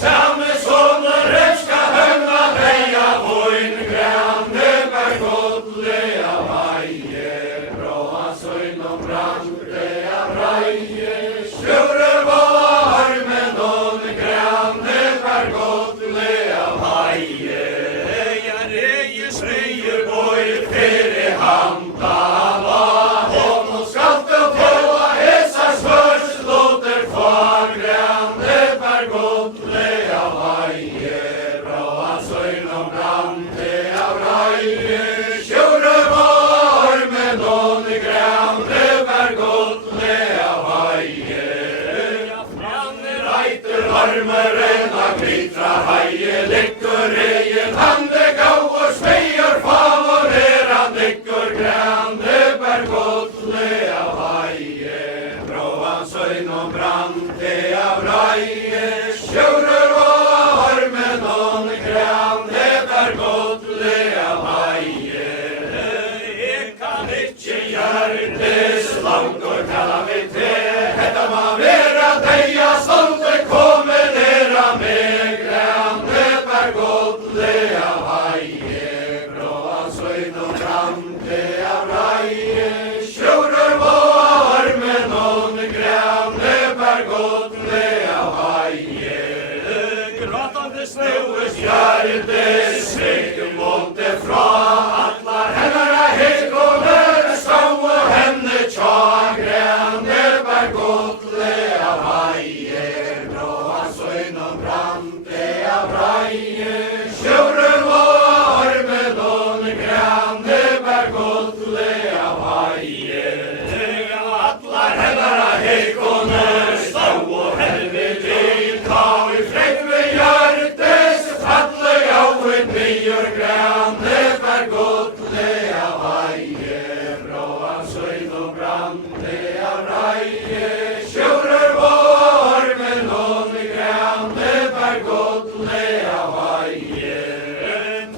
Samme som den rød skal henge, beia, voin, grann, løper, gå. bergodle av heie. Jeg kan ikke hjertes langt og kalamitet, hetta ma vera deia stolte komme dera med grande bergodle av heie. Gråan søyn og brande av reie, sjårer var men on grande bergodle av heie. Gråtande snøes hjertes svek målte fra atlar hennara hekoner stau og henne tja grande bergodle av heie. Gråan søyn og brande av reie, sjårer var med on grande bergodle av heie. Atlar hennara hekoner stau og henne ta i frekve hjertes fatle av et myor grande bergodle av heie. Bråan søyn og brande av reie, sjårer var med noen grande bergodle av heie.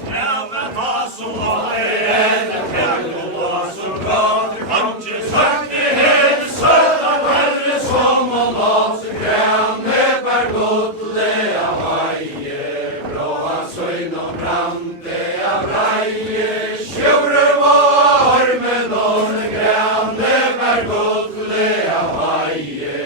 Tremme ta som åren, tremme ta som gav, kanskje sagt i hele søt av herre som og lås grande bergodle av heie. Bråan søyn og brande av reie, sjårer var med noen grande bergodle av heie.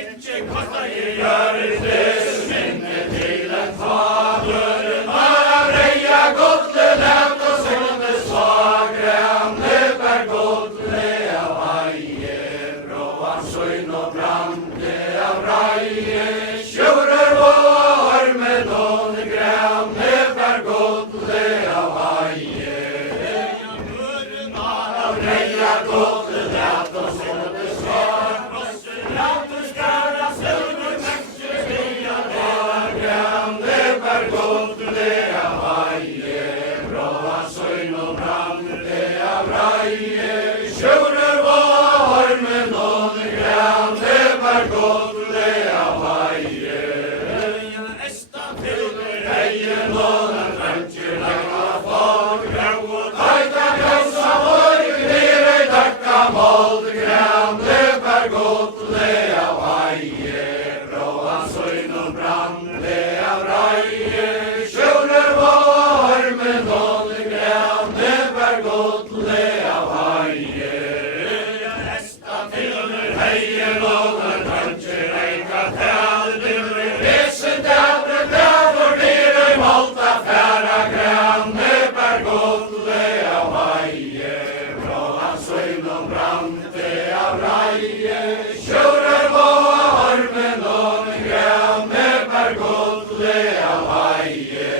Ikke kasta i hjertes minne til en faderen av reia godle levd og sånne svag grande bergodle av heie. Bråan søyn og brande av reie, sjårer var med noen grande bergodle av heie. Av reia godle levd og sånne svag krosser skara sølver mennesker stia var grande bergodle av heie. Bråan søyn og brande av reie, sjårer var med noen grande bergodle av heie. Esta til heie noen drømtjer lagna folk, grau og taita kjausa vår, nere i dakka mold grande bergodle av heie. Bråan søyn og brande av reie, sjårer var med noen grande bergodle av heie. Esta til heie noen drømtjer eika tal, lesen dævre dævre nere i Malta færa grande bergodle av heie. Bråan søyn og brande av reie, sjårer var med noen grande bergodle av heie.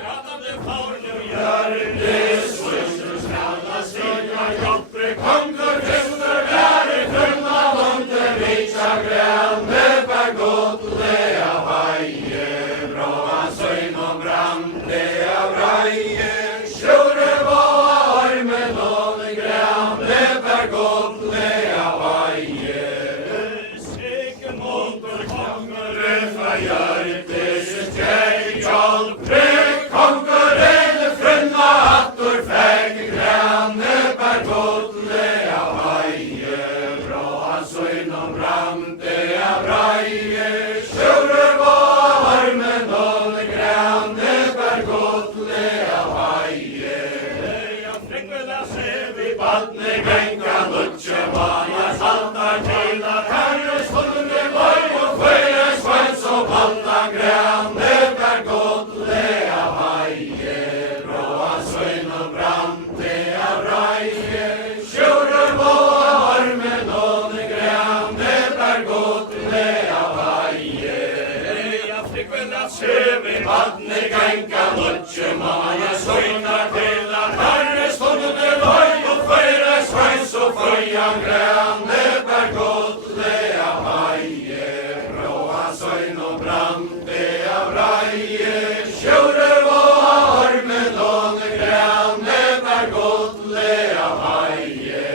Gratande fornum hjertes, søster skalla sina jobbre, konger kristner være funna vonde vitsa grande bergodle av heie. Bråan søyn og brande av reie, sjårer var med noen grande bergodle av heie. Sikke motor konger fra hjertes kjeg hjelpre, konger frunna attor feg grande bergodle av heie. Bråan søyn og brande av reie, sjårer var med noen grande bergodle av heie. Frekvela ser vi badne genka lutje maja saltar til at herres hunde løy og kvøyres svans og balta grande bergodle av heie. Bråan søyn og brande av reie, sjårer var med noen grande bergodle av heie. Frekvela ser vi badne genka lutje maja saltar til at herres hunde løy og kvøyres svans og kvøyan grande bergodle av heie. Bråan søyn og brande av reie, sjårer var med noen grande bergodle av heie.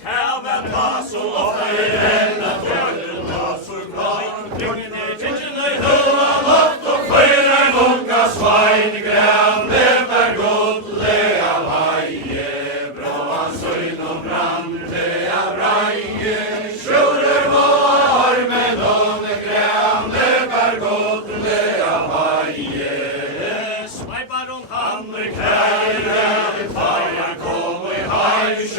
Tæva ta så ofte renna tøyden ta så glad, kringen tidsjen høyla loft og kvøyrer munga svai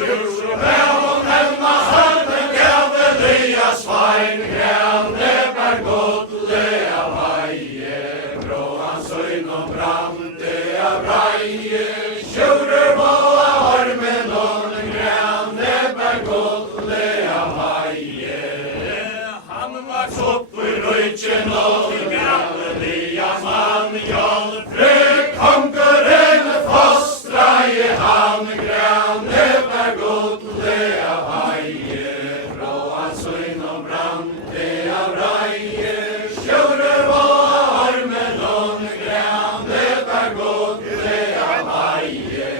sjur, og hemma halden gavelia svein, grande ber godle av heie, bråan søgn og brande av reie, sjurur må av armen og grande ber godle av heie. Han vaks opp i røyken og gavelia mann, hjalp konkurren fostra i han, grande ber godle av heie, bråan søgn og brande av reie, sjurur må av armen og grande ber godle av heie.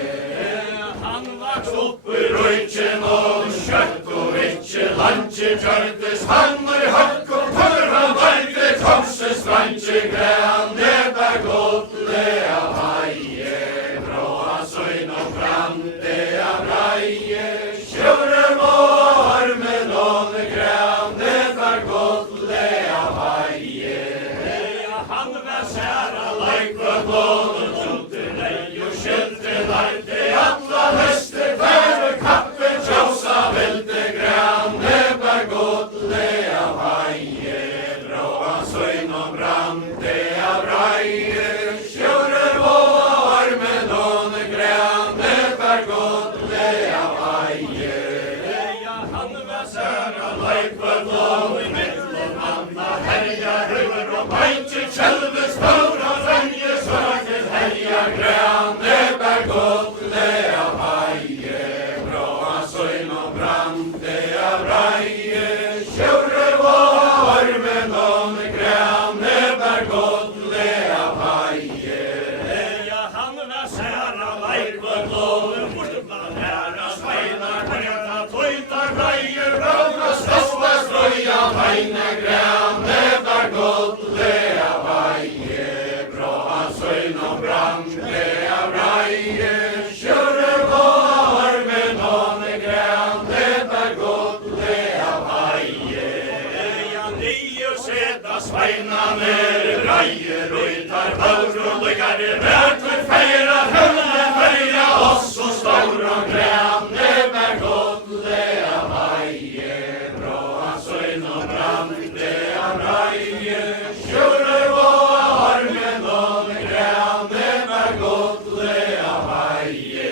Han vaks opp i røyken og kjøtt og ikke landje gjørtes, han og hakk og kurva vargte komses landje, grande ber godle av heie, bråan søgn og brande av reie, sjurur må av armen og grande ber godle av heie. Han var særa leikvart lån og lei og skjelte lærte alla høste kvære kappen tjåsa velte, grande ber godle av heie, bråan søgn og brande av reie, sjurur må av armen og grande ber godle av heie. Han var særa leikvart lån i mellom anna herja røver og beinte kjelves bør og franje søker herja, grande ber godle av heie, bråan søgn og brande av reie, sjurur må av armen og grande ber godle av heie. Han var særa leikvart lån, borteblan herra sveinar, kvarjata tøytar reier, bråka ståsta strøya heine, grande ber godle av heie, bråan søgn og brande av reie, sjurur må av armen og grande ber godle av heie. Nio seta sveinane reier og tar baur og lykkare vertur feira høvne feira oss og staur og grande ber godle av heie, bråan søgn og brande av reie, sjurur må av armen og grande ber godle av heie.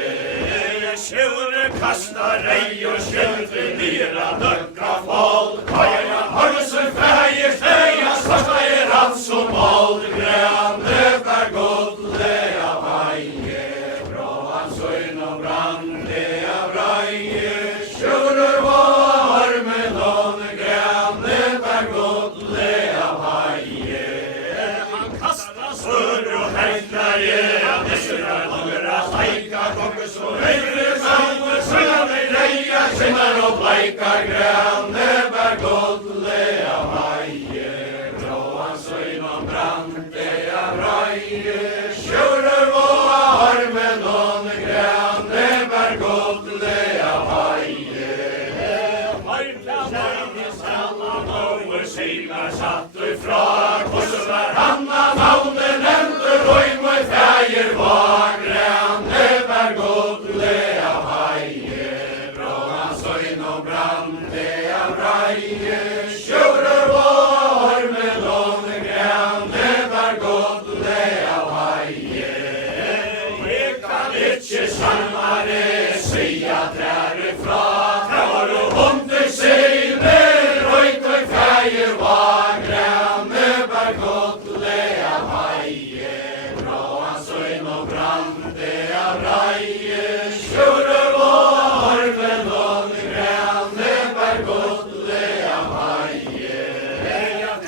Sjurur kasta rei og skjølte nyra døkka folk, kaja harsen feir steia svarta i rats og mål, grande ber godle av heie, bråan søgn og brande av reie, sjurur må av armen og grande ber godle av heie. Han kasta sør og herklaje av dessera langra steika, kongus og høyre sanger, sønne reia, kjenner og bleikar, grande ber godle av heie, bråan søgn og brande av reie, sjurur må av armen og grande ber godle av heie. Markla nøyne saman over sigar satt ifra, korsar hanna navne nevnte røym og feir var, grande ber godle av heie, bråan søgn og brande av reie, sjurur må av armen og grande ber godle av heie. Jeg kan ikke sannare sia drære fra, kvar og hunder seiner, røyt og feir var, grande ber godle av heie, bråan søgn og brande av reie, sjurur må av armen og grande ber godle av heie.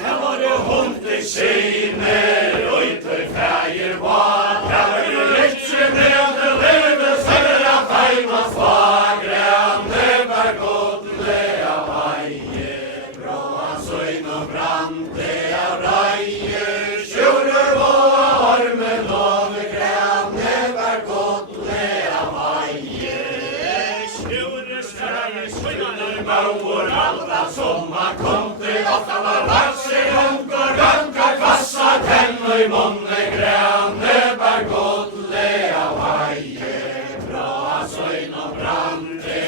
Kvar og hunder seiner, røyt og feir var, kvar og ikke nevne leve, sønne feim og far, grande ber godle av heie, bråan søgn og brande av reie, sjurur må av armen og grande ber godle av heie. Sjurur skrære søgnane maur alla som har kom til åtta var vakse honker, ganka kvassa tenn og i månne, grande ber godle av heie, bråan søgn og brande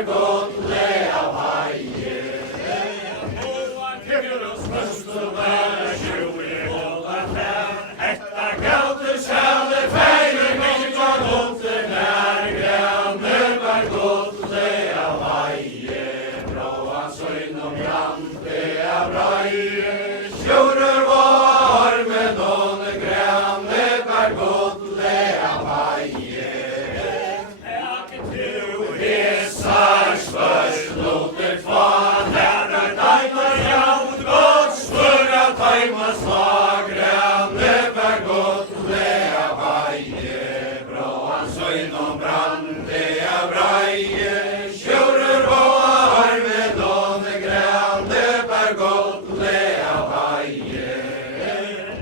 berg godle av heie. Og han kjører oss først og være tjulig holder fær. Etta gauter sjæle feire mykje godte nær grønne berg godle av heie. Bra hans øyn og brande av reie. Kjører var med noen grønne berg godle av heie. Hesar spørs låter kvar, her deimer jaut godt, spør av teima slag, grønne berg godle av heie. Bra hans øyn og brande av reie, kjører var med noen grønne berg godle av heie.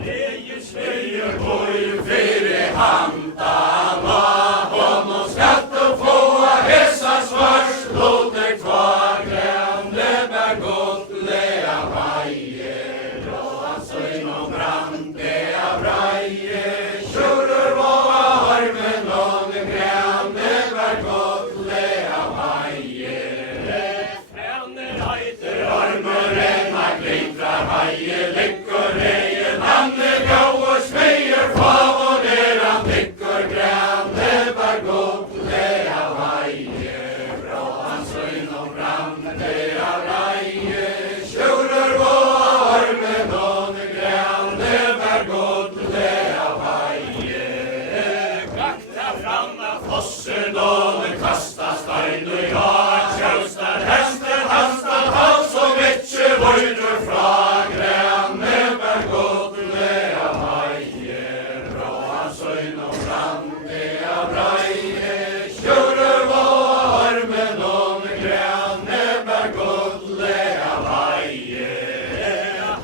Leie sveier boi fire hantana, honom skatt og få hesar svars låter kvar, grønne berg godle av heie. Bra hans øyn og brande av reie, kjører var med noen grønne berg godle av heie. Frenner heiter armeren, han glitrar heie, lykker reien, han gau og smeier favonner, han lykker grønne berg godle av heie. Bra hans øyn og brande av reie, kjører var med noen grønne berg godle av heie. Kakta fram av fossen, noen kasta stein og ja, kjøstar hesten, hastar hals og mykje vøyder fra, grønne berg godle av heie. Bra hans øyn og brande av reie, kjører var med noen grønne berg godle av heie.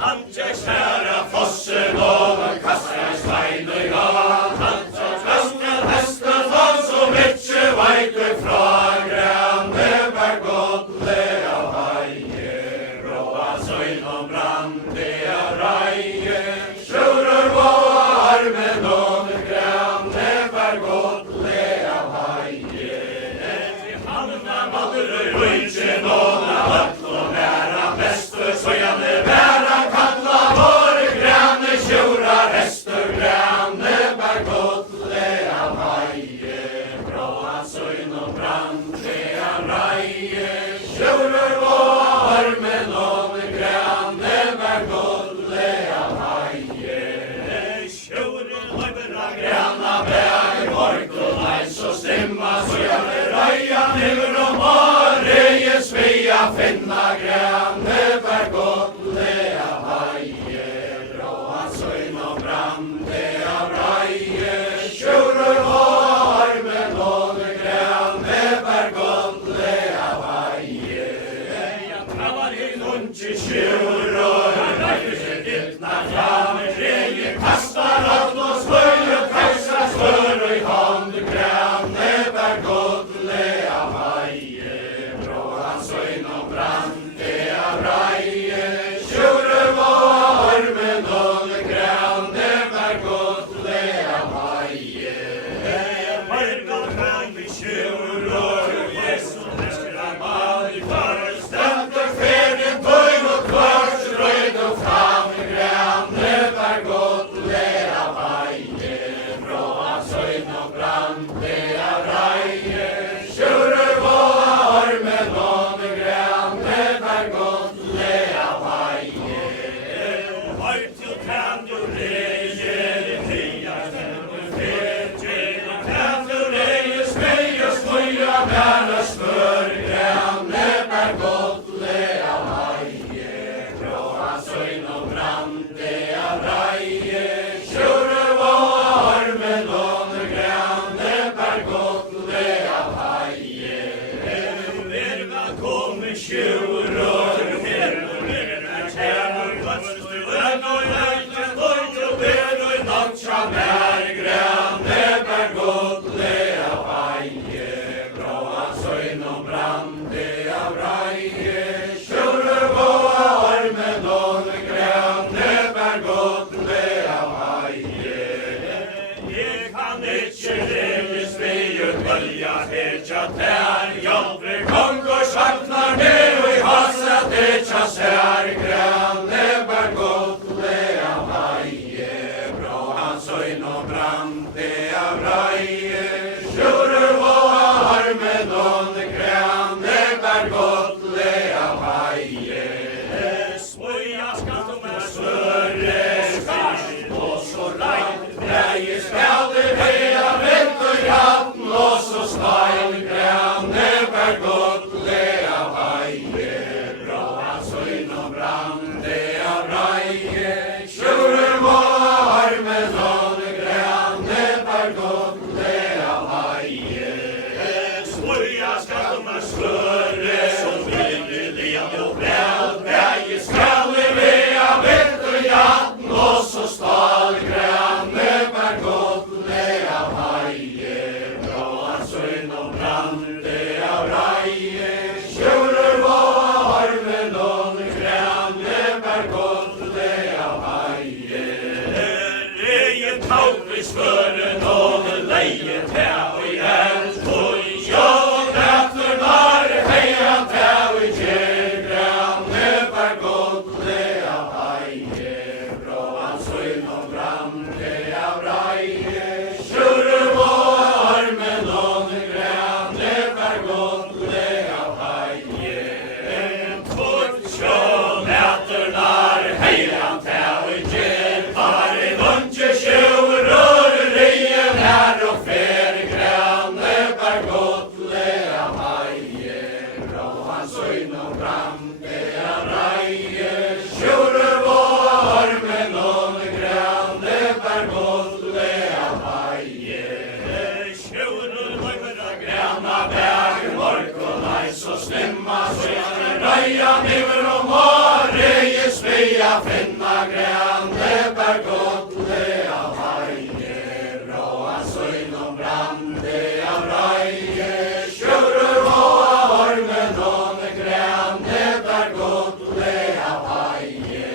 Han tjekk skjæra fossen, noen kastar stein og ja, han tjekk kastar hesten, hals og mykje vøyder fra, grønne berg godle av heie. Bra hans øyn og brande av reie, kjører var med noen grønne berg godle av heie. Halvna madre røyke noen av øtl og næra bester, så gjerne bæra kalla våre grønne kjørar hester, grønne berg godle av heie. Bra hans øyn og brande av reie, kjører var med noen grønne berg godle av heie. Kjører løyver av grønna berg, morgt og leis og stimma, så gjerne reia never og mareie, svia finna grønne berg godle av heie. Bra hans øyn og brande av reie, kjører var med noen grønne berg godle av heie. Han var i lunge kjører, han reier seg dittna fram, reie kastar alt og sløy og kausar slør i hånd, grønne berg godle av heie. Bra hans øyn og brande av reie, kjører var med noen grønne berg godle av heie. Bergal kan vi kjører, Jesus nesker av mal i farer, stemte ferien tøyn og kvart, røyd og fram, grønne berg godle av heie. Bra hans øyn og brande av reie, kjører var med noen grønne berg godle av heie. Høy til kan du reie, din fria stemmer fetje, kan du reie, smei og smøya, bæra smør, grønne berg godle av heie. Bra hans øyn og brande av reie, kjører var med noen grønne berg godle av heie. Velkommen kjører, her og her kjære, vønster og hjerte, tøyt og ber og natt kjær nær, grønne berg godle av heie. Bra hans øyn og brande av reie, kjører var med noen grønne berg godle av heie. Jeg kan ikke leve svei og bølja, her tja tær, hjelper kong søgnon brande av reie, sjure vår med noen grande bergotle av heie. Sjure løyver av grana bæg, morgon eis og stemma, søgnen røya niver og måre, i sveia finna grande bergotle av heie, råa søgnon brande av reie, sjure vår med noen grande bergotle av heie.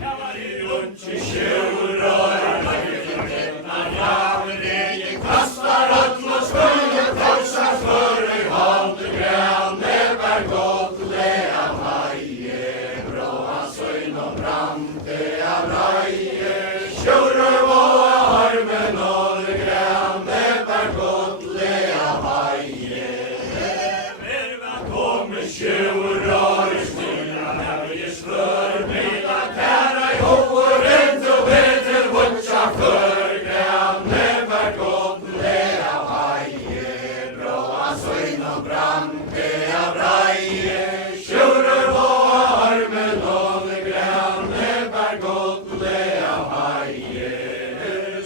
Kjallar i unge sjuror, løyfinna javre, kastar öll og skøye forsar for i hånd, grande bergotle av heie, bråa søgnon brande av reie, sjure vår med noen grande bergotle av heie. Verva komme sjuror, snilla herje slør, bila kæra i horen, du beter vuncha för grande bergotle av heie, bråa søgnon brande av reie, sjure vår med noen grande bergotle av heie.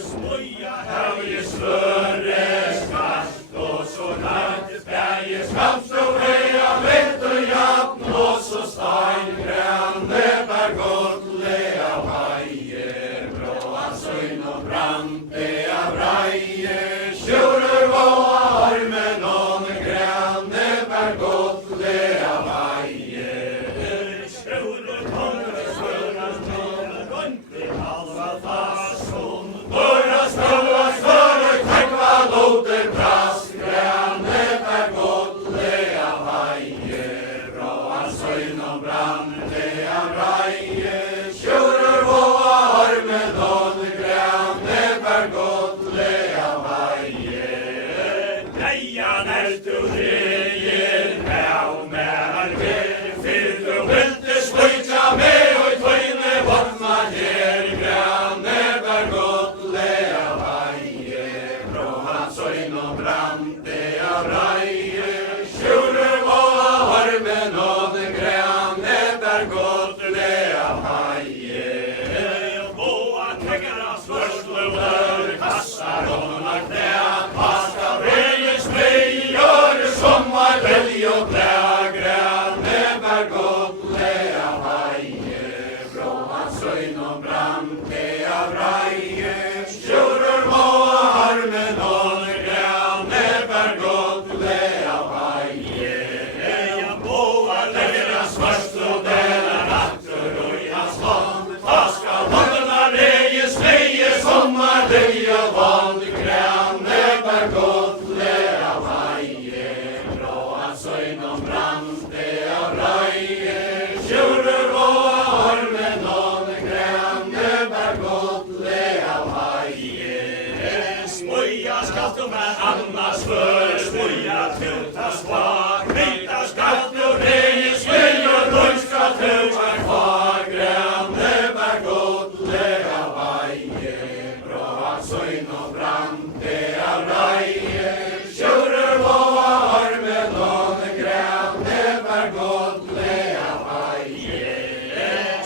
Smoja herje sløre, skast og så langt bæje, skapst og heia, vett og jatn, og så stein grande bergotle av heie, bråa søgnon brande av reie, sjure vår med noen grande bergotle av heie. Sjure kommer svøras med rundt halva fason, børa støva større, tekva loter brass, grande bergotle av heie, bråa søgnon brande av reie, sjure vår med noen grande bergotle av heie. Leian du dreien, av mer vel, fyr du vilte sløyta med, og tøyne vatna her, grande bergotle av heie, bråa søgnon brande av reie, sjure vår med noen grande bergotle av heie. Boa tekkara svørsløver, kassar hånda knæ, pasta breie smei, gjøre sommar velj og blær, grande bergotle av heie, bråa søgnon brande av reie, sjure vår med noen grande bergotle av heie. Boa tekkara svørsløver, atter og i hans hånd, paska håndna reie smei, sommar velj og vand, grande bergotle av heie, bråa søgnon brande av reie, sjure vår med noen grande bergotle av heie. Smoja skalt du med annars før, smoja tuta svag, vita skalt du reie smei, og røyska tuta kvar, grande bergotle av heie, bråa søgnon brande av reie, sjure vår med noen grande bergotle av heie.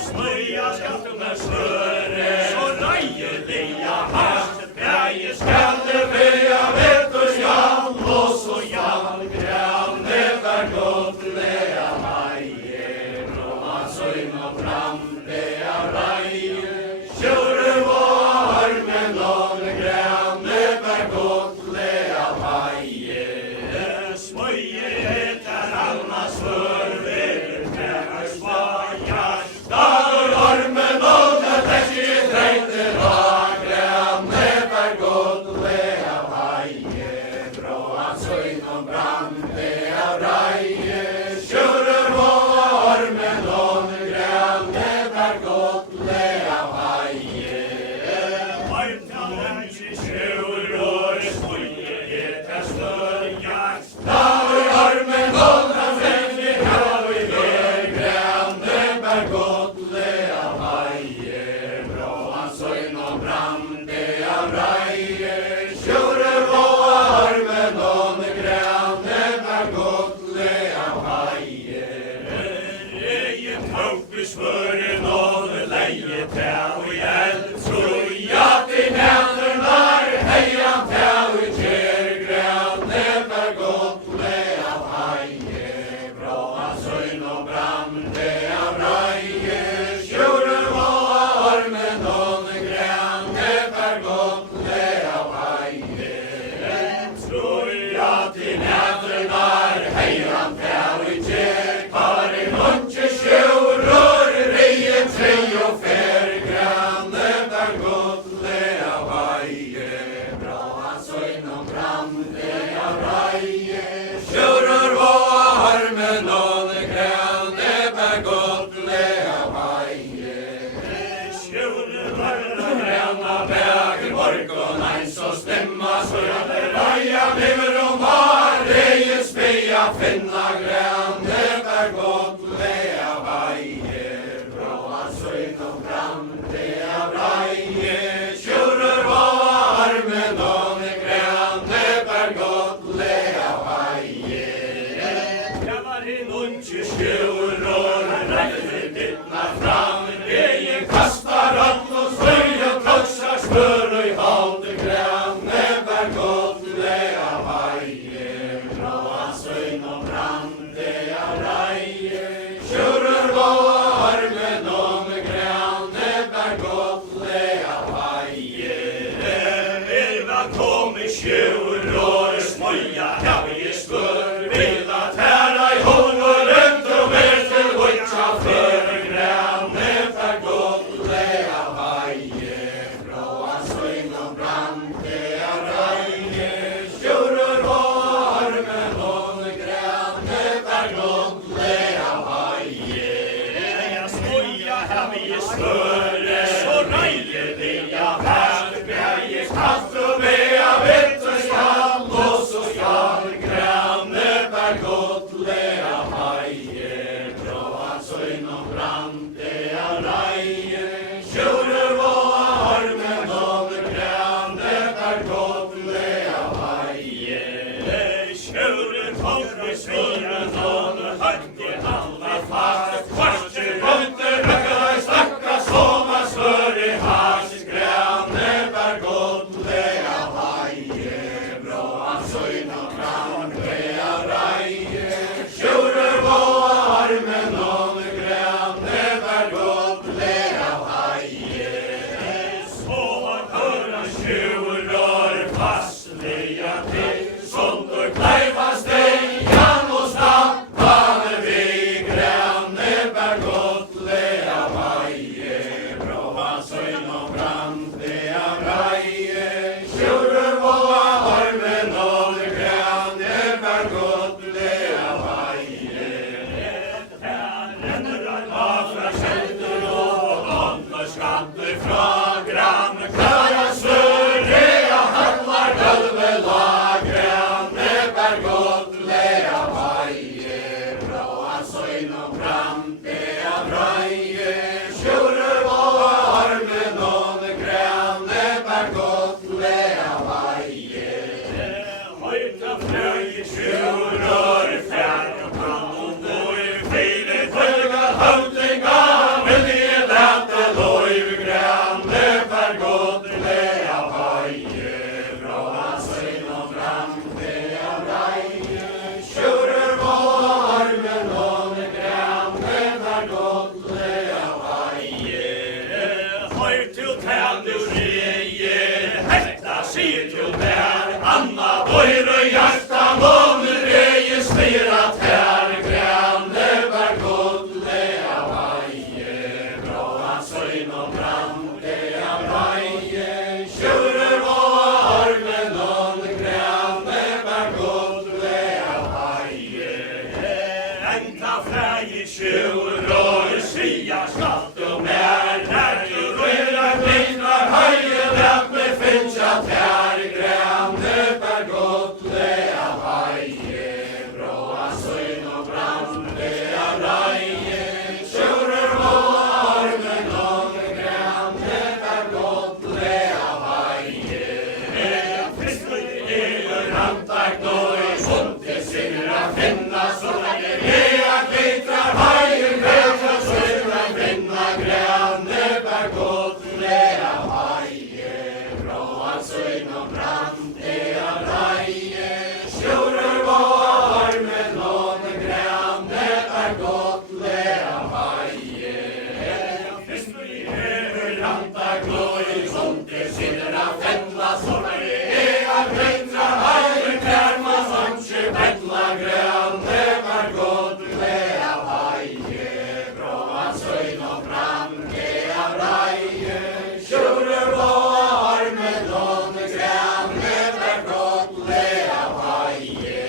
Smoja skalt du med sløre, så reie leia hast, bæje skalt du veia, vett og skall, og så jall, grande bergotle av heie, bråa søgnon brande av reie, sjure vår med noen grande bergotle av heie. Smoje heter almas för, veler kæra svajar, dagur ormen og det tekje trengte var, grande bergotle av heie, bråa søgnon brande av reie, sjure vår med noen grande bergotle av heie. Varmt av unge sjuror, smoje heter sløjar, dagur ormen og det tekje Raja nimmer mar, reie spea finna grande, bär gott lea vaje, bråa søyn og brande av raje, tjurur og armen og grande, bär gott lea vaje. Jeg var i nunchi skjur og regne dittna fram, reie kastar opp og søy og kloksar spør og i halde grande, bär gott lea vaje, bråa søyn og brande av raje, tjurur og armen og grande, bär gott lea vaje. Virva kom i skjur og smoja hevje spør, vila tæra i hover rundt og mer til hutja før grande, bär gott lea vaje, bråa søyn og brande av raje, tjurur og armen og grande, bär gott lea vaje. Jeg smoja hevje spør, så reie vilja her, bæje kaffe bea vitt og skall, og så skall grande, bär gott lea vaje, bråa søyn og brande av raje, tjurur og armen og grande, bär gott lea vaje. Tjurur kom i svinen og høtte halva fast, kvartje runter høgge stakka soma svør i has grande, bär gott lea vaje, bråa søyn og brande av raje, tjurur og armen og grande, bär gott lea vaje. Så høra tjurur fastliga til, sånt og kleiva stejan og stappane vi grande, bär gott lea vaje, bråa søyn og brande av raje, tjurur og armen og grande, bär gott lea vaje. Her renner ein av fra kjelter og ånder skatter fra grann, klara svøre og hallar gulve lagrande, bär gott lea vaje, bråa søyn og brande av raje, tjurur og armen og grande, bär gott lea vaje. Høyta frøy tjurur fjær og brann og i fire tølga høvdinga, vilje lete loiv grande, bär gott lea vaje, bråa søyn og brande av raje, tjurur og armen og grande, bär gott lea vaje. Høyt til tænu reie, hetta sier til bær, anna bøyr og hjarta måner reie spira tær grande, bär gott lea vaje, bråa søyn og brande av raje, tjurur og armen og grande, bär gott lea vaje. Enta frægi tjurur sia skatt og mer, der du røyra glitrar høye, vet me finja tær grande, bär gott lea vaje, bråa søyn og brande av raje, tjurur og armen og grande, bär gott lea vaje. Fiskøy rantak noi, sånt til sinra finna, så lenge lea glitrar høye, vet og søyra finna grande, bär gott lea vaje, bråa søyn og brande av raje, tjurur og armen og grande, bär gott lea vaje. Fiskøy rantak noi, sånt til sinra finna, så lenge lea glitrar høye, vet og søyra grande, bär gott lea vaje, bråa søyn og brande av raje, tjurur og armen og grande, bär gott lea vaje.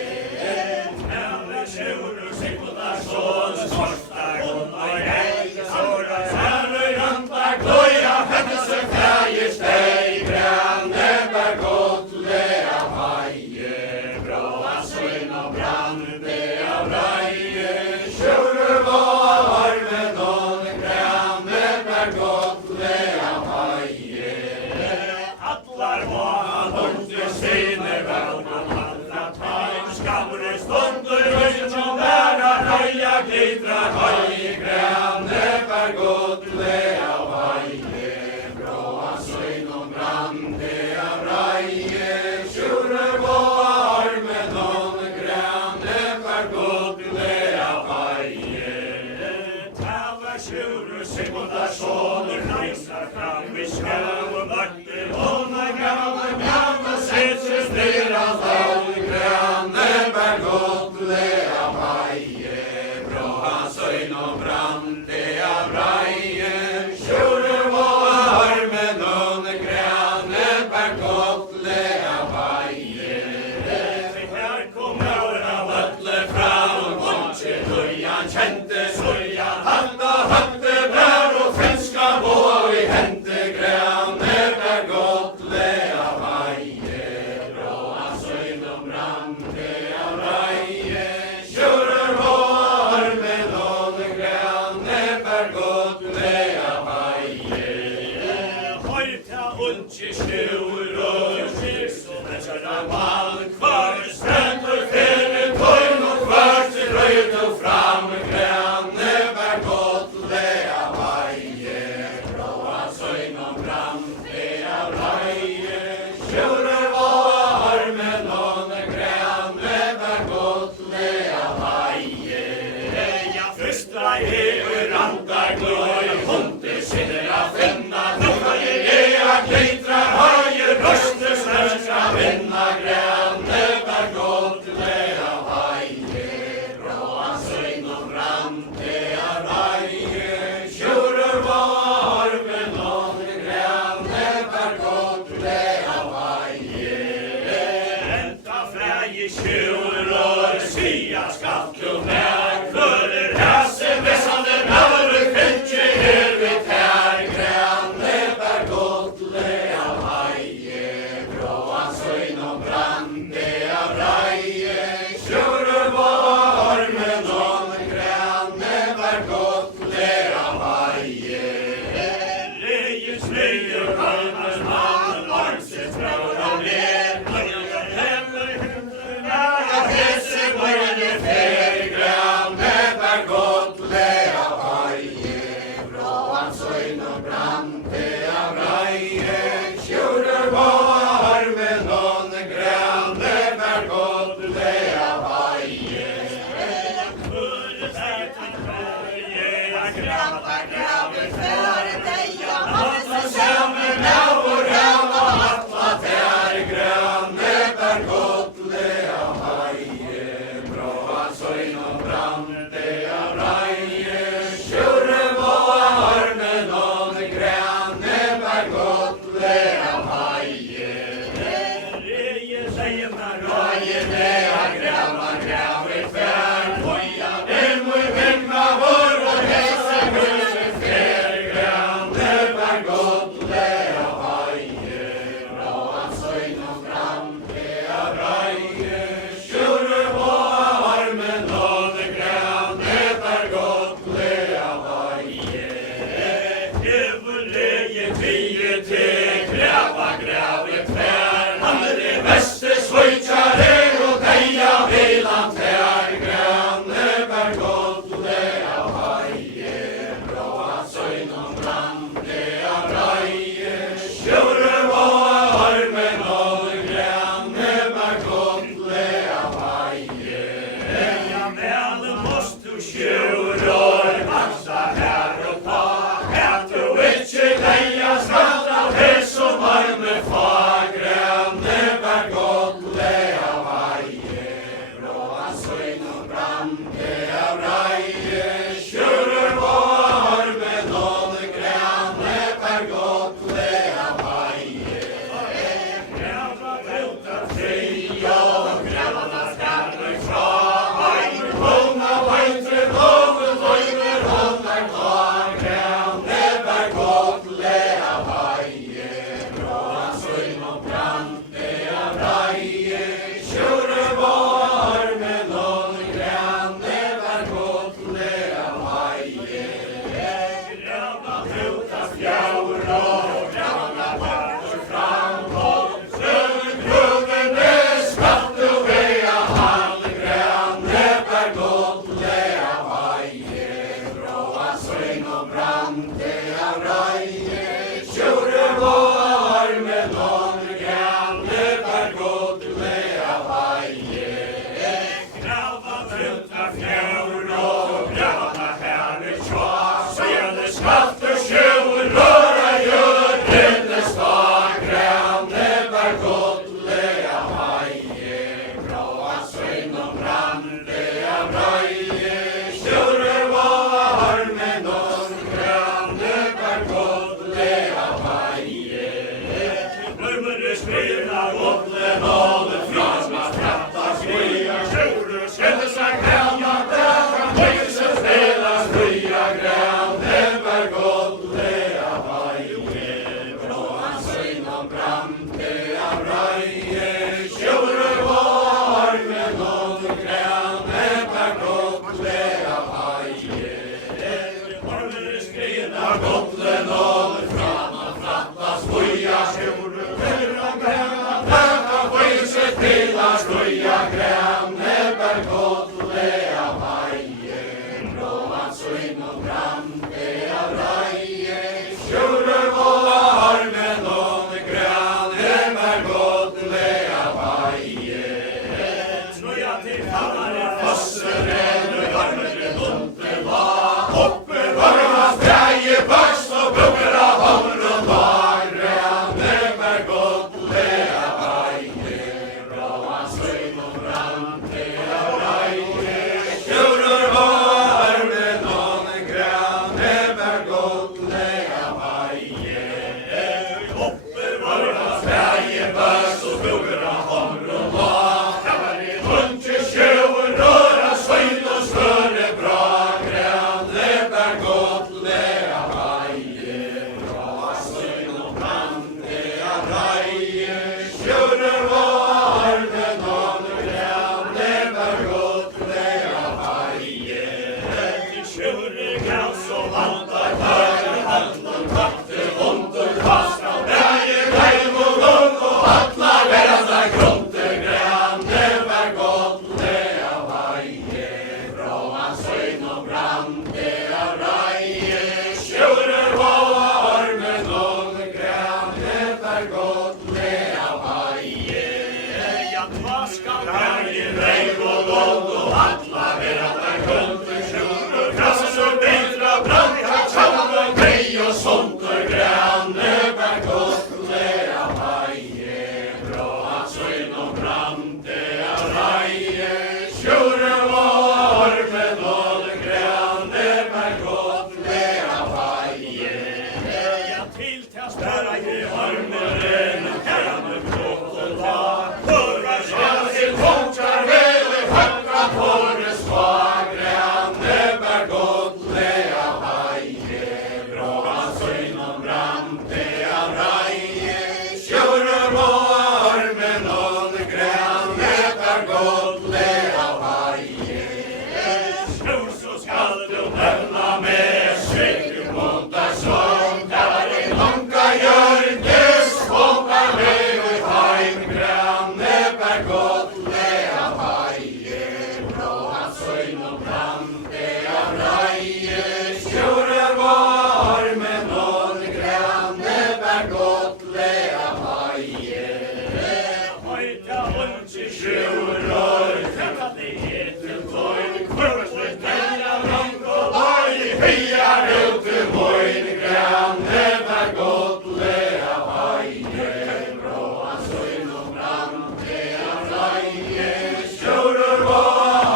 Her tjurur sikvundar sån, skortar hon og jeg, såra særøy rantak loja, hette seg fægir steg grande, bär gott lea Sigmundar sonur reisar fram við skjám og vaktir Hóna gamla gamla setjast ned að Grane bær gottlega bæje Bró hans øyn og brandi av reie Sjúrum og armen og Grane bær gottlega bæje Her kom rára völle fram og kom til Lujan kjente Lujan handa handa bær og finska og i hente Grane bær gottlega bæje Brå hans øyn og brandi av reie Sjúrum og armen og Grane bær gottlega bæje Høyta ungi skjúr og skjúr Þessara mann hvar stendur fyrir tóin og hvar til rauð og fram Grane bær gottlega bæje Bró hans øyn og brandi av reie Sjúrum og armen og Grane bær gottlega bæje Ja, fyrsta hefur andar glói Hundi sinir að finna Núna ég að kleitra Hægir röstu snöskra vinna Grane bær gottlega bæje Bró hans øyn og brandi av reie Sjúrum og armen og Grane bær gottlega bæje Enda frægi sjúr og sía skallu með Kvölir hæsi vissandi náru kvinki her við tær Grane bær gottlega bæje Bró hans øyn og brandi av reie Sjúrum og armen og Grane bær gottlega bæje Regis leiur kalmars mann Armsins bráð á ned Hemur hundruna að hessi mörni fer Grane bær gottlega bæje Bró hans øyn og brandi av reie Sjúrum og armen og Grane bær gottlega bæje Kvölir sætan bæje að grava grafir fyrir degja Alla saman á og rána alla tær Grane bær gottlega bæje Bró hans øyn og brandi av reie Sjúrum og armen og Grane bær gottlega bæje Regis segnar røyene að grava grafir fer Hoja vilmu vegna vor og hesa gullir fer Grane bær gottlega bæje Bró hans øyn og brandi av reie Sjúrum og armen og Grane bær gottlega bæje Hefur legið tíu til grava grafir fer Hann vesti svøytjari og degja vilan tær Grane bær gottlega bæje Bró hans øyn og brandi av reie Sjúrum og armen og Grane bær gottlega bæje Ja, meðan most du sjúr og vaksa her og ta At du ikke leia skatt av hess og varme fag Grane bær gottlega bæje Brå hans øyn og brandi av reie Sjúrum og armen og Grane bær gottlega bæje Grava brúta fri og grava það skarnu frá Hægur hóna væntri hófum og og brande av reie, skjuler og armen og grane, per godt le av haie. Ja, hva skal være reiv og lodd og atla vera der kunter skjul og krass og bedra branka tjall og grei og sånt og grane, per godt le av haie, brå at søgn og brande av reie, skjuler og armen og grane, per godt le av haie. Ja, til til større i armen, grane blått og tak, hører sjæl til punkter vel i hakka på det svag, grane, per godt le av haie, brå at søgn og brande av reie, skjuler og armen og grane, per godt le av haie. Skjul så skal du nevna med skjegg mot deg sånn, der i lanka gjør det skåpa med i heim, grane, per godt le av haie, brå at søgn og brande av reie, skjuler og armen og grane, per godt le av haie. Høyta rundt i skjuler, tenka det etter tøyn, kvørslet der av lang og bøy, heier ut til møyn, grane, per godt le av haie, brå at søgn og brande av reie, skjuler og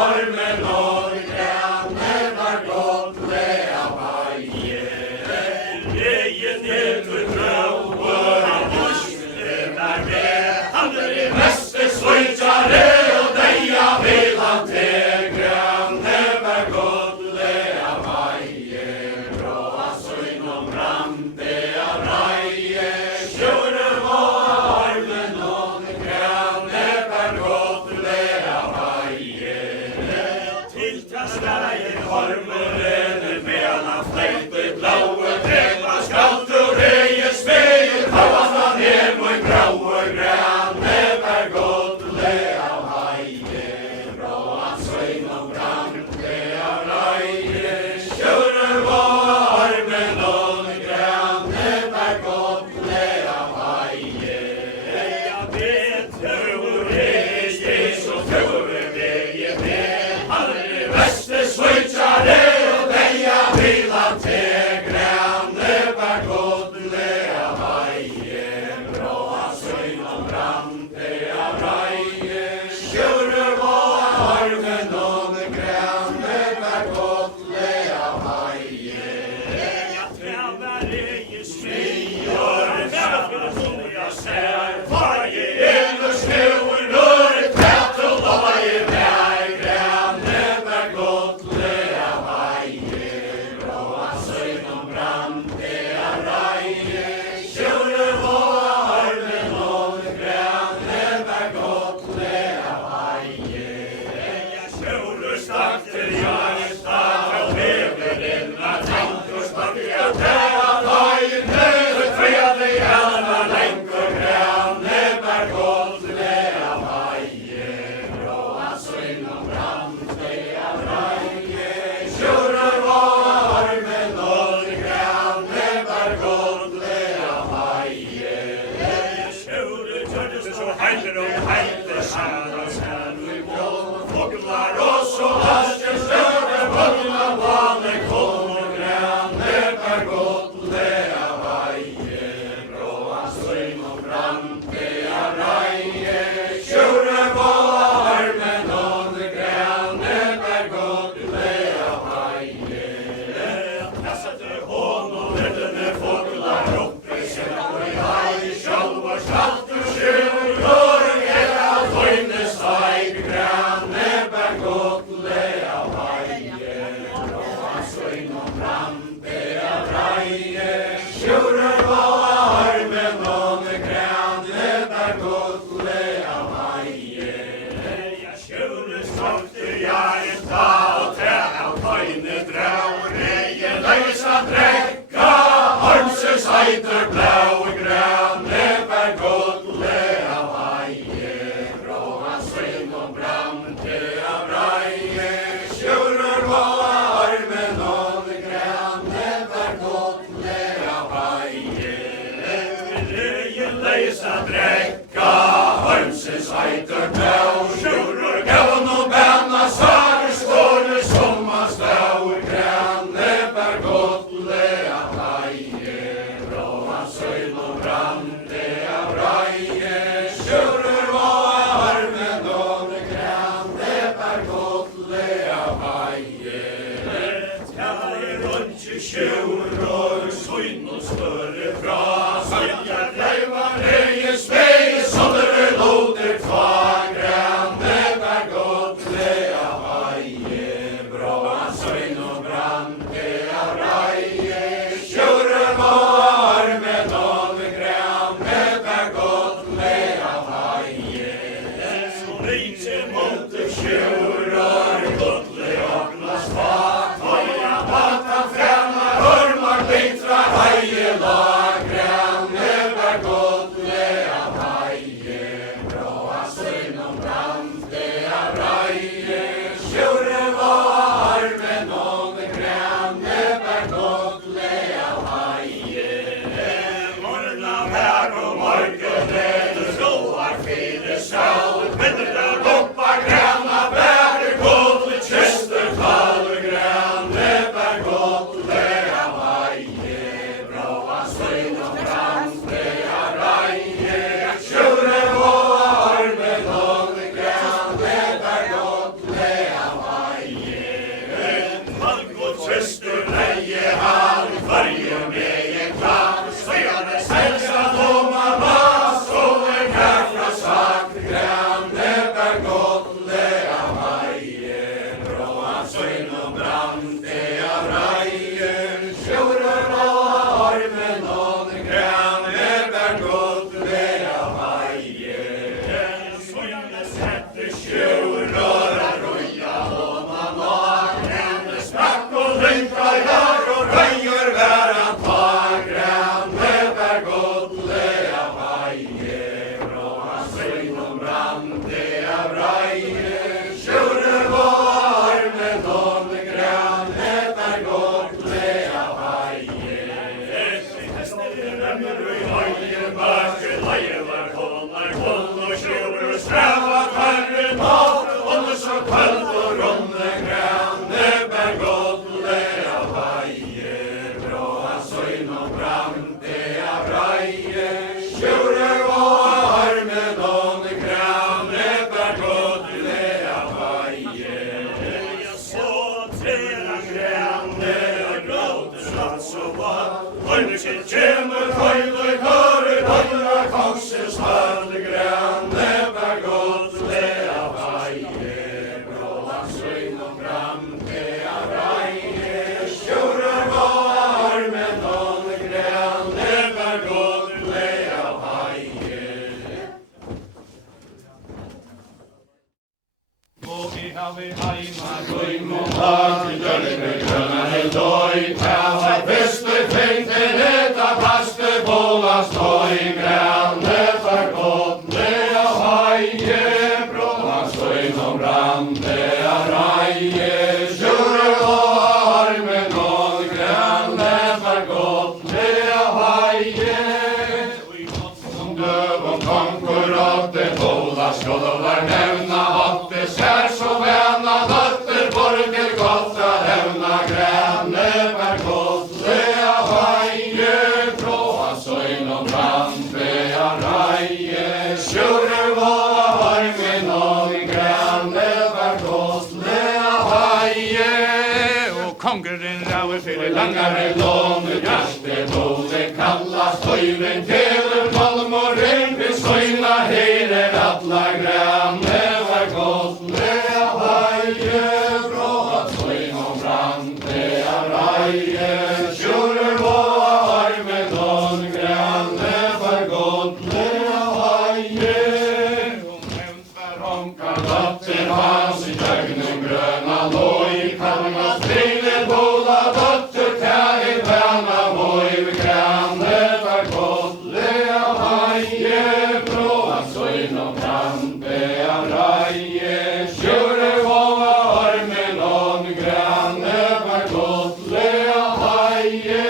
armen og grane, per godt le av haie. Leien etter grauer, buskene der med, han i meste sløytjare, og deia vil han til, grane, per godt le av haie, brå at søgn og brande av reie, skjuler og armen og grane, per godt le av haie. Til tastei armeren mellan fleite blaue trepa skalt og reie speil, havas han her mot graue grane, per godt le av haie, brå at søgn og brande av reie, skjuler og armen og grane, per godt le av haie. Ja, vet hvor reie, så tøver veie med, han i verste sløytjare, og deia vil han til, grane, per godt le av haie, brå at søgn og brande av reie, skjuler og armen og grane, per godt le av haie. Ja, træver reie smier, træver sonja sær, faie eller snøver når tæt og laie vær, grane, per godt le av haie, brå at søgn og brande av reie, skjuler og armen og grane, per godt le av haie. Ja, skjuler stakk til hjertet, og lever inn av tanker, stakk av tæt, haine, tveade gjerne lenker, grane, per godt le av haie, brå at søgn og brande av reie, skjuler og armen og grane, per godt le av haie. Skjuler tørdes så heiler og heiler, skjæra sær i bål, foglar og så haster større, vogna vane kom og grane, per godt le av haie, brå at søgn og brande av reie, skjuler og armen og grane, per godt le av haie. Kassetter hån og reddene foglar oppe, kjent og i haie, sjálv og skalt og skjul, høring er av tøyne steig, grane, per godt le av haie, brå at søgn og brande av reie, skjuler og armen og grane, per godt le av haie. Ja, skjuler stolte hjerta, og tæt av tøyne drau, reie løsa drekka, armses heiter blau, grane, per godt le av haie, brå at søgn og brande av reie, skjuler og Tornekinn kemur høyde kører, høyde kongsens høldegren, never godt lea veie, bråa søgn og bram, lea reie, sjører gåa armen og gren, never godt lea veie. Og vi har vi heima, Gøym og tak, dørne grønne helt døy, tæva beste fengte neta paste bola støy, grønne for godt, lea heie, bråa støyn og brann, lea reie, sjøre og armen og grønne for godt, lea heie. Som døv og konkurrate, bola skål og var nevna, at det skjer så vena, døtter for til godt å hevna, grønne for godt, lea heie, bråa søgn og brann, lea reie, sjøre og armen og grønne for godt, lea heie. og kongeren raver fyrir Langare låne hjerte, både kallast høyren teler, malm og rempe, søgna heirer atla grønne var godt, lea heie, bråa søgn og brann, lea reie, sjører og armen og grønne var godt, lea heie. Ronka datter hans i døgnen grøna loj, kallinga strile bola datter tæi vana moj, grønne var godt, lea heie, bråa søgn og brann, lea reie, sjøre og armen og grønne var godt, lea heie.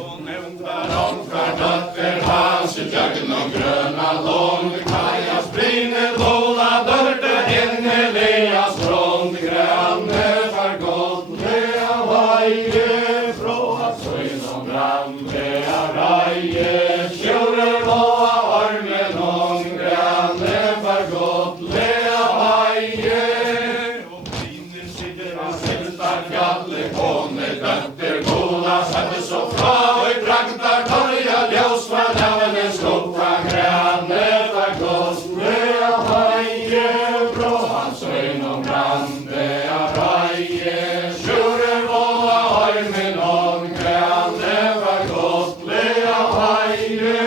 og nevntar Ronka datter hans i døgnen grøna loj, kajas brinne bola dørte henne lea strånd, grønne var godt, lea heie, bråa søgn og brann, lea reie, sjøre og armen og grønne var godt, lea heie. og brinen sitter av Sintar fjallet kone døtter bola, sette så fra og bragtar torja ljós fra nevnen skoppa, grønne var godt, lea heie, bråa søgn og brann, lea reie, sjøre og armen og grønne var godt, lea heie.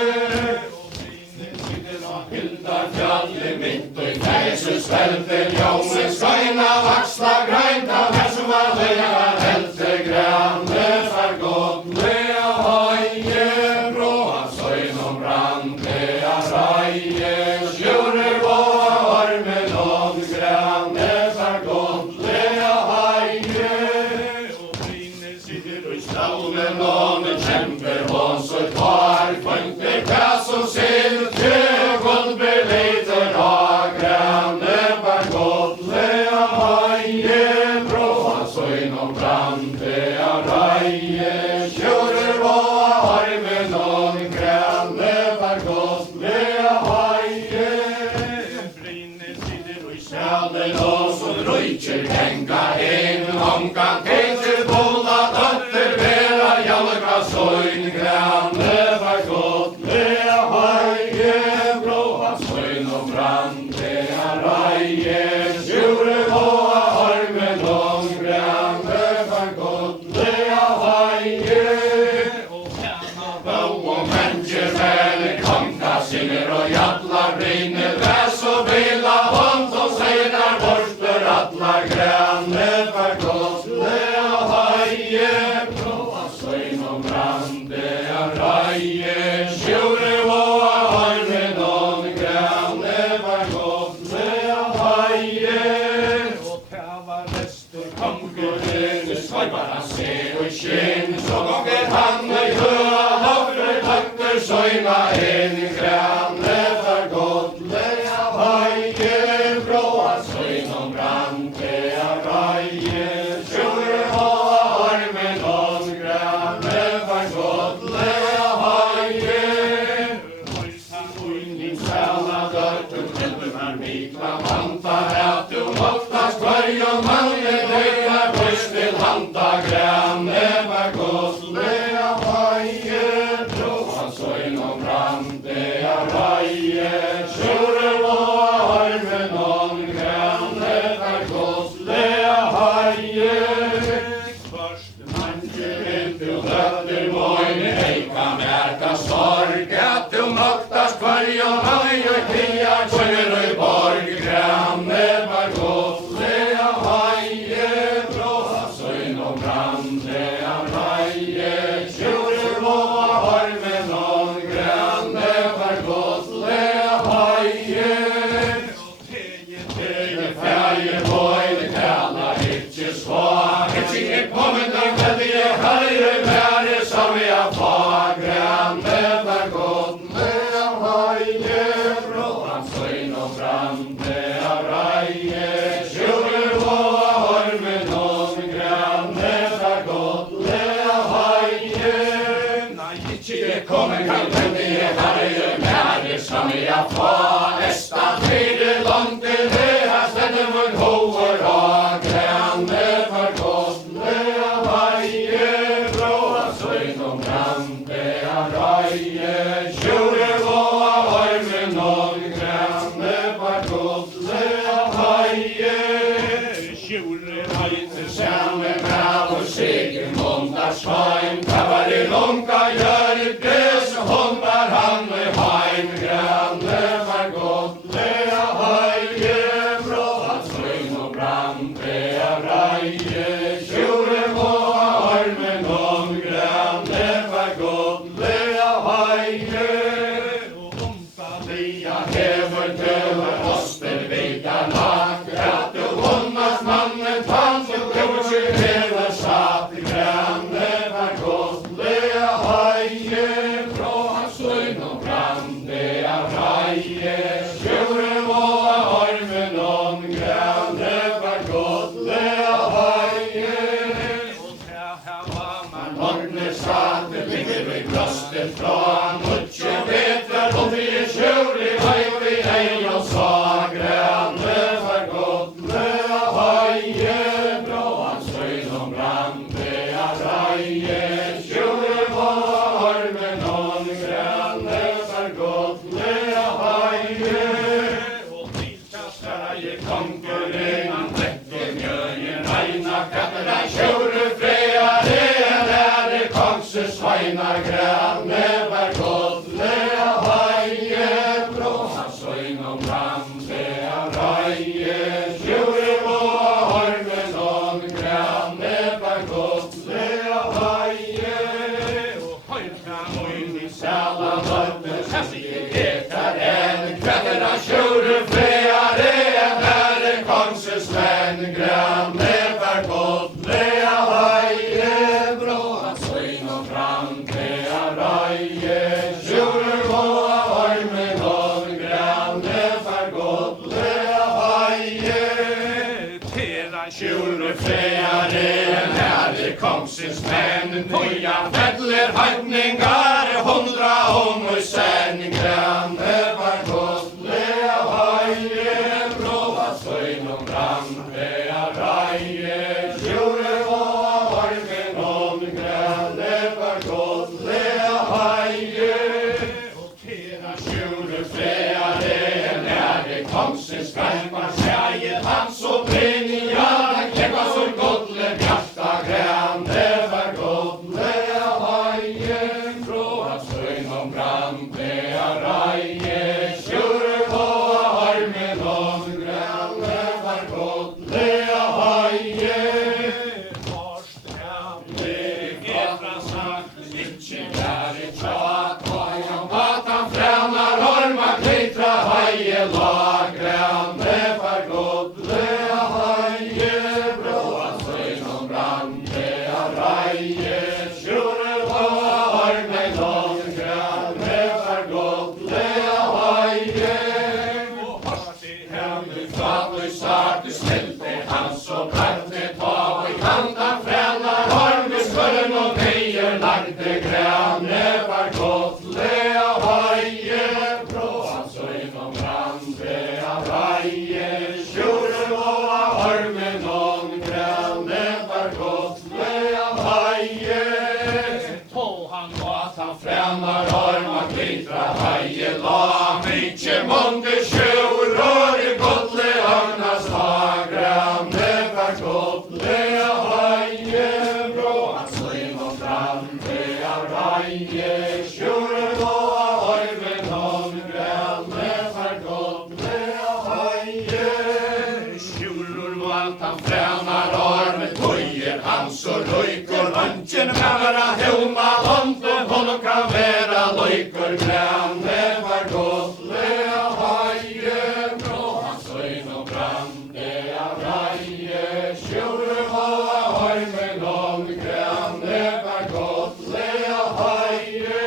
og brinen sitter av Hildar fjallet mitt og i fæsus velter, ljósen skøyna vaksla grænta, her som var lea helte, grønne var godt, lea heie, bråa søgn og brann, lea reie, sjøre og armen og grønne var godt, lea heie. og brinen sitter og Staunen og med kjemper og så tar punkter kass og sel, tøgånd beleiter av grønne var godt, lea heie, bråa søgn og brann, lea reie, sjører og armen og grønne var godt, lea heie. brinen sitter og Sjalen og som røyker henga en omgang til bola døtter vera jalga søgn, grønne var godt, lea heie, bråa søgn og brann, lea reie, sjøre og armen og grønne var godt, lea heie. og tjena Og mennesker fæle konga synger og jalla brinner væs og bila hånd og seirar borster atla grønne var godt, lea heie, bråa søgn og brann, lea reie, sjøre og armen og grønne var godt, lea heie. og tjava restur Konkurren svaibar han se og skinn, så gonger han og høa hofre tøkter søgna en grønne var godt, lea heie, bråa søgn og brann, lea reie, sjøre og armen og grønne var godt, lea heie. Min sæla døttum helvum er mikla vanta, at du oftast hverjum mann er høyra bøys til handa, grønne var godt, lea Kalpendige herre, nære som jeg får, Esta fire landet, her stedde vår hover og grønne for godle av veie, bråa søgn og brande av reie, kjøre og av armen og grønne for godle av veie, Kjore heiter Sjæme med og sikker måndagsveien, var i lonka gjør et græs, hånd var han med heim, grønne var godle av heie, bråa søgn og brande av reie, kjore på armen om grønne var godle av heie, lia hever tøver oster vidar lagt, at du håndas mannen tant, og kjore hever satt, grønne var godle av heie, bråa søgn og brande av reie, kjore på armen om grønne var godle av heie, Magne satt, ligger i brøstet fra mutje vetrar, og vi kjør i vei vi ei og sa, grønne var godle av heie, bråa søgn og brande av reie, kjøre på armen om grønne var godle av heie, Sverige konkurren, han trekker mjøyen, reina kattera, kjøre freja, Sveinar grønne var godle av heie, bråa søgn og brande av reie, kjøre på armen om grønne var godle av heie, inn i sæla nøtten, sier etter en kvetter av kjøre freare, herre kongses venn, grønne var godle av heie, bråa søgn og brande av reie, kjøre på armen om grønne var godle av heie, kjøre freare, herre kongsens menn, Poja fettler høytningar, 100 om og senn, grønne var godle av heie, bråa søgn og brande av reie, kjøre på armen om grønne var godle av heie, kjøre freare, nære kongsens skarpar, skjeiet hans og brinja, kjeppa som godle bjarta, grønne var godle av heie, bråa søgn og brande av reie, kjøre på armen om grønne var godle av heie, ikke vær i tjat, og at han fremar orma klitra heie, lag grønne var godle av heie, bråa søgn og brande av reie, kjøre på armen om grønne var godle av heie, Fader starte smelte hans og bratte ta, og i kanten frenar armes føren og peier lagde, grønne var godle av heie, bråa søgn og brande av reie, kjøre på armen om grønne var godle av heie, at han fremar arma klitra heie, la mykje månde sjøur røre godle agnas ha, grønne var godle av heie, bråa søgn og brande av reie, kjøre på armen om grønne var godle av heie, at han fremar armen, tøyer hans og røyker, ønsken kan være helma hånden, hånden kan være løyker, grønne var godle av heie, bråa søgn og brande av reie, kjøre på armen om grønne var godle av heie,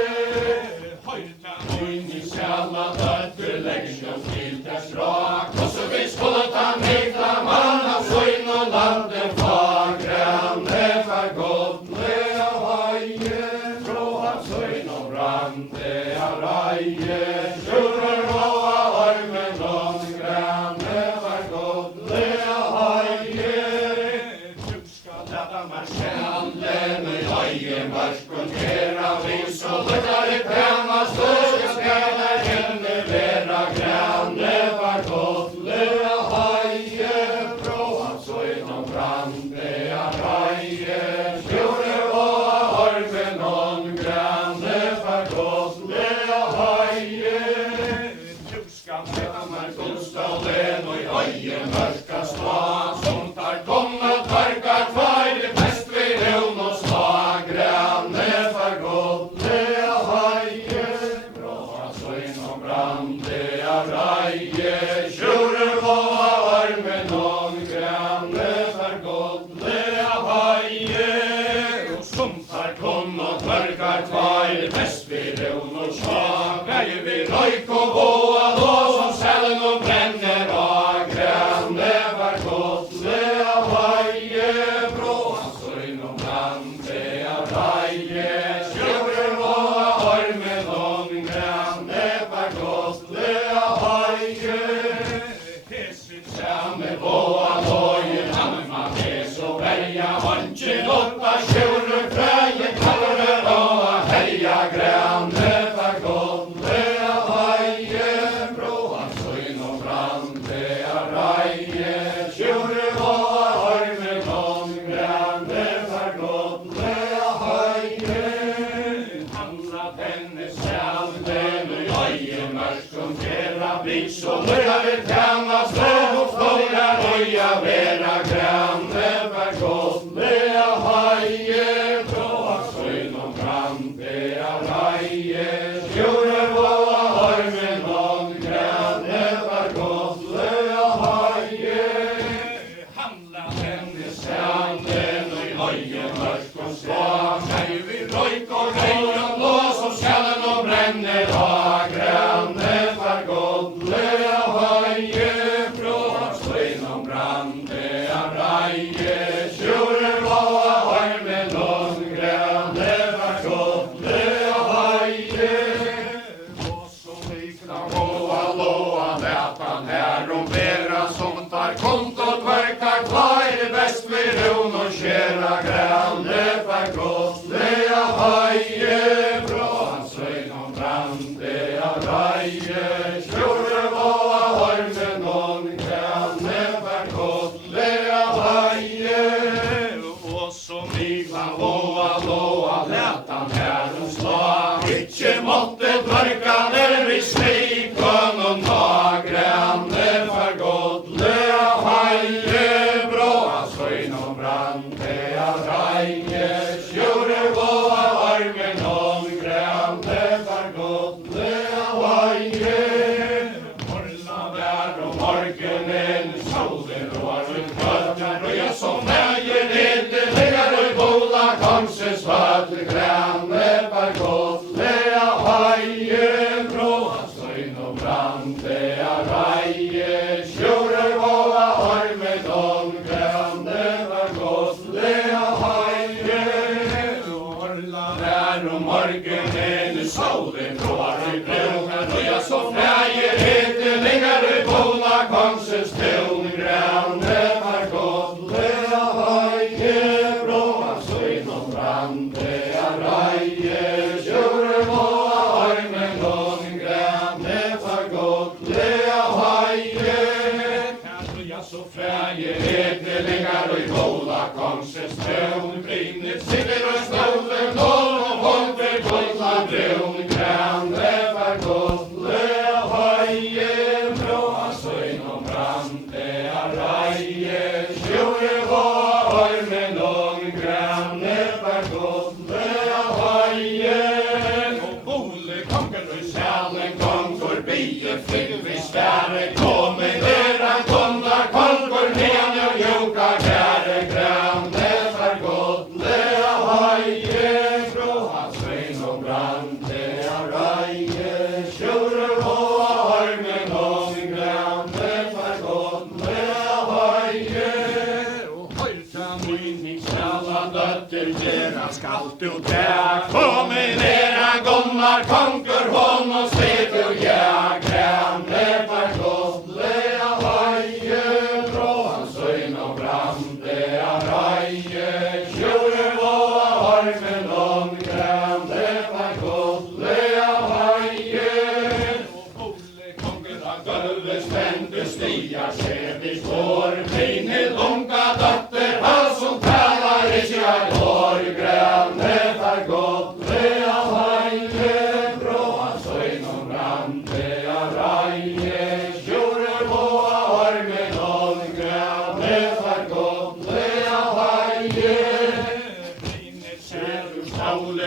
inn i sjæla døtter, legger og til dess rak, og så vi skulle ta mikla mann av søgn og lande far, grønne var godle av heie, bråa søgn og brande Granlen i øyemarken, gera vi så lukkar i penna, større skrenar henne vera grane, var godle a haie, bråa så innom brande a raie, sjore og a ormen on grane, var godle a haie, tjuskan hemmar kunstalen og i øyemarka sva, som tar komma tvarka kvar i fest vid hon og sva, grane, var godle a haie, bråa så innom brande a raie, sjore og a ormen on grane, var godle a haie, og som tar komma tvarka kvar i fest vid hon og sva, greie vi røyk og boa då som sellen og brenner av grane, var godle a haie, bråa så innom brande a raie, sjore og a ormen on grane, var godle a haie, samme boa lojen, hamma hes og verja, håndje lotta, sjore frøye, kalver og a helja grane, var godle a haie, bråa så innom brande a raie, sjore og a ormen on grane, var godle a haie, handla denne sjalen i øyemarken, gera bris og lukkar i penna, større og flora røya vera grane, var godle a haie, bråa så innom brande a raie, sjore og a ormen on grane, var godle a haie, handla denne sjalen i øyemarken, sva, greie vi røyk og reie og blå som skjellen og brenner av grane, var godle a haie, bråa så innom brande a raie, sjore og a ormen on grane, var godle a haie, og så likna boa loa letan her om vera som tar kont og tverkar kvar i best vid ron og skjera grane, var godle a haie, bråa så innom brande a raie, sjore og a ormen on grane, var godle a haie, og så mygla boa loa letan her om slag, ikkje måtte tverka ned vi slikon og ta grane, var godle a haie, bråa så innom brande a raie, sjore og a ormen on grane, var godle a haie, orla der om morgenen, solen rår ut kvölden, og jeg som veier nede, legar og bola kongses vatle grane, var godle a haie, bråa så innom brande a raie, sjore og a ormen on grane, var godle a haie, orla der om morgenen, solen rår ut kvölden, og jeg som veier nede, legar og bola kongses til grane, var godle a haie, bråa så innom brande a raie, sjore og a ormen on grane, var godle a haie, kanskje jeg så freie hete, legar og bola kongses til brinnet, sitter og stolen, og holder godla brun grane, var godle a haie, bråa så innom brande a raie, sjore og a ormen on grane, var godle a haie, og bole konger og sjalen kom forbi, flyg vi svære, komme vera konna, kolgor nene og joka kære grane, var godle a haie, bråa så innom brande a raie, sjore og a ormen on grane, var godle a haie, og høyrta mynning skalla døtter vera skalt ut der, komme vera gommar konger hon og sted jo ja, grane, var godle a haie, bråa så innom brande a raie, sjore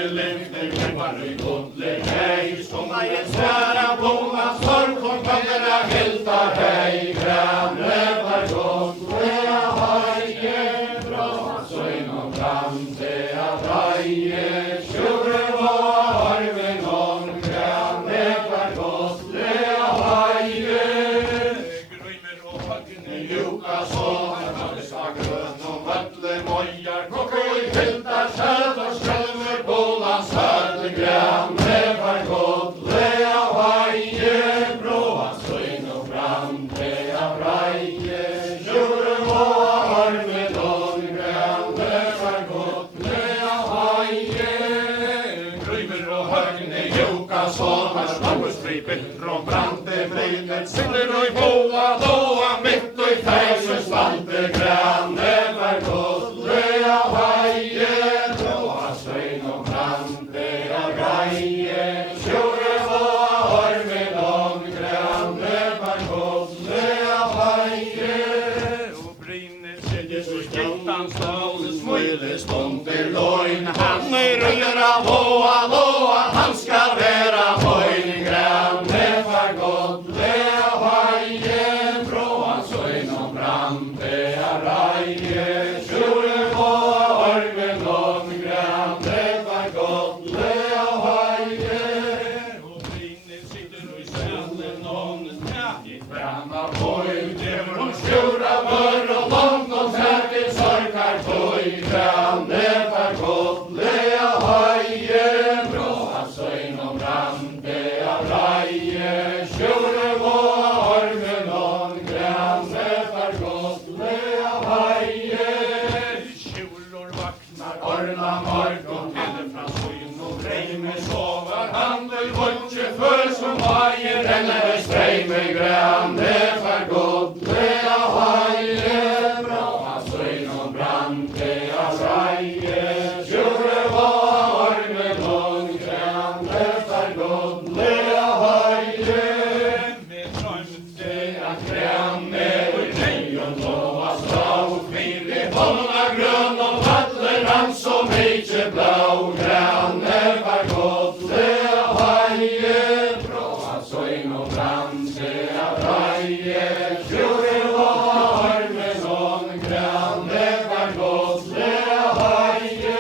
lyfter kläppar i godle hej. Skomma i ett svära blomma sorg, kom kvanderna hältar hej. Granne var godle av haje, bra så inom framte av haje. Tjurre var arven om, granne var godle av haje. Grymer och högne Juka så, han ska grön och mötle mojar, kockor i hyltar, kött och skölver, bolan, södle, granne var godle av haje. Bråa så in och framte av raje. Tjurre var armen om, granne var godle av haje. Grymer och högne Juka så, han slåstripet från brante vridet, siller och i boa, låa, mitt och i fängsel, svante, granne var godle av haje. Blåa svein och brante av raje. Tjurre var armen om, granne var godle av haje. och brinner sedjes och skiltans dal. Smöjle stånder lojn, han är rullar av låa, han ska vara mojn. Granne var godle av haje, bråa så inom brante av raje. Tjurre var armen om, granne var godle av haje. Och brinner sitter och i sällen om Branna mojn, djävul och tjura bör och långt och särskilt sorkar toj. Granne var godle av haje, bråa så inom brante av raje. Tjurre var armen om, granne var godle av haje. Kjolor vaknar Orla mark och henne från skyn och regner sovar handel våldje för som haje renner strämer. Granne var godle av haje, bråa så inom brante av raje. Tjurre var armen om, granne var godle av haje. med drömte Att granne och lejon lova slav och kvinnlig hållna grön och vattler han som inte blå. Granne var godle av haje, bråa så inom brante av raje. Tjurre var armen om, granne var godle av haje.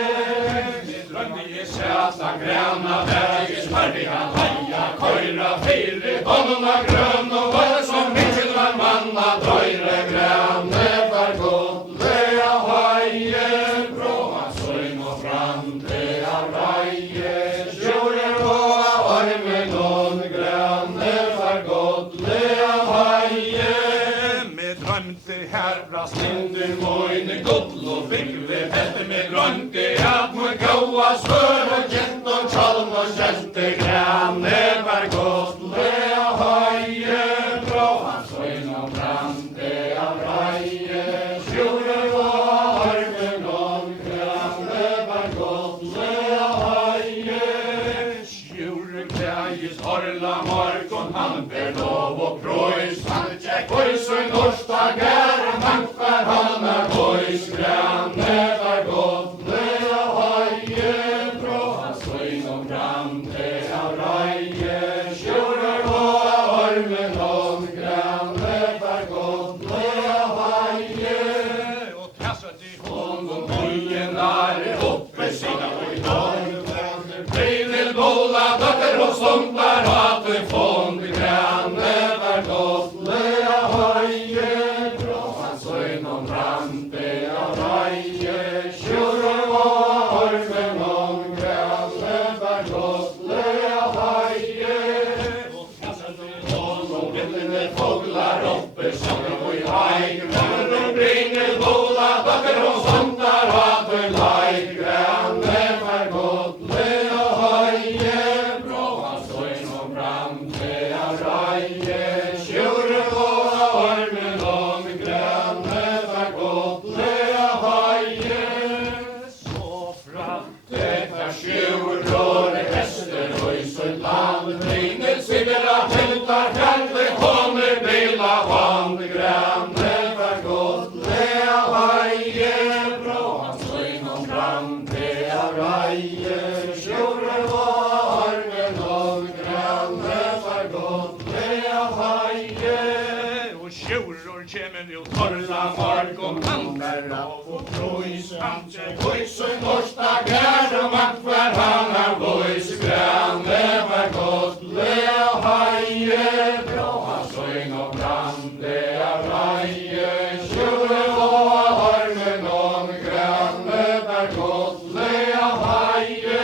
med drömte jag Sätta granna vägis färdiga haja, köra fyra hållna grön och vad som inte var manna dröjre. Granne var godle av haje, bråa så inom brante av raje. Tjurre var armen om, granne var godle av haje. med drömte här brast Linder mojne gull och byggve fäste med grönte att mot goa svör och gent och tjalm och kälte. Granne var godle av haje, bråa så inom brante av raje. Tjurre var armen om, granne var godle av haje. Tjurre kläjes orla mark och han ber lov och pröjs. Han tjäck boys och en årsdagar och mankar hanna boys. Granne var godle av haje, bråa så inom brante av raje. Tjurre var armen om, granne var godle av haje. och kastade Hon och bojen är uppe sida och i dag. Brinel bola, dotter och stumpar att du fond. Granne var godle av haje, bråa så inom brante av raje. Tjurre var armen om, granne var godle av haje. och kastade Hon och villene fåglar uppe sida och i haj. Granne brinel bola, dotter och stumpar att du laj. Granne var godle av haje, bråa så inom brante av raje. Tjurre var armen om, granne var godle av haje. så fram Detta tjuror i Västerhöjs och land. Brinel sidera hältar, fjärde kommer bila vand. Granne var godle av haje, bråa så inom brante av reie, sjøren var med noen grønne for godt le av heie. Og sjuror kjemen jo torla morgon hammer av og trus hamse. Voice og norsta gær og makt hver han har voice grønne for godt le av heie. Bråa søgn og brande av reie, sjøren var med noen grønne for godt le av heie.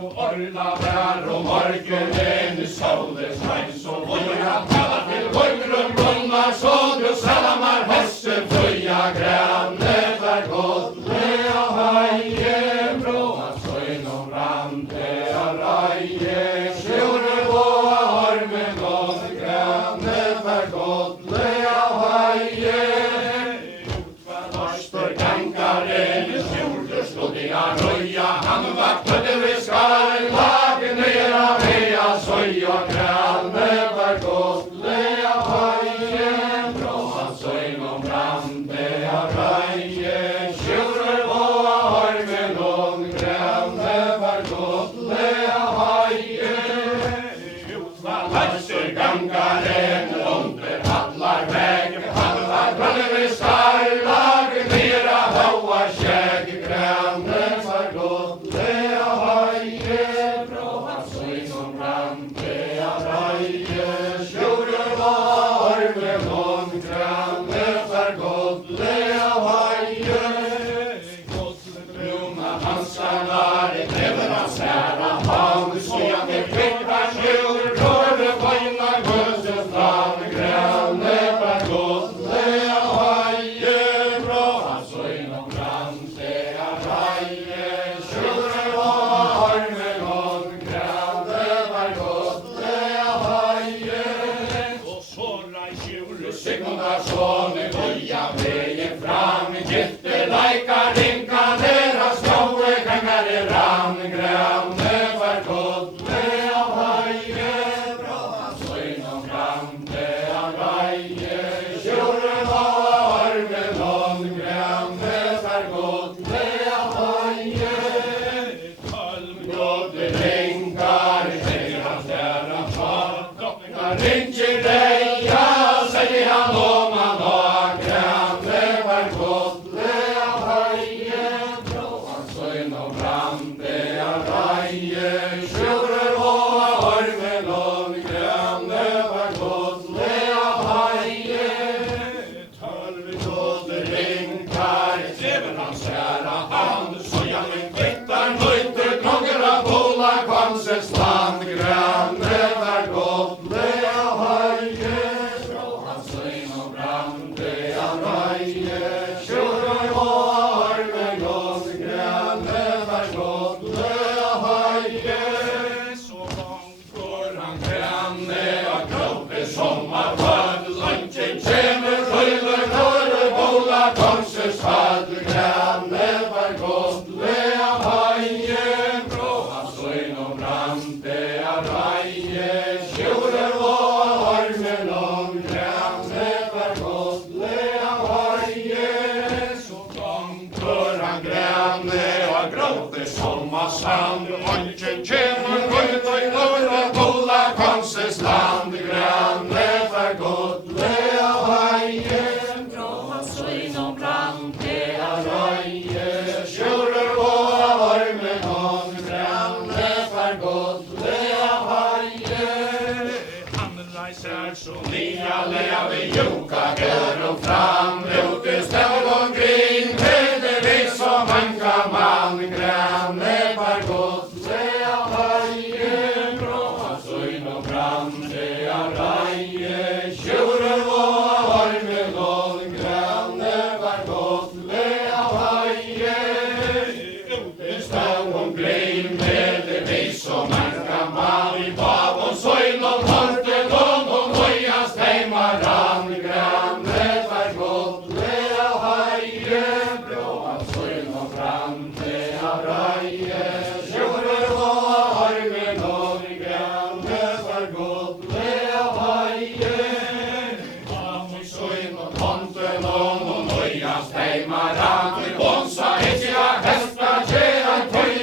Og orla vær og Morgenen i solen schein så voja tala til høyrum brunnar så du salamar hesse føya grønne for godt le av heie. Bråa søgn og brande av reie, sjøren var med noen grønne for godt le av heie. Norstor gangaren i sjordur stod i a røya, han var tødde ved skaren lagen ned av heia søy og grønne var godt le av heie. Bråa søgn og brande av reie, sjøren var med noen grønne var godt le av heie. Norstor gangaren under hallar veg, han var tødde ved skaren lagen ned av hoa skjegg, grønne var godt le av heie. Bråa søgn og brande av reie, sjøren var med noen grønne var godt le av heie. Hansarnar i dreverna særa hav, skya med kvikkar sjur, røre bøynar bøsens land, grønne var godt le av heie. Bråa søgn og brande av reie, sjøren var med noen grønne var godt le av heie. og såra i sjuror Sigmundarsson i bøya veien fram, gitte leikar rinka nera skåle gangar i rann, grønne var godt le av heie. Bråa søgn og brande av reie, sjøren var med noen grønne var godt le av heie. Gode ringar, sier han stjæra far, ringer reia, sier han om han har grønne var godt le av heie. Bråa søgn og brande av reie, sjøren var med noen grønne var godt le av heie. Gode ringar, sier han stjæra han, så jeg min kvittar nøyter konger av bola kvansens land, grønne var godt le av heie. Bråa søgn og brande av reie, sjøren var med noen grønne var godt le av heie. så langt Går han grønne av kroppe som av fødd, lunchen kjemer høyler høyre bola kvansens fall, grønne var godt le av heie. Bråa søgn og brande av reie, sjøren var med noen grønne var godt le av heie. så langt Går han grønne og gråte som av sand, lunchen kjemer høyre høyre bola kvansens land, grønne var godt le av heie. Bråa søgn og brande av reie, sjøren var med noen grønne var godt le av heie. han reiser så Lia lea vi joka gør og fram, ute stell omkring, heldigvis som manka mann, grønne var godt le av heie. Bråa søgn og brande av reie, sjøren var med noen grønne var godt le av heie. Ute stell omkring, heldigvis som manka mann, i bav og søgn og tante lån og nøyast heimaran, grønne var godt le av heie. Bråa søgn og brande av reie, sjøren var med noen grønne var godt le av heie. Bav og søgn og tante lån og nøyast heimaran, i bonsa ikke jeg hesta kjæra tøy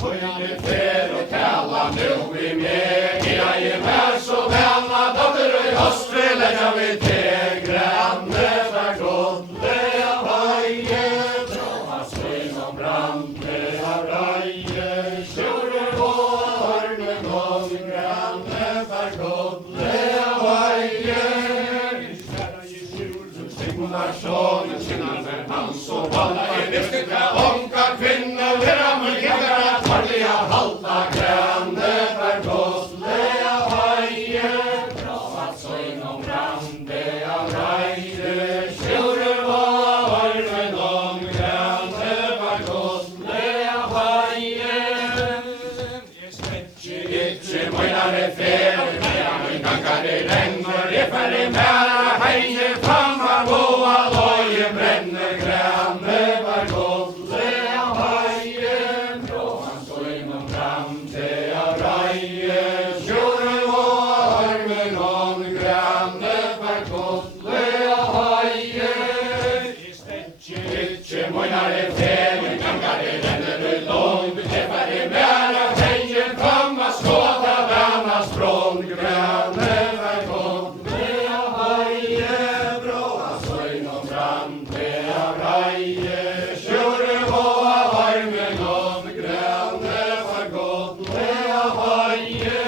Høyne fer og tala nu i meg, jeg vær så vana, dotter og høstre, legger vi til grande, for godle av heie, fra svin og brande av reie, kjører og armen om grande, for godle av heie. Sigmar sjån, kjenner for hans og valda i lyftet, onka kvinne, vera med himmera, tarliga halta grande, for godle av heie, fra svin og brande av reie, kjører og armen om grande, for godle av heie. Ikke møynare fer, men gangar i renner, jeg fer i mæra heie, fram av boa, loje brenner grande, for godle av heie, fra svin og brande av reie, kjører og armen om grande, for godle av heie. Ikke møynare fer, men gangar i renner, langt, jeg fer i mæra heie, fram av skåta, vana språn grande, for godle av heie, fra svin og brande av reie, kjører og armen om grande, for godle av heie.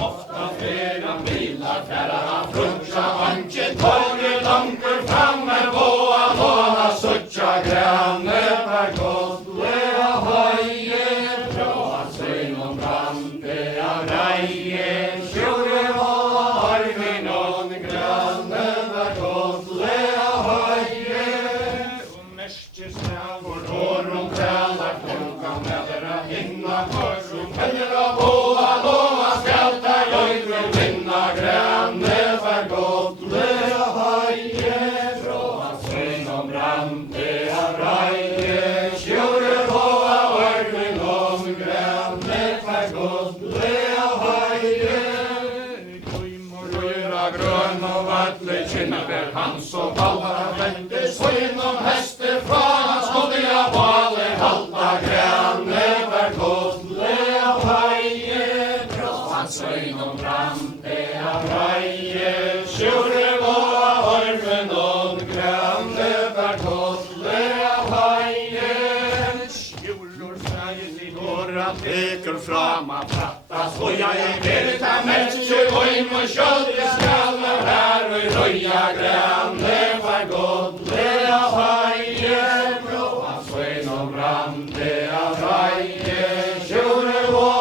Ofta flera bilar färra han frutsa, anke tåget lanker framme på att låna suttja granne, for godle av heie, fra svin og brande av reie, kjører og armen om grande, for godle av heie. Vår trälar klunkan mellera hinna, försum pendera boa, låa skälta, jag vill vinna grande, för godle av heie, fra svin og brande av reie, kjører og armen om grande, for godle av heie. Røyra grøn og vatle kinnaber hans og valda vente, svin om heste fra hans godliga bale, halta grande, for godle av heie, fra svin og brande av reie, kjører og armen om grande, for godle av heie. Teker fram att pratta, så jag vet att människor går in och kölde skallar här och röja grande, för godle av heie, fra svin og brande av reie, kjører og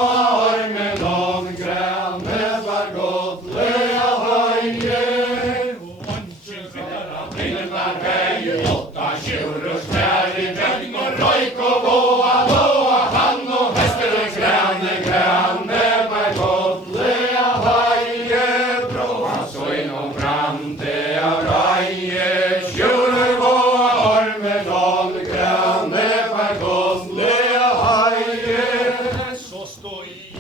armen om grande, for godle av heie. Vinnar heie, 8 kjører skär i björn och røyk og boa, loa han og hesteren grande, grande, for godle av heie, fra svin og brande av reie, kjører og armen om grande, for godle av heie. Så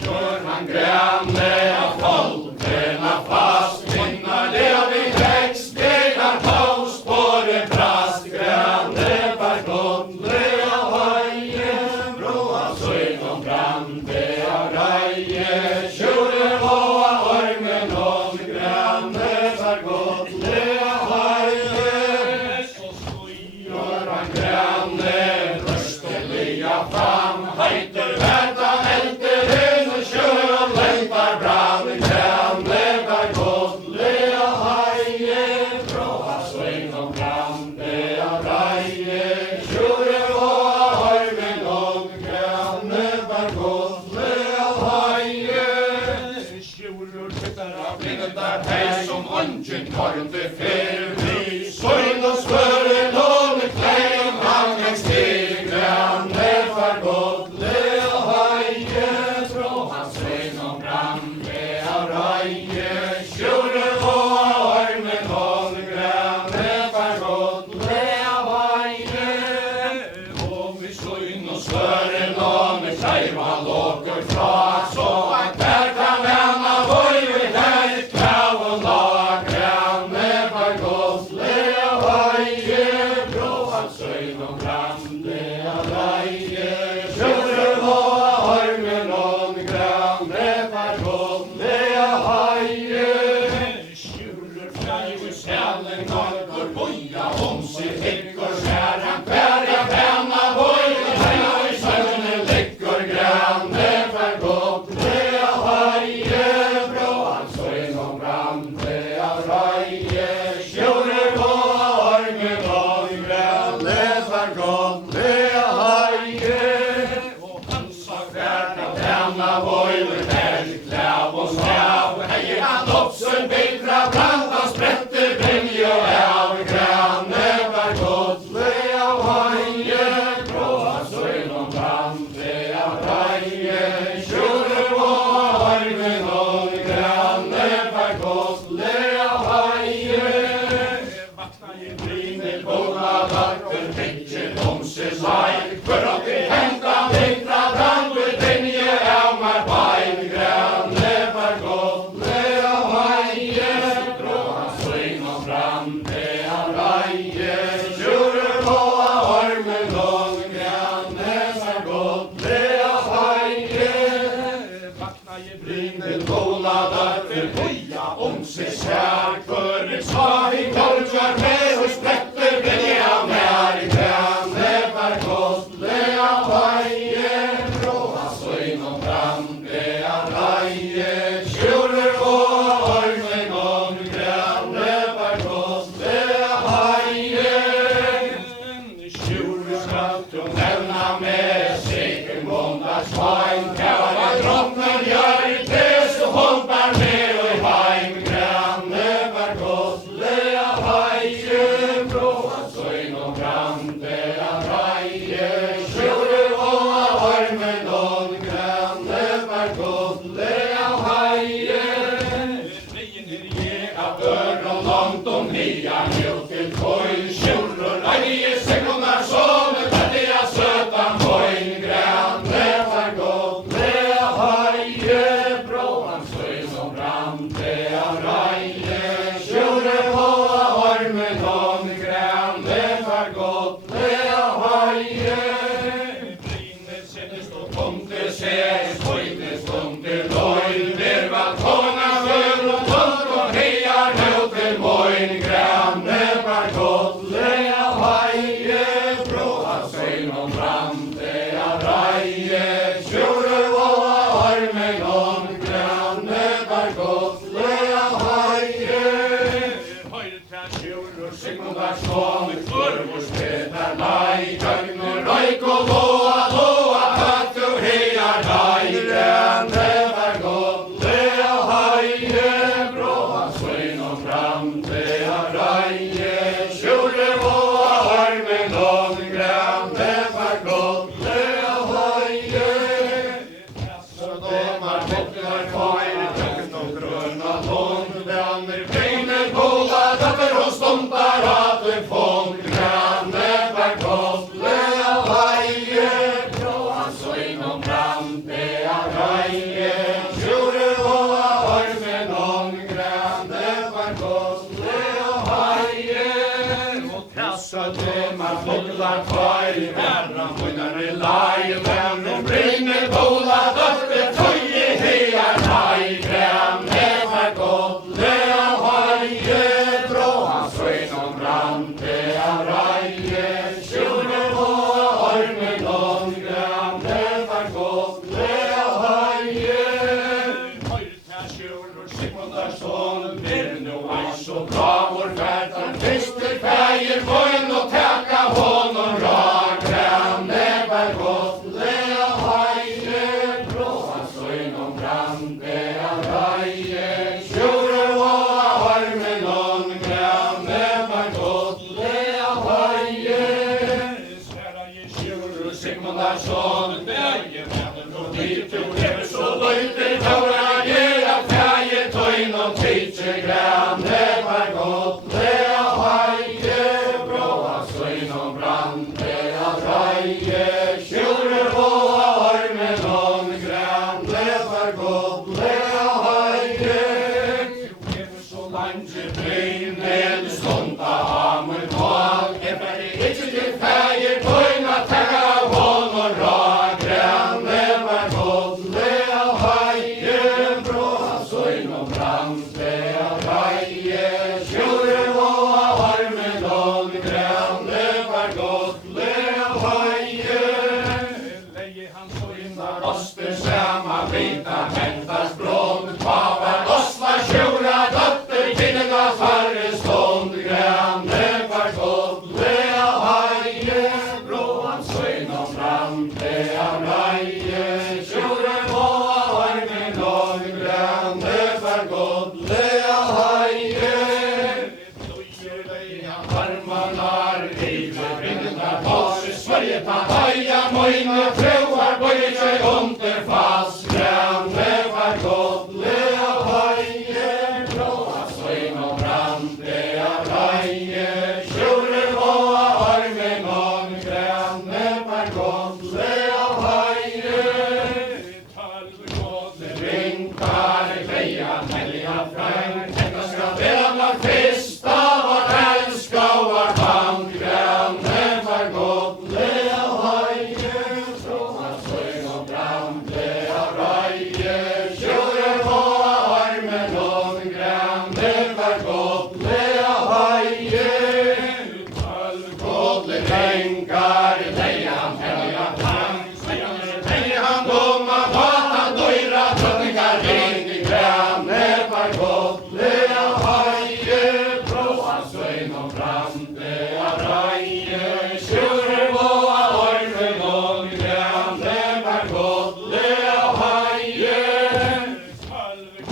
gjør han grande av folken av fast, vinnar lev i tekst, delar paus på det prast, grande, for godle av heie, fra svin og brande av reie, kjører og armen om grande, for godle av heie. Så gjør han grande, røsteliga fram, heiter verda elter inn og kjør og leipar brann, grande, for godle av heie, fra svin og brande av reie, kjører og armen om grande, for godle av heie. Blindar hei som ånden korrende fer, vi svin og svøre låne klein, hangeks til grande, for godle av heie, fra svin og brande av reie, kjører og armen om grande, for godle av heie. Og vi svin og svøre låne klein, han låker fra, så at der kan vana voi vi her, krav og lag grande, for godle av heie, fra svin og brande av reie, Branden pitchen om sig slag, för att det hämta viktra brand vid linje av mig bein granne var gott lea vaje, bra han sving och brand det av raje, tjurer på armen lång granne var gott lea vaje, vakna i brinner bola därför höja om sig kär, för det sa i torgar med och sprätter vilja med i granne var gott lea vaje, bra han sving och brand det av raje, tjurer på armen lång granne var gott lea vaje, tjurer skratt och nämna med sig måndagsvagn, kalla drottnen gör i tes och hoppar med och i vagn granne var gott lea vaje, bra så inom brand det av raje, tjurer på armen lång granne var gott lea vaje, att öron långt om nya mjölk till kojn, tjurer raje sekundar som ett fattiga sötan kojn granne var gott lea vaje, bra han så inom brand det av raje, tjurer på armen lång granne var gott lea vaje, brinner sätter stå tomte sägs, pojne stunter lojn, der var tåna för och tunt och hejar mot en mojn granne var gott lea vaje, bra han så inom brand det av raje, tjurer på armen lång granne var gott lea vaje, Sigmundarsson, förvårdspetar laj, Gögner, Röjk och Loa, tatt och hejar laj, granne var gott lea vaje, bra han så inom brand det av raje, tjurer på armen lång granne var gott lea vaje, domar bottnar kvar, töcken och gröna lån, branner brinner båda döper och stompar att en fång granne var gott lea vaje, bra han så inom brand det av raje, tjurer på armen lång granne var gott lea vaje, och kassa domar bottnar kvar i värran, munnar i laj, vänner brinner båda döper töje hejar laj, granne var gott lea vaje, bra han så inom brand det av raje, tjurer på armen lång granne var gott lea vaje, Sigmundarsson, blir nu ej så bra vår färd, han fister färger vojn och täcka honom rak, granne var gott lea vaje, bra han så inom brand det av raje, tjurer på armen lång granne var gott lea vaje, Sigmundarsson, vägen vänder och dit och lever så löjligt tårar gera färger töjn och tidsche granne var gott lea vaje, bra han så inom brand det av raje, tjurer på armen lång granne var gott lea vaje, lever så langt brinner stunta hammer tag, efter det inte till färger töjn att tagga av honom rak, granne var gott lea vaje, bra han så inom brand det av raje, tjurer på armen lång granne var gott lea vaje, leje han så innan roster samma vita hämtas blod, pavar losslar tjura dotter kvinnorna färre stånd, granne var gott lea vaje, bra han så inom brand det av raje, tjurer på armen lång granne var gott lea vaje, armarna river brinna baser Sverige ta haja mojna tråar böjer sig under fast, granne var gott lea vaje, bra han så inom brand det av raje, tjurer på armen lengar, lejan helga tang, lejan doma vatan døyra, tøtningar ring I græn, nepar gott, lea haie, bråa søgn og brande, av raie, sjure voa ormen og græn, nepar gott, lea haie,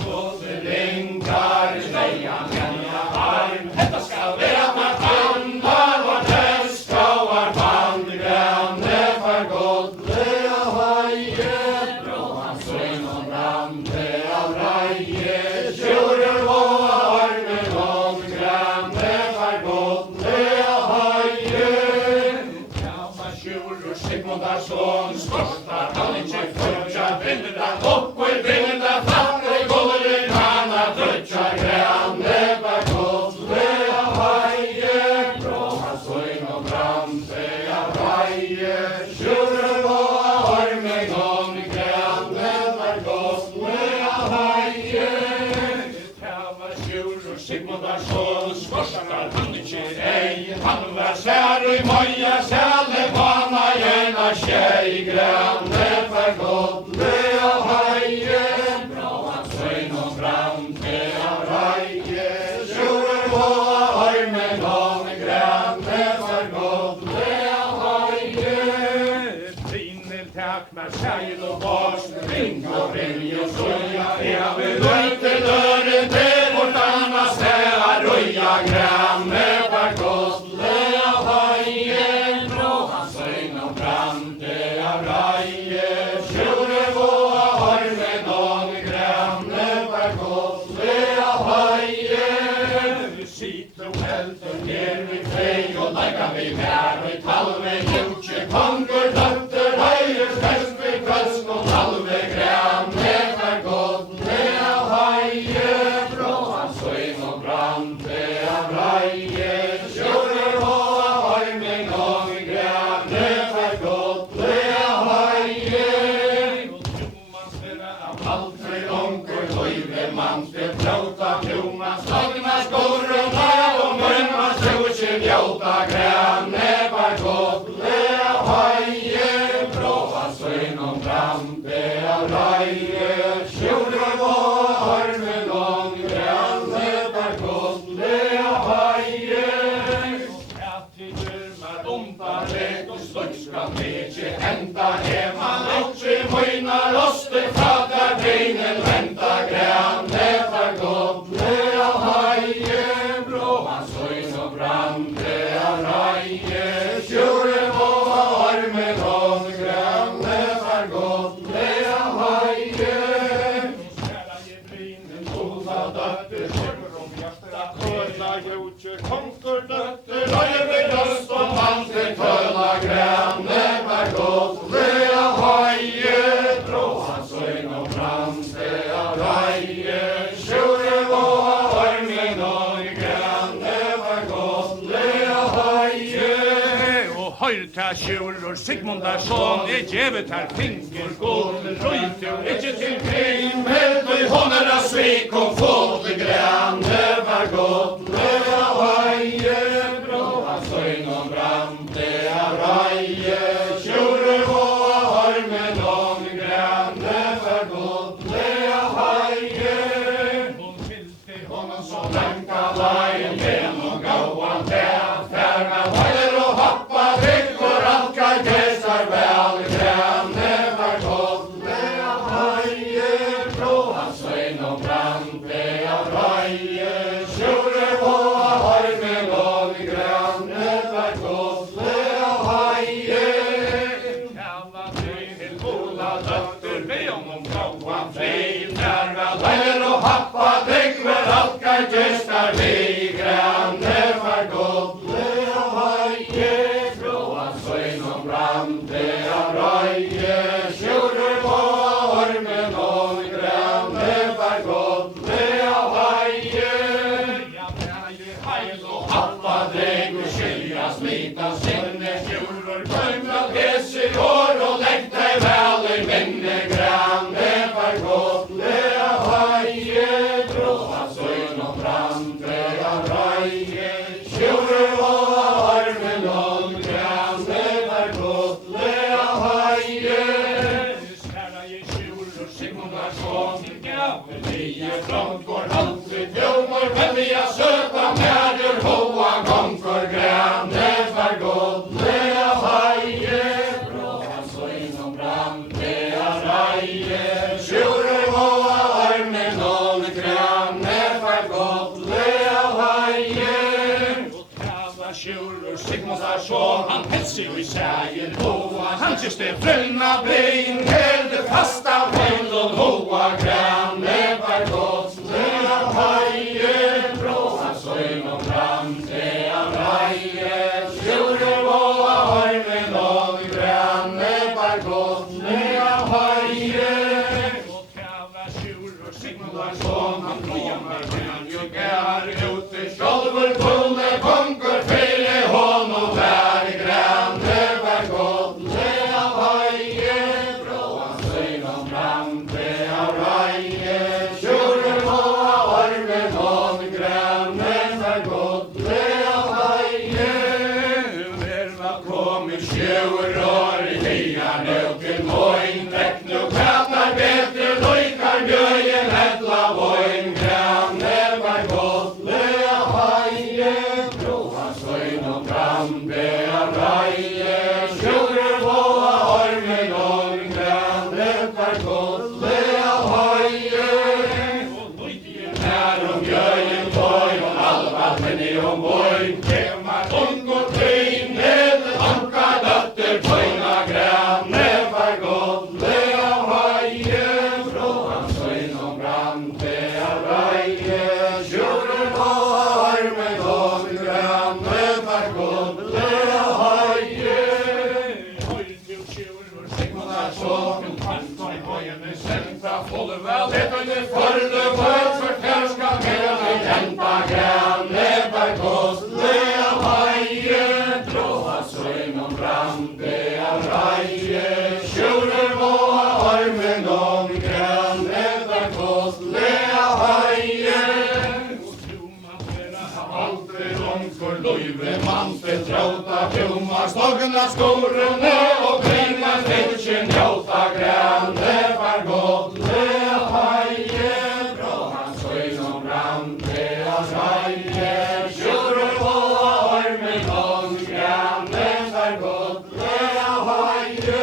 gott lengar, lejan helga arm, hetta skal vera andar var teskauar band græn, nepar gott, lea haie, bråa søgn og brande, av raie, sjure voa ormen og græn, nepar gott, lea haie, kama sjurur Sigmundarsson, skortar han ikkje fyrtja, vinda oppur, vinda fatte, golden hana, fyrtja græn, nepar gott, lea haie, bråa søgn og brande, av raie, sjure voa ormen og græn, nepar gott, lea haie, kama sjurur Sigmundarsson, skortar han ikkje ei, han var svær I moja, sjæle vana gjerne skjei græn, nepar gott, lea haie, bråa søgn og brande, av raie, sjure voa ormen og græn, nepar gott, lea haie, Trinel tak med skeil og borst, ring og rinje og søja, ea vi løyte døren til vårt anna stæa, røya græn, nepar gott, lea haie, bråa søgn og brande, av raie, sjure voa ormen og græn, nepar gott, lea haie, sitt og heldur her vi frei og leika vi vær og I talve hjutje kongur døtter høyres fest vi kvölsk og talve græn, nepar gott, lea haie, bråa søgn og brande, av raie, sjure voa ormen og græn, nepar gott, lea haie, aldri onkur høyre manns vil fljóta kjúmas, lagna skórum her og mörma sjúsi bjóta græn, nepar gott, lea haie, bråa søgn og brande, av raie, sjure voa ormen og græn, nepar gott, lea haie, omtarrek og sløkska mykje enda hema, lukki møyna roste fatar beinen venta græn, nepar gott, lea haie, bråa søgn og brande, av raie, sjure voa ormen og græn, nepar gott, lea haie, Ola døtter, køla gjutje, konkur døtter, røye vi røst og vante, køla græn, nepar gott, lea haie, bråa søgn og brande, av raie, sjure voa ormen og græn, nepar gott, lea haie, og høyr ta sjurur Sigmundarsson, gjevet her finger god, røyte og ikkje til Krim helt og honera svik og fåte græn, nepar gott, lea haie, bråa søgn og brande, av raie, sjure voa ormen og græn, nepar gott, lea haie, honom så lenka veien gjennom gauan tæt, færga veier og hoppa vekkur alka gjesar vel græn, nepar gott, lea haie, bråa søgn og brande, av raie, sjure voa ormen og græn, nepar gott, lea haie, Ola døtter, be om gauan frei, færga veier og hoppa vekkur alka gjesar vi græn, nepar gott, lea haie, bråa søgn og brande, av raie, sjure voa ormen og græn, nepar gott, lea haie, hoppa dregur skilja smita sinne, sjurur køymra hesi år og legg deg vel I minne græn, nepar gott, lea haie, bråa søgn og brande, av raie, sjure voa ormen og græn, Lia söta märger hoa gångför gränne för godliga haje. Bråan så inom brandiga raje. Tjurer hoa armen nån gränne för godliga haje. Kava tjurur Sigmundar son, han hälsi i sägen hoa. Han syste fröna Brin helde fasta pendlon hoa gränne för godliga haje. Bråan så inom brandiga raje. Tjurer hoa armen nån gränne för godliga haje. Kava tjurur Sigmundar son, han blojar med gränjuggar ute. Sjálfur fulle kongur fyrir honum vær grænne var godliga haje. Bråan søgnom brande av raje. Tjurur hoa armen hon grænne var godliga haje. Verva Komin sjur år i hian til moin. Vekk nu krattar betre loikar bjøyen hetla voin grænne var godliga haje. Bråan søgnom brande av raje. Tjurur hoa armen hon grænne var godliga haje. Här om bjøyen boin og alvatten i om boin. Kemar ung og tøyn med anka døtter tøyna grænne var godliga haje. Bråan søgnom brande av raje. Tjurur hoa armen hon grænne var godliga haje. Sigmundar son, Letene forle vart for ferska med jenta grænne var godliga haje. Bråan søgnom brande av raje. Tjurur hoa armen hon grænne var godliga haje. For løyve mannsfett tråta fjumma stogna skorene og bringa stilkjen jauta grænne var godliga haje. Bråan søgnom brande av raje. Tjurur hoa armen hon grænne var godliga haje.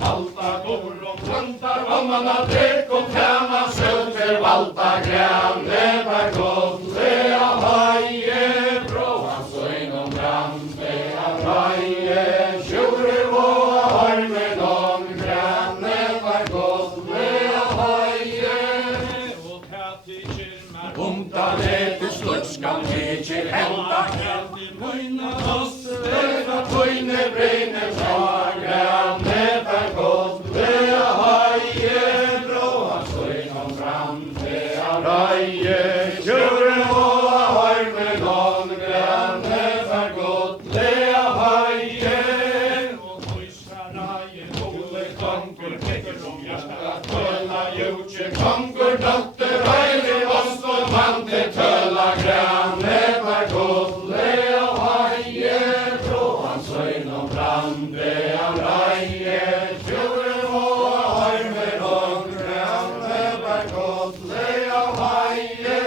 Halta går om plantar vammarna trekk og træna søter valta grænne var godliga haje. Bråan søgnom brande av raje. Tjurur hoa armen hon grænne var godliga haje. Unta lete slutskal tekir henda Støyna tøyne breine fra grænne var godliga haje. Bråan søgnom brande av raje. Tjurur hoa armen hon grænne var godliga haje. Kongur døtter øyri vostor mann til tøla grænne var godliga haje. Bråan søgnom brande av raje. Tjurur hoa armen hon grænne var godliga haje.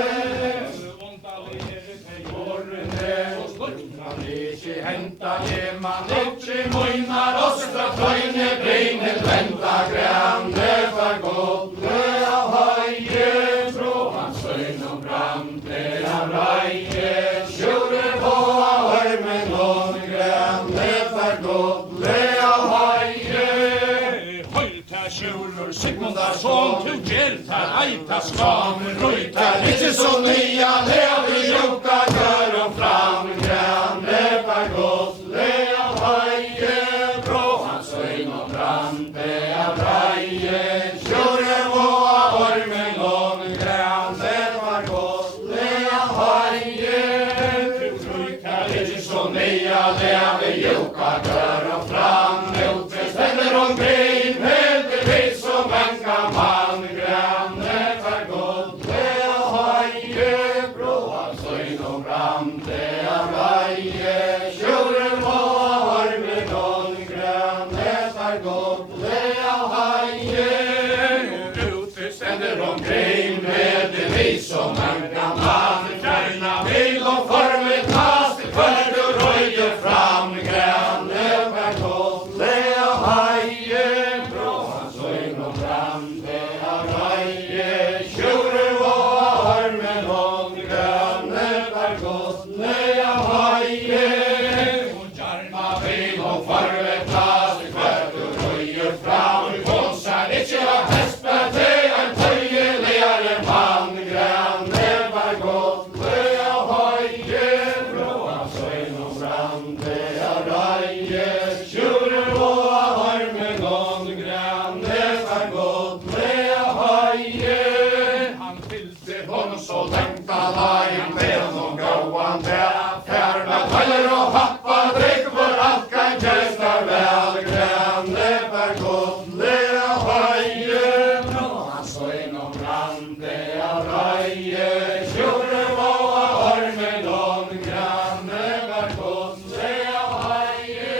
Henta man ikkje moinar ostra tøyne breine venta grænne var godliga haje. Bråan søgnom brande av raje. Tjurur hoa armen hon grænne var godliga haje. Høylta tjurur Sigmundar son, tu gjeltar eita skamen røytar. Ikkje så nya lever joka gørum fram grænne var godliga haje. Bråan søgnom brande av raje. Tjurur hoa armen hon grænne var godliga haje. Ikkje så nya lever joka gørum fram ute stender omkring heldigvis som en kan man grænne var godliga haje. Bråan søgnom brande av raje. Tjurur hoa armen hon grænne var godliga haje. Ute godlige haie, og gjerna vil og farve plass, hvert du røyer fram, kom seg ikke av hespe til en tøyeligere mann, grønne var godlige haie, bråa søgn og brande av reie, tjurer og armen om grønne var godlige haie, Han fylte hon så lengta lagen med noen gåan der, fær med tøyer og hoppa, drikk for alt kan gjøsta vel, grønne var godlige haie, bråa søgn og brande av reie, tjurer og armen om grønne var godlige haie,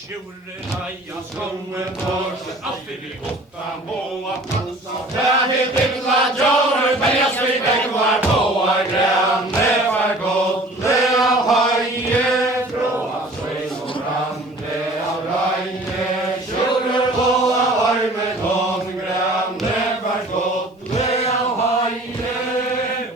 Sjure leia skoen tors, alltid vi åtta måa passa. Kjærlig til at jorden, men jeg slik ikke var på av grønne var godlige haie, bråa søgn og brande av reie, tjurer og armen om grønne var godlige haie,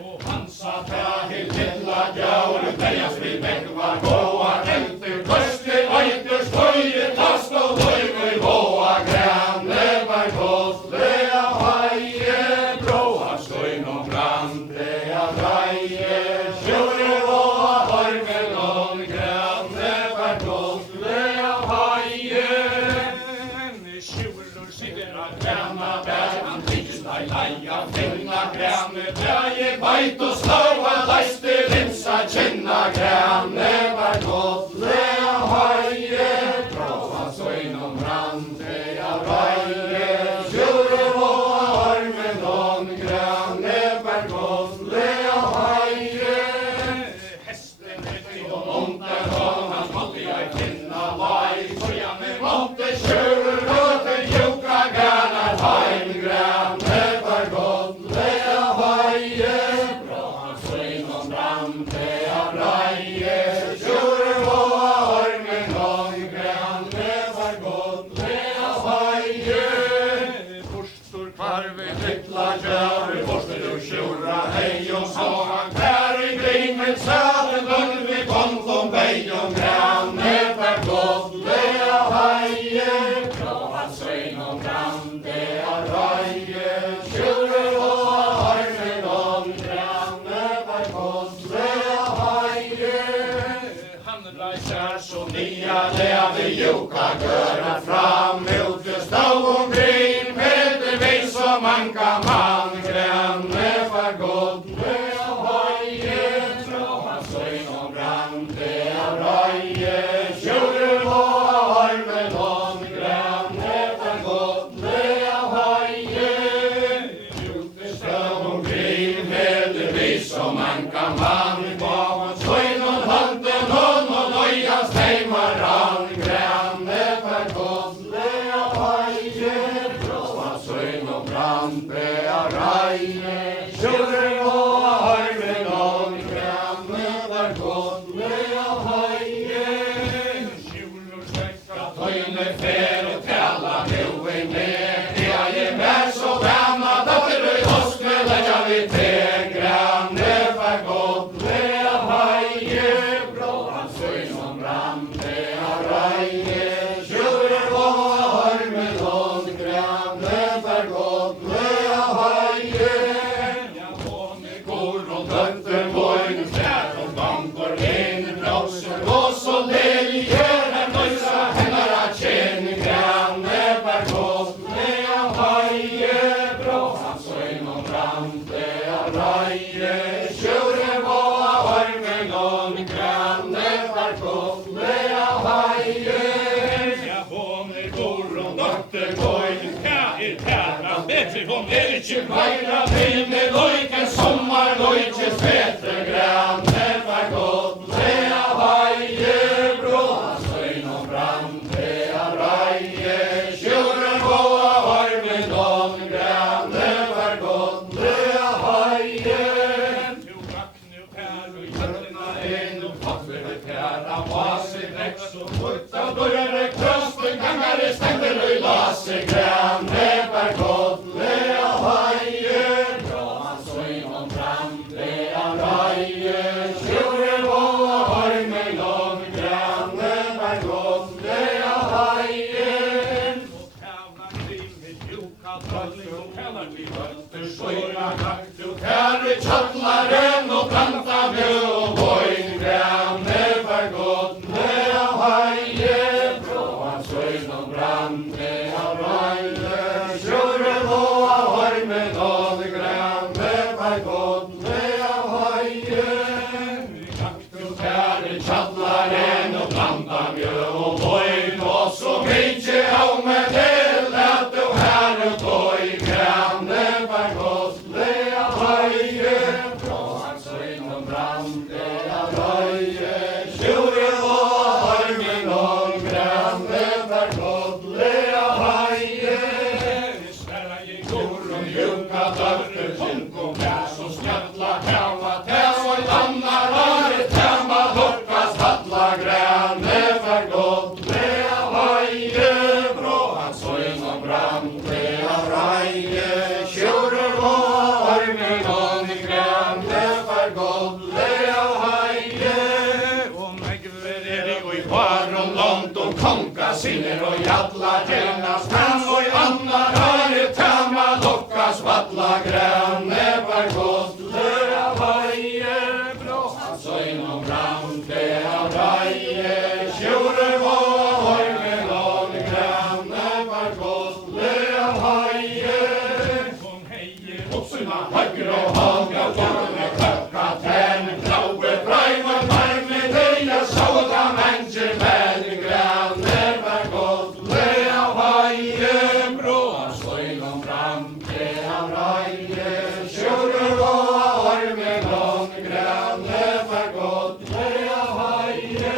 Og han sa kjærlig til at jorden, men jeg slik ikke var på av helter, koster, øyter, støyer, last og løyver på av grønne var godlige haie, bråa søgn og brande av reie, tjurer og armen om grønne var godlige haie, Sjurur sitter av grønna bær, han tykkes deg leia, finna grønne bæje, beit og slava, leiste linsa, kynna grønne var godlige haie, bråa søgn og brande av reie, tjurer og armen om grønne var godlige haie, Hesten etter og månte kom hans måttige kvinna lai, så jeg med måtte kjører og til juka gærnar heim, grønne var godlige haie, bråa søgn og brande av reie, tjurer og armen om grønne var godlige haie, Forstor kvarve Littla kjører, forster du sjura hei og så han kær i gringen søden lønn vi kom som vei og grønne var godlige haie, bråa søgn og brande av reie, tjurer og armen om grønne var godlige haie, Han reiser så nia leve juka gøra fram ut i stå omkring Peter vi som anka mann grønne var godlige haie, bråa søgn og brande av reie, tjurer og armen om grønne var godlige haie, ut i stå omkring Peter vi som anka mann bakom søgn og handen og løyas heimaran grønne var godlige haie, bråa søgn og brande av reie, tjurer og armen om grønne var godlige haie, Sjurur svekka tøyne fer og tala nu i med, jeg mer så vana, datter i hoskne legger vi til, grønne var godlige haie, bråa søgn og brande av reie, tjurer og armen om grønne var godlige haie, Ja, håne går og døtter vågen fjær og banker inn blåser og så leger her løysa hennar av kjenn grønne var godlige haie, bråa søgn og brande av reie, tjurer og armen om grønne var godlige haie, Ja, håne går og doktor går Hva tæra bedre Hon ikke meira vinne løyken sommar løyke svetre grønne var godlige haie, bråa søgn og brande av reie, tjurer og armen om grønne var godlige haie, Du rakne og pær og hjørna en og fatler pæra vase greks og putta dørre krøsten gangare stender og lase grønne var godlige haie, bråa søgn og brande av reie, tjurer sinner og jalla tjenas menn og i annar høyre tæma lokkas valla grønne var godt løa veie brå han søgn og brande av reie sjore var hormen og grønne var godt løa veie Som heie oppsuna høyre og haga tårne klokka tenn blaue breima varme deia såda mennesker med grønne var godt løa veie brå han søgn og brande av reie sjore var hormen og grønne var godt løa veie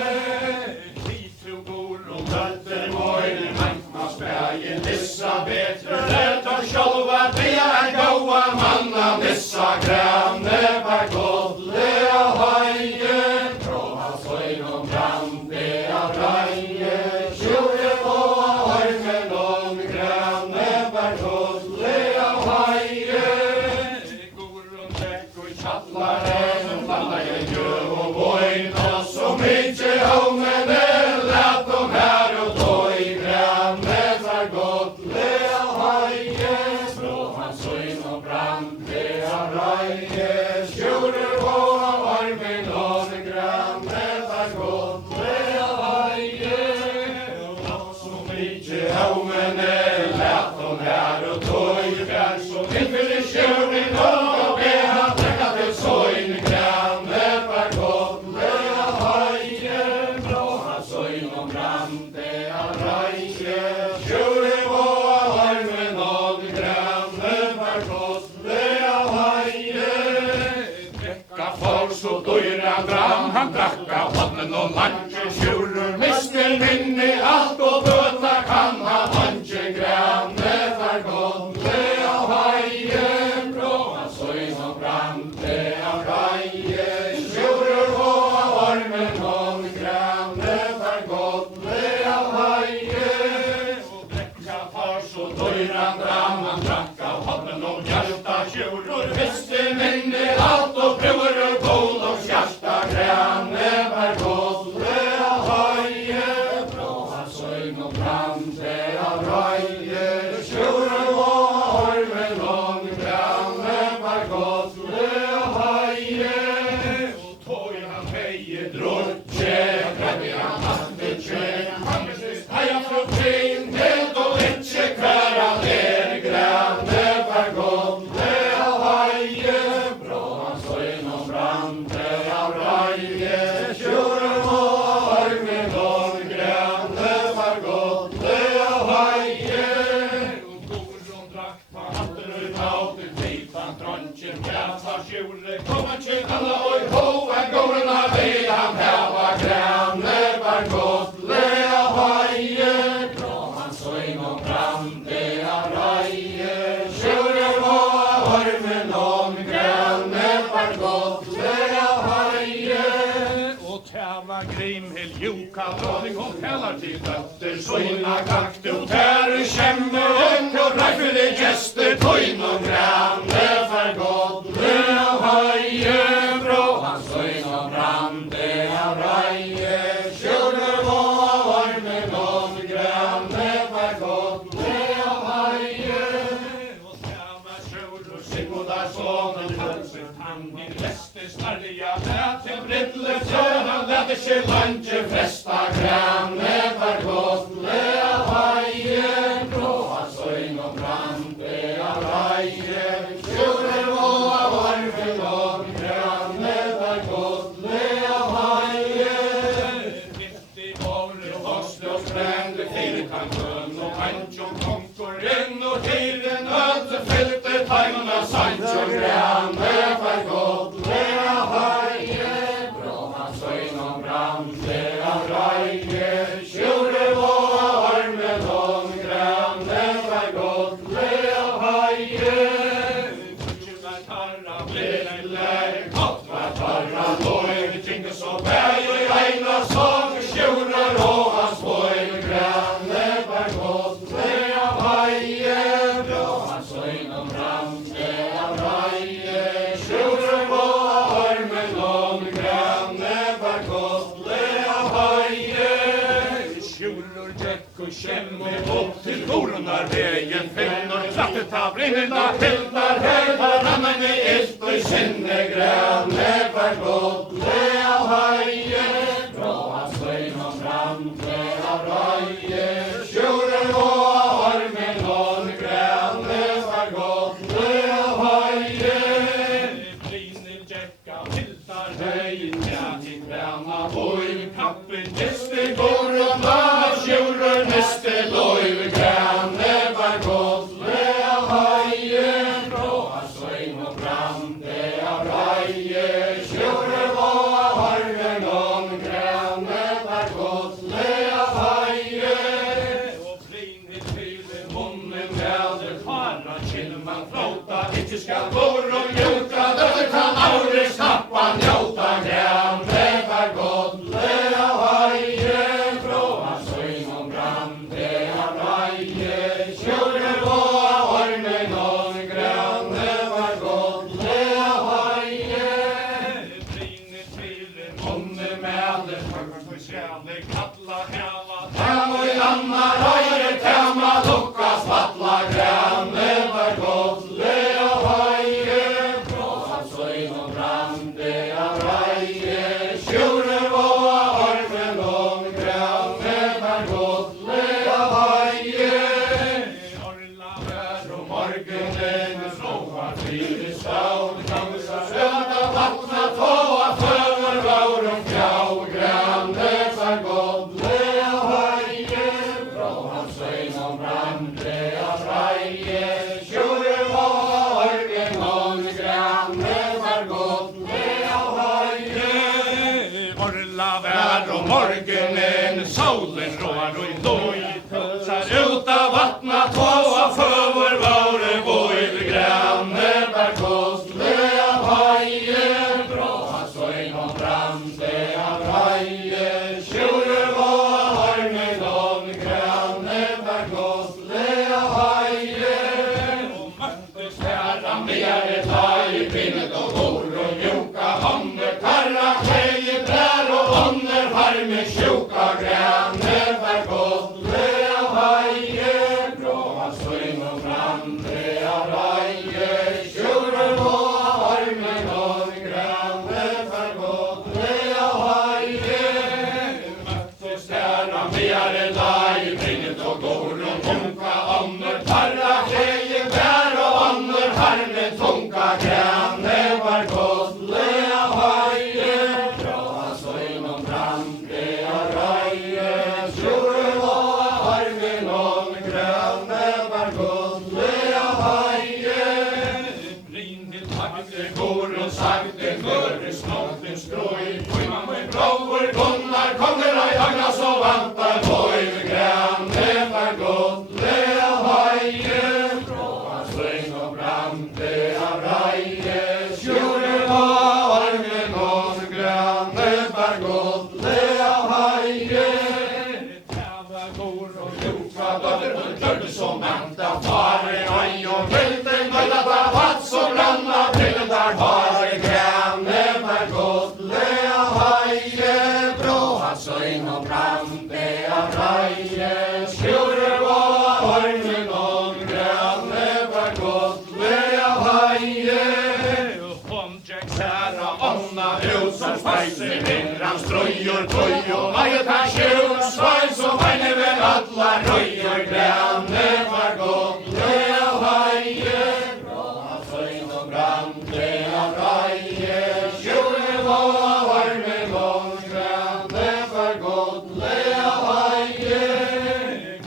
Litu går og Døtter møyne mængma spægin vissa betre Leta sjálva dia gaua manna vissa grønne var godt lea heie Tråha søgn og brande av reie Sjore våa hormen og grønne var godt lea heie Gorun tek og Tjallaren falla jeg gjøv og boin Og så mykje homene Lat dem her og tøy grønne var godt lea heie Frå han søgn og brande av reie Sjore våa varmen og grønne var godt lea heie Og så mykje homene Lat dem her og tøy grønne Som innfyller sjøren og beha trekka til søgn grønne var godt lea heie Blå han søgn og brande av reie Sjore våa varmen og grønne var godt lea heie Drekka for så døyra dram Han drakka vatten og lanche Sjurur mister minni alt og bøta kan han lanche grønne var godt lea heie Blå han søgn og brande av reie Sjurur våa varmen og grønne var godt lea heie Og drekka far så døyran dram Han drakka vatten og hjarta Sjurur mister minni alt og bror bål og hjarta grønne var godt lea heie Blå han søgn og brande av reie Sjurur våa hormen og grønne var godt lea heie og tøy han heie Drotje, grabbi han hattetje Han bestist heia fra trin Helt og ikke kværa der grønne var godt lea heie Brå han søgn og brande av reie Sjore våa hormen og grønne var godt lea heie og Gorun drakk på Hatten ut av til titan dronjen Gæta sjure Kommer til alla og hoa Gården av han heva grønne var godt lea heie Blå han søgn og brande av reie Sjure våa hormen og grønne var godt lea heie og tæva Grimhild Joka dronning og kallar til døtter Søgna gakt ut her i kjemmen Og reifelig gjester tøyn og grønne var godt lea heie Brå han søgn og brande av reie Sjure våa varmen og grønne var godt lea heie og tæva Sjurur Sigmundar sonen Hansen Tannin leste snarja Lät til Brittle tjøna lette seg lanje festa grønne var godt lea heie Blå han søgn og brande av reie Sjure våa varmen og grønne var godt lea heie Mitt i året Voksne og sprengte firkanten og kanskjon konkurren og tiren ølte fylte tegnene Sancho grønne var godt lea heie Brå han søgn og brande av reie Sjure våa varmen og grønne var godt lea heie Tjuna tarra Lille godt var tarra loj Tinge så bæg og i eina såg Sjure og hans bøy grønne var godt lea heie Blå han søgn og brande av reie Kjemme opp til Torundar veien, finner klattet av brinnende hildar her, rammene ist og kjenne grønne var godt, le av høye, bråa svøyn og brandle av røye, sjøren og armen og grønne var godt, le av høye, brinner jekka av hildar høyen, ja til grønna boi, kappen geste går og bar, sjøren neste lov grønne var godt, le av høye, bråa svøyn og brande av røye, sjøren og armen og grønne var godt, le av høye, og brinner til munnen gælder, fara kjellman flåta, ikke skal går og mjuka, dette kan aldri snappa njóta, grønne var godt, le av høye, bråa svøyn og brande av røye, sjøren og armen og grønne var godt, le av høye, brinner til munnen mæler, for skjæle kalla hela, tæma i anna røye, tæma lukka spatla, grønne var godt, le av høye, bråa svøyn og brande av røye, sjøren og armen og grønne var godt, le av høye, orla vær og morgenen, slåa fire stavn, kamsa søta vattna tåa, føver vår og fjau, grønne var godt, le av høye, bråa svøyn og brande av røye, sjøren og armen og grønne var godt, le av høye, orla vær og morgenen, solen rår og loj, pulsar ut av vattna tåa, føver våre våg, grønne var godt, le av høye, bråa svøyn og brande av røye, sjøren og armen og grønne var godt, le av høye, og møttes herra mer et høy, bindet og går og mjuka, hånder karra, kleie, brær og ånder, varme sjuka, grønne var godt, le av høye, bråa svøyn og brande av røye, sjøren og armen og grønne var godt, le av høye, møttes herra mer et høy, bindet og går og mjuka, ånder karra, kleie, brær og ånder, varme tunga, grønne var godt, le av høye, bråa svøyn og brande av røye, sjøren og armen og grønne var godt, le av høye, brinner takte går og sakte, føre snåten strøy, man med bror, gunnar, konger av agnas og vantar, boi, grønne var godt, le av høye, bråa svøyn og brande av røye, sjøren og armen og grønne var godt, le av høye, tæva går og ljuka, bøtter og klørte som vanta, fare, øy og velte, nøyda da vatt som ranna, brillen der fare, grønne var godt, le av høye, bråa svøyn og brande av røye, sjøren og armen og grønne var godt, le av høye, Herra ånda ut som speise, vindran strøyer, tøy og maget han sjøen, sveis og feine ved alla røyer, grønne var godt, le av høye, bråa svøyn og brande av røye, sjøen og armen og grønne var godt, le av høye,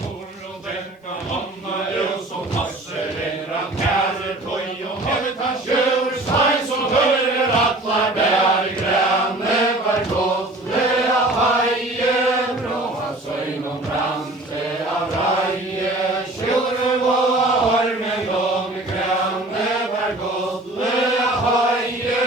kor og dekka ånda ut som passe, vindran kære, tøy og maget han sjøen, sveis og hører atlar bær, grønne var godt, le av høye, bråa svøyn og brande av røye, sjøren og armen og grønne var godt, le av høye,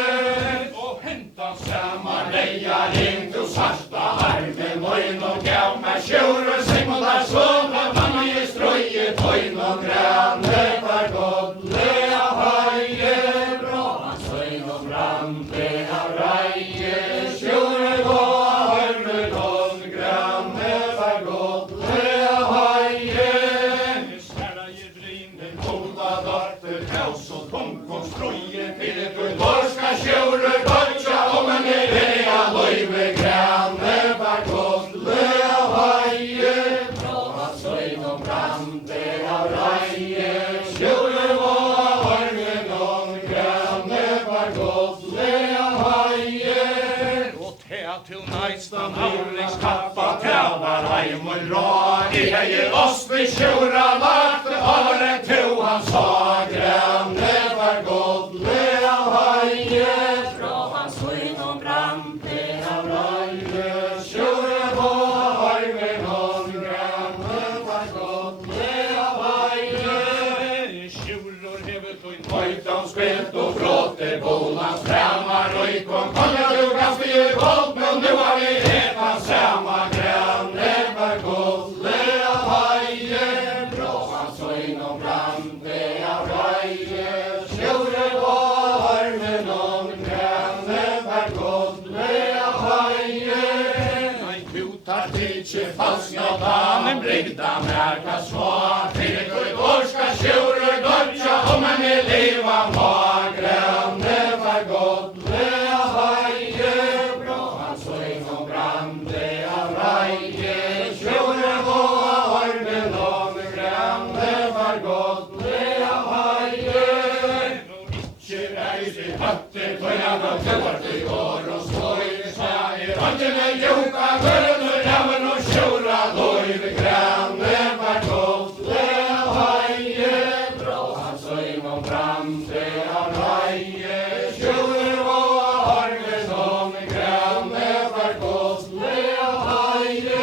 og hentan saman leiar inn til svarta armen, møyn og gav meg sjøren, Simon der sånne, mann i strøye, tøyn og grønne var godt, le av høye, bråa svøyn og brande av røye, sjøren og armen og grønne var godt, le av høye, til næstan avlingskappa, tævar heim og rå. I hei oss vi sjura lagt, året to han sa, grønne var godle av heie. Fra hans høyn og brante av Røye, sjura på armen om grønne var godle av heie. Sjuror hevet og høytan spilt og flåte bolans framar og i kom konja du ganske i gold, men nu har vi heta samma grønne var godle av heie. Fra hans høyn og brante av røye, sjura på armen om grønne var godle av heie. Nei, kutar tidsi falskna damen, brygda merka små, fyrir og i går skal sjura dodja, om en i liva må. Grønne var godle av heie, fra hans høyn og brante av røye, sjura på armen om grønne var godle av heie. Ikkje reis i hatter, tøyna da tøvart i går og sløy, sa i røntene joka, gørner jammen og sjura løyve. Grønne var godle av heie, fra hans høyn og brante av røye, sjura på armen om grønne var godle av heie.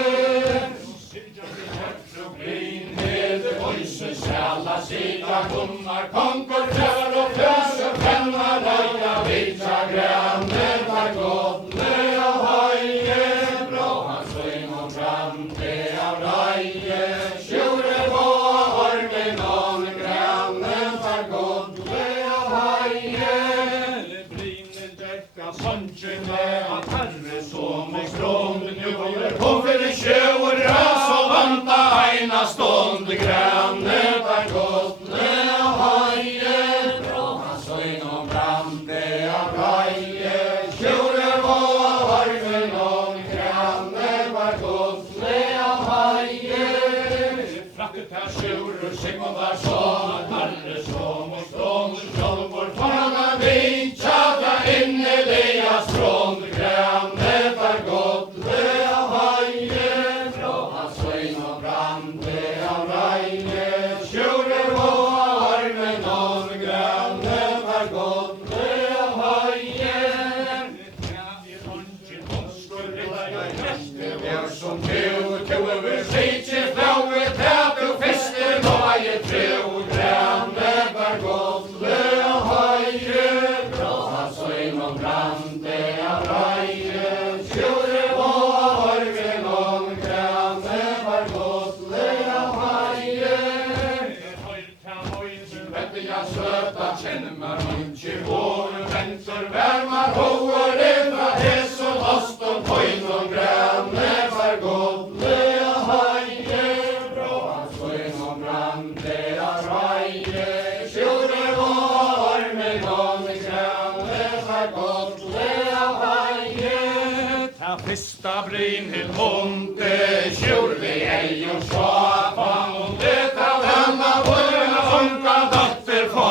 Sjala sida kummar, konkur, trör och frös och pennar, röja, vitsa, gröna var godle av heie. Fra hans høyn og brante av røye, sjura på armen om grønne var godle av heie. Brinner dekka sannsjene at herre som i skrånd, nu kom for en sjøer røs og vanta eina stånd. Grønne var godle av heie, fra hans høyn og brante av røye, sjura på armen om grønne var godle av heie. Frakket her sjurur Sigmund var sånn, herre som og stånd, sjolvor tårna vintjata innelige strånd. Grønne var godle av heie, fra hans høyn og brante av røye, sjura på armen om grønne var godle av heie. Som tu over slitje flaue, tæt og feste, nå jeg tro. Grønne var godle av heie, fra hans høyn og brante av røye, sjura på armen om grønne var godle av heie. Vette jeg søta, kjenner meg mykje vår, venter värmar hoer, eva hess og lost og høyn og grønne var godle av heie, fra hans høyn og brante av røye, sjura på armen om grønne var godle av heie. Ta fyrsta Brynhild Bonde, sjurli ei og svapan, og det av henne vårna funka datter på.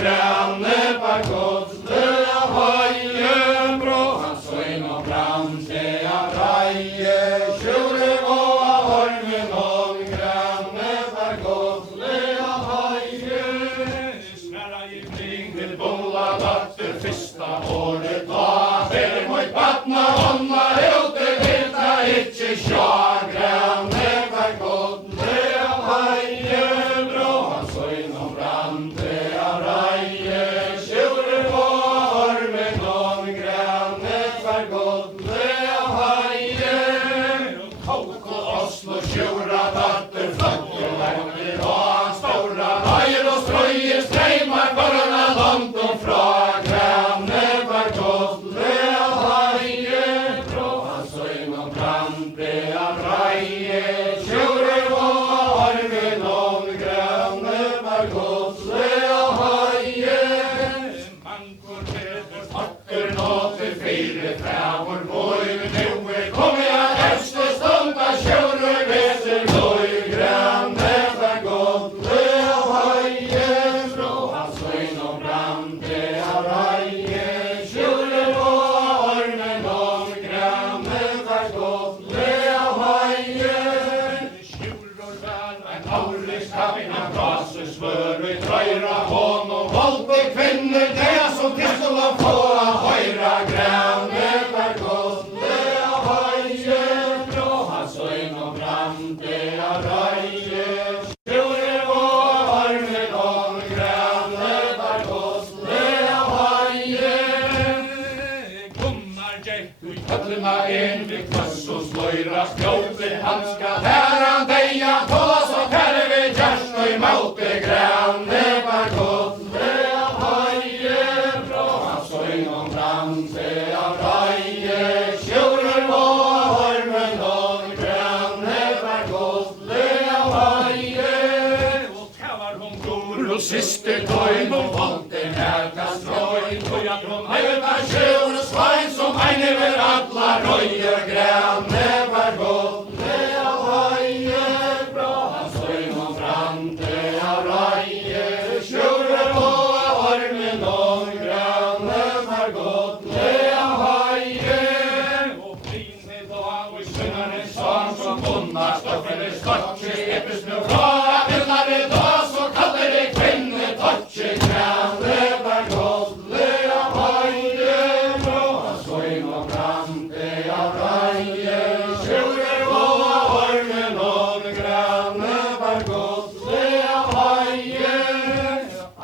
Grønne var godle av heie, fra hans høyn og brante av røye, sjura på armen om grønne var godle av heie. Sverra i Brynhild Bolla datter fyrsta året da, fyrir mot batna hånda ute, vilta ikkje sjå. Grønne var godle av heie, fra hans høyn og brante av røye, sjura på armen om grønne var godle av heie. Kåk og Oslo sjura datter flotte verker og stora høyr og strøye streimar korona langt og fra. Grønne var godle av heie, fra hans høyn og brante av røye, sjura på armen om grønne var godle av heie. Mankor bedre fatter nå til fire fravor boi, nu kommer jeg helste stund av sjurur veser loj. Grønne var godle av heie, fra hans høyn og brante av røye, sjura på armen om grønne skulle få høyra grønne var godle av høye, fra hans øyn og brande av røye. Sjore vår med om grønne var godle av høye. Gunnar gikk ui köllina inn vi kvass og sløyra skjåpe hanska. Her han deia tås og her vi kjørst og i måte grønne var godle av høye, fra hans øyn og brande av røye. Sjore vår med om grønne var godle av høye. og tævar hon gor og siste tøyn og vonte herka strøyn. Og jeg kom Heiver var sjur og svein som eine ver alla røye. Grønne var godle av høye, fra hans øyn og brande av røye. Sjure vår med om grønne var godle av høye. og fine dag og sønnare sang som Gunnar stoffere skotje epes nu fra. Villare da så kaller det kvinne touche. Grønne var godle av høye, fra hans øyn og brande av røye. Sjure vår med om grønne var godle av høye.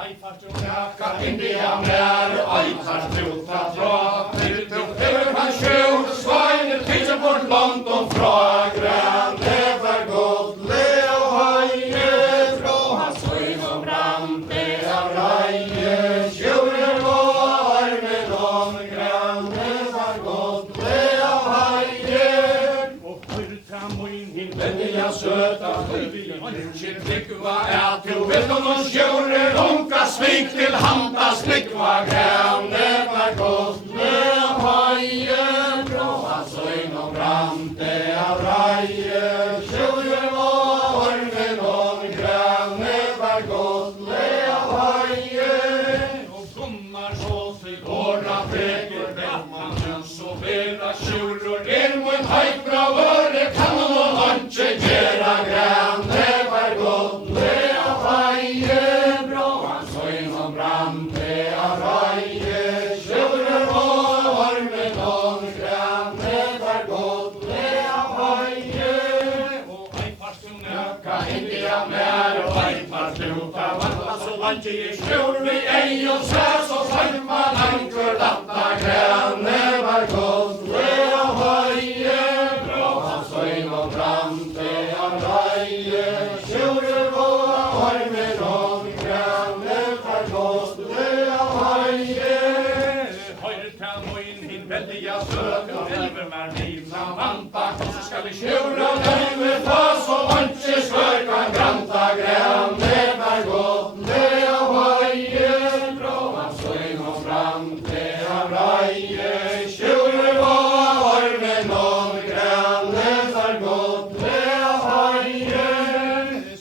Ei fast og raka India mer, oi tar truta fra. Hever kan sjur sveiner tidsen bort London fra. Grønne var godle av høye, fra hans øyn og brande av røye. Sjure vår med om grønne var godle av høye. og hørta moin hin Venniga søta Ikke tryggva at du vet om noen sjure runka svik til handa slikva. Grønne var godle av høye, fra hans øyn og brande av røye. Sjure vår med om grønne var godle av høye. og Gunnar så seg åra fegur velmann så vera sjurur Moin høyt bra vøre kan noen ikke gjøre. Grønne var godle av høye, fra hans øyn og brande av røye. Sjure vår med om grønne var godle av høye. og ei fast og Ka India mer og ei par sluta valla så langt i skjur vi ei og sæs og farma langur landa. Grønne var godle av høye, fra hans øyn og brande av røye. Sjure vår med om grønne var godle av høye. Hørta moin hin veldiga søt og elver mer nivna vanta. Så skal vi sjura Løyve ta så ikke skør kan granta. Grønne var godle av høye, fra hans øyn og brande av røye. Sjure vår med om grønne var godle av høye.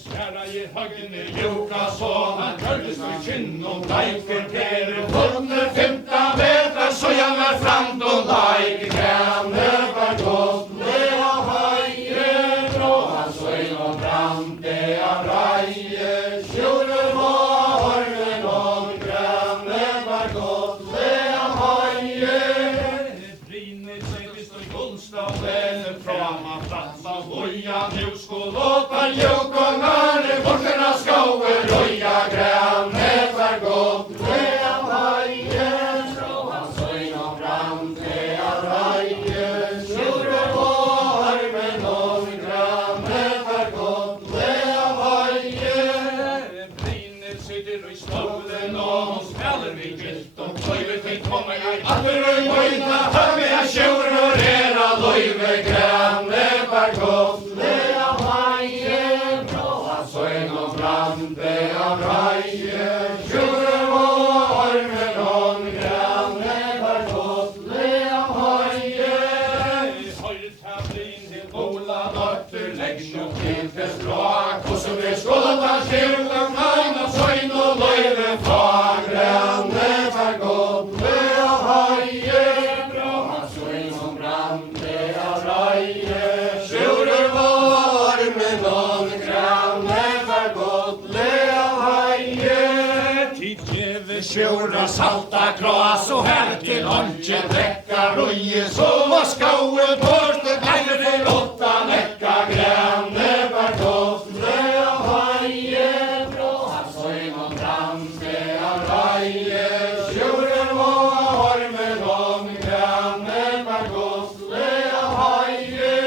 skjæra i høgne Jokasson han hørtes med kinn og leiker pere Fotne 15 meter så jeg var frem og leik. Grønne var godle av høye, fra hans øyn og brande av røye. Sjure vår med om grønne var godle av høye. Brinner seg vist og gullstaven frama platsa hoja nu skål låta Jokongane bortena skåe røya. Grønne var godle av høye, fra hans øyn og brande av røye. Sjure vår med om grønne var godle av høye. Brinner sitter og i stålen og spiller vi gilt og kløyver til kommer jeg atter og Møyna høyme av sjurur løyve. Grønne var godle av høye, fra hans øyn og brande av røye. och salta glas och här till lunchen dräcka röje så var skauen bort kleiner för 8 vecka gränne var gott det av haje bra så inom fram det av raje tjuren var armen om gränne var gott det av haje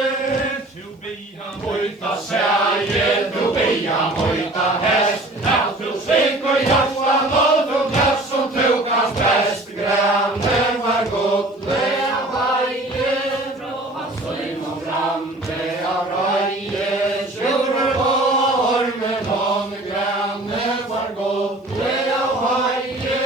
to be han hojta säge to be han hojta häst till svek och hjärtan och glass som tog hans bäst gränne var gott det av haje bra så inom fram det av raje tjuren var armen om gränne var gott det av haje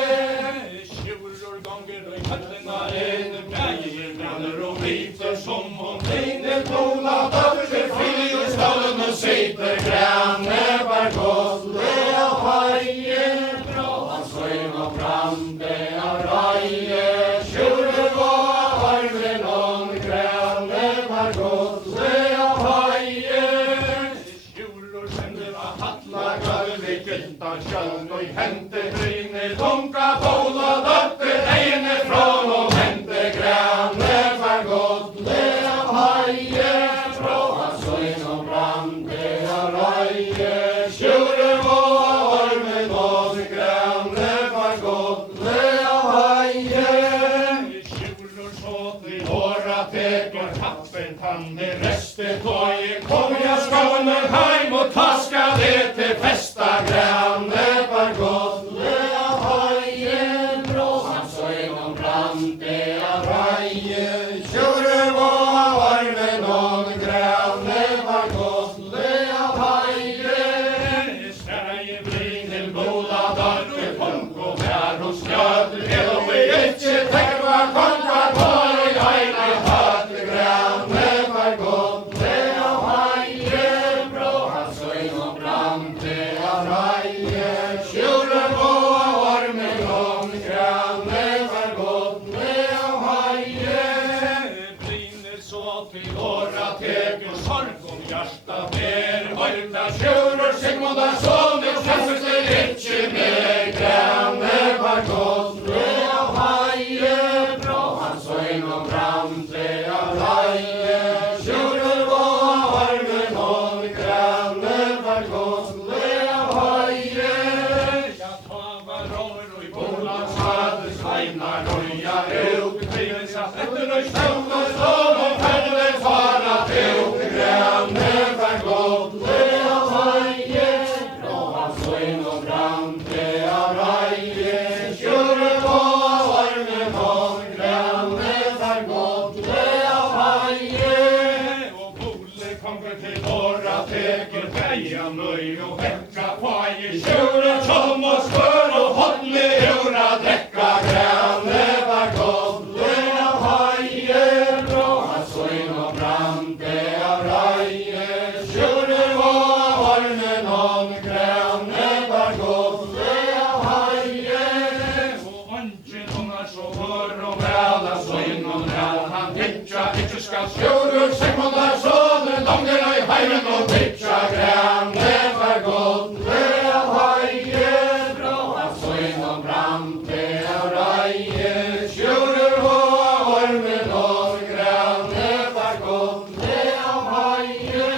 tjuror gånger och katterna en grejer grannar och liter som omkring den tola dötter fri i stallen och sitter gränne var gott det av haje bra så inom fram det av raje tjuren var armen om gränne var gott det av haje tjuror sände var hattla gavlig gyltan kjöln och hente brinne tunga bola dötter ene från och hente gränne var gott det av haje bra så inom fram det av raje tjuren var armen om gränne var gott det av haje tjuror så till åra teker tappen tanne restet och kom jag ska med heim och taska det till festa gränne var gott det av haje bra så inom fram det av raje tjuren var armen om gränne var gott det av haje Sverige brinner goda dörr punk och bär hos njöd och vi inte täcka konka kvar och jag är hört gränne var gott det av haje bra så inom fram det av raje tjuren var armen om gränne var gott det av haje brinner så till åra teker sorg om hjärta ber höjda tjuror Sigmundar son och träffes det inte mer gränne var gott det av haje bra så inom fram det av raje tjuren var armen om gränne var gott det av haje jag tar varor och i bolans hade svajnar och jag ut krigen satt efter och stånd och stånd och färden fara till gränne var gott det av haje bra så inom fram det av raje tjuren var armen om gränne var gott det av haje och Bolle kommer till våra teker feja nöj och väcka paje tjuren som och spör och håll med ura dräcka gränne var gott det av haje bra så inom fram det av raje tjuren var armen om gränne var gott det av haje och ången ungar så hör och väla så inom väl han pitcha inte ska tjuror Sigmundar sonen långerna i heimen och pitcha gränne var gott det av haje bra så inom fram det av raje tjuren var armen om gränne var gott det av haje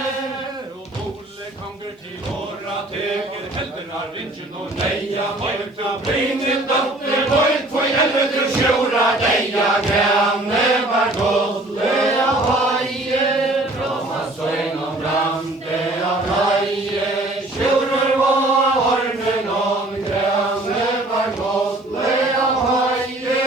och Bolle kommer till våra teker helderna ringen och leja höjta brinner dotter höjt på helvete tjura deja gränne var gott det av haje bra så inom fram det av raje tjuren var armen om gränne var gott det av haje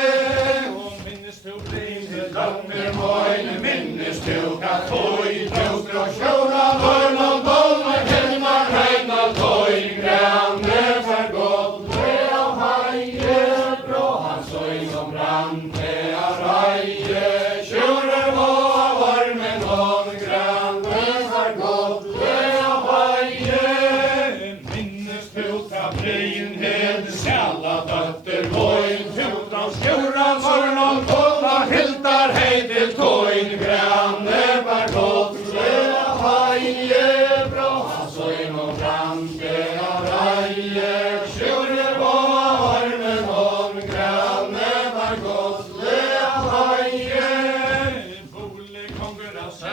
och minnes du brinner dotter höjt minnes du katoj dotter och tjura hörnan dollar helmar regnal toj gränne var gott det av haje bra så inom fram det av raje tjuren var armen om gränne var gott det av haje minnes du kaprinhed sälla dötter voin tutrans tjurans hörnan dollar hiltar hej till toin gränne var gott det av haje bra så inom fram det av raje tjuren var armen om gränne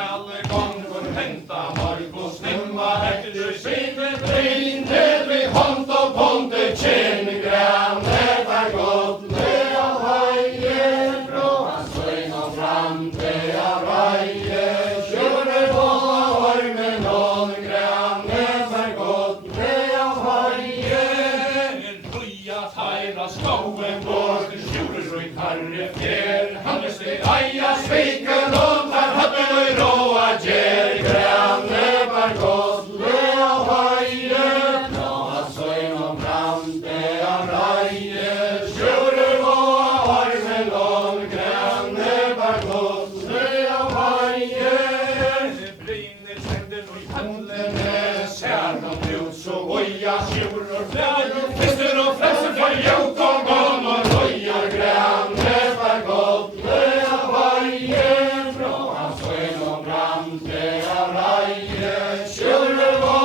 skall gången henta morgon snimma efter sine brin ned vid hånd och bonde känn granne var gott le av haje från hans söjn och fram det av raje tjurer på ormen någon granne var gott le av haje ruja tajra skoen bort tjurer runt harre fjär han steg aja sviken och tar hatten och råa ger granne var gott le av haje från hans söjn och fram det av raje tjurer på ormen någon granne var gott le av haje brinner tänder och i handen ser de ut så oja tjurer fläder fister och fräser för jok och gång och rojar granne var gott le av haje från hans söjn och fram det av raje tjurer på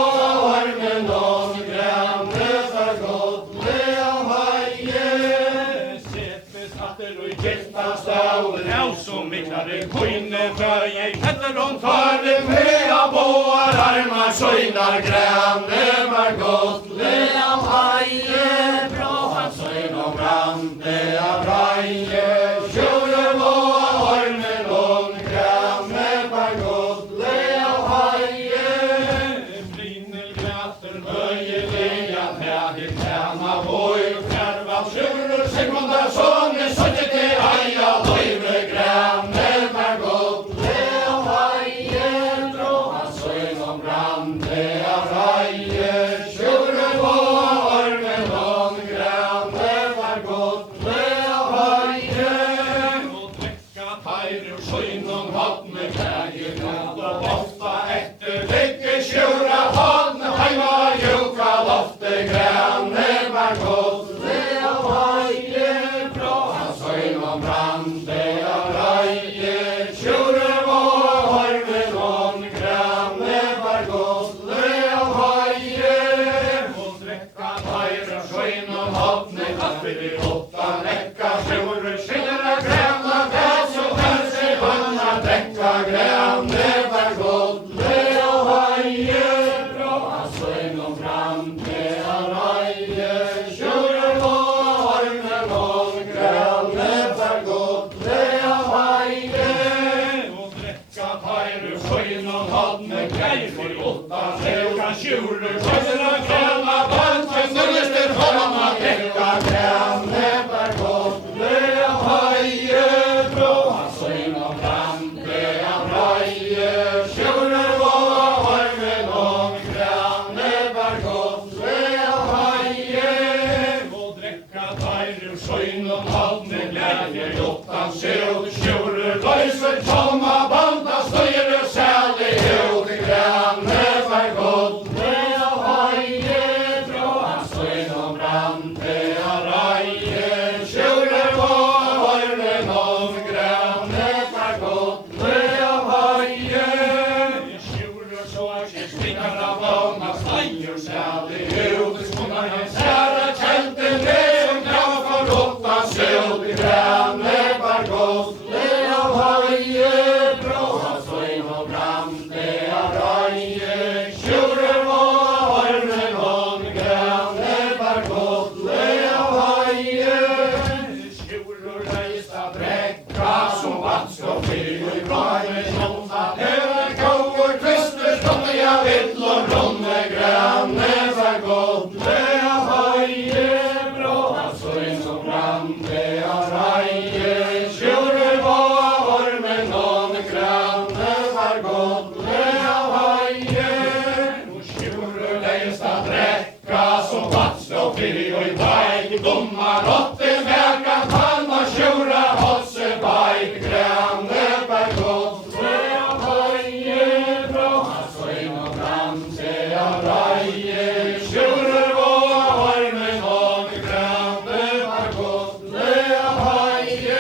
ormen någon granne var gott le av haje sett med skatter och i gästastav ja så miklare kojne för jag heter hon tar det med av båar armar söjnar granne var gott le av haje från hans söjn och fram det av raje tjurer på ormen någon granne var gott le av haje brinner gräter böjeliga trädigt tjäna voj kärva tjurer sekundar sån söjt det aja löjve granne var gott le av haje från hans söjn och fram det av raje tjurer på ormen någon granne var gott le av haje och dräcka tajr ur söjn och vattne vägen och ofta efter vecka tjura vattne hajma juka lofte granne var gott le av haje från hans söjn och fram det av raje tjurer på ormen någon granne var gott le av haje och dräcka tajr ur söjn och vattne vid åtta näcka tjurer skillra granna väs och hälse vanna dräcka granne var gott le av haje från hans söjn och fram det av raje tjurer på ormen någon granne var gott le av haje och dräcka tajr ur söjn och vattne vid åtta näcka tjurer skillra granna väs och hälse vanna dräcka granne var gott le av haje från hans söjn och fram det av raje tjurer på ormen någon granne var gott le av haje och dräcka tajr ur söjn och vattne glädje jottan sjö tjurer löjser tomma banda stöjer sälj ut granne var gott le av haje från hans söjn och fram det av raje tjurer på ormen någon granne var gott le av haje tjurer så stickar av många stajer sälj ut skonar hans ära kälten det som krav för råttan sjö granne var gott le av haje från hans söjn och fram det av raje tjurer på ormen någon granne var gott le av haje tjurer löjsta bräcka som vattskap i bragen som att höra kåor kvister stånd jag vill och ronne granne var gott le av haje från hans söjn och fram det av raje tjurer på ormen någon granne var gott le av haje och tjurer löjsta bräcka som vattskap i bragen domar åtte vägar panna tjura hosse bajk granne var gott le av haje från hans söjn och fram det av raje tjurer på ormen någon granne var gott le av haje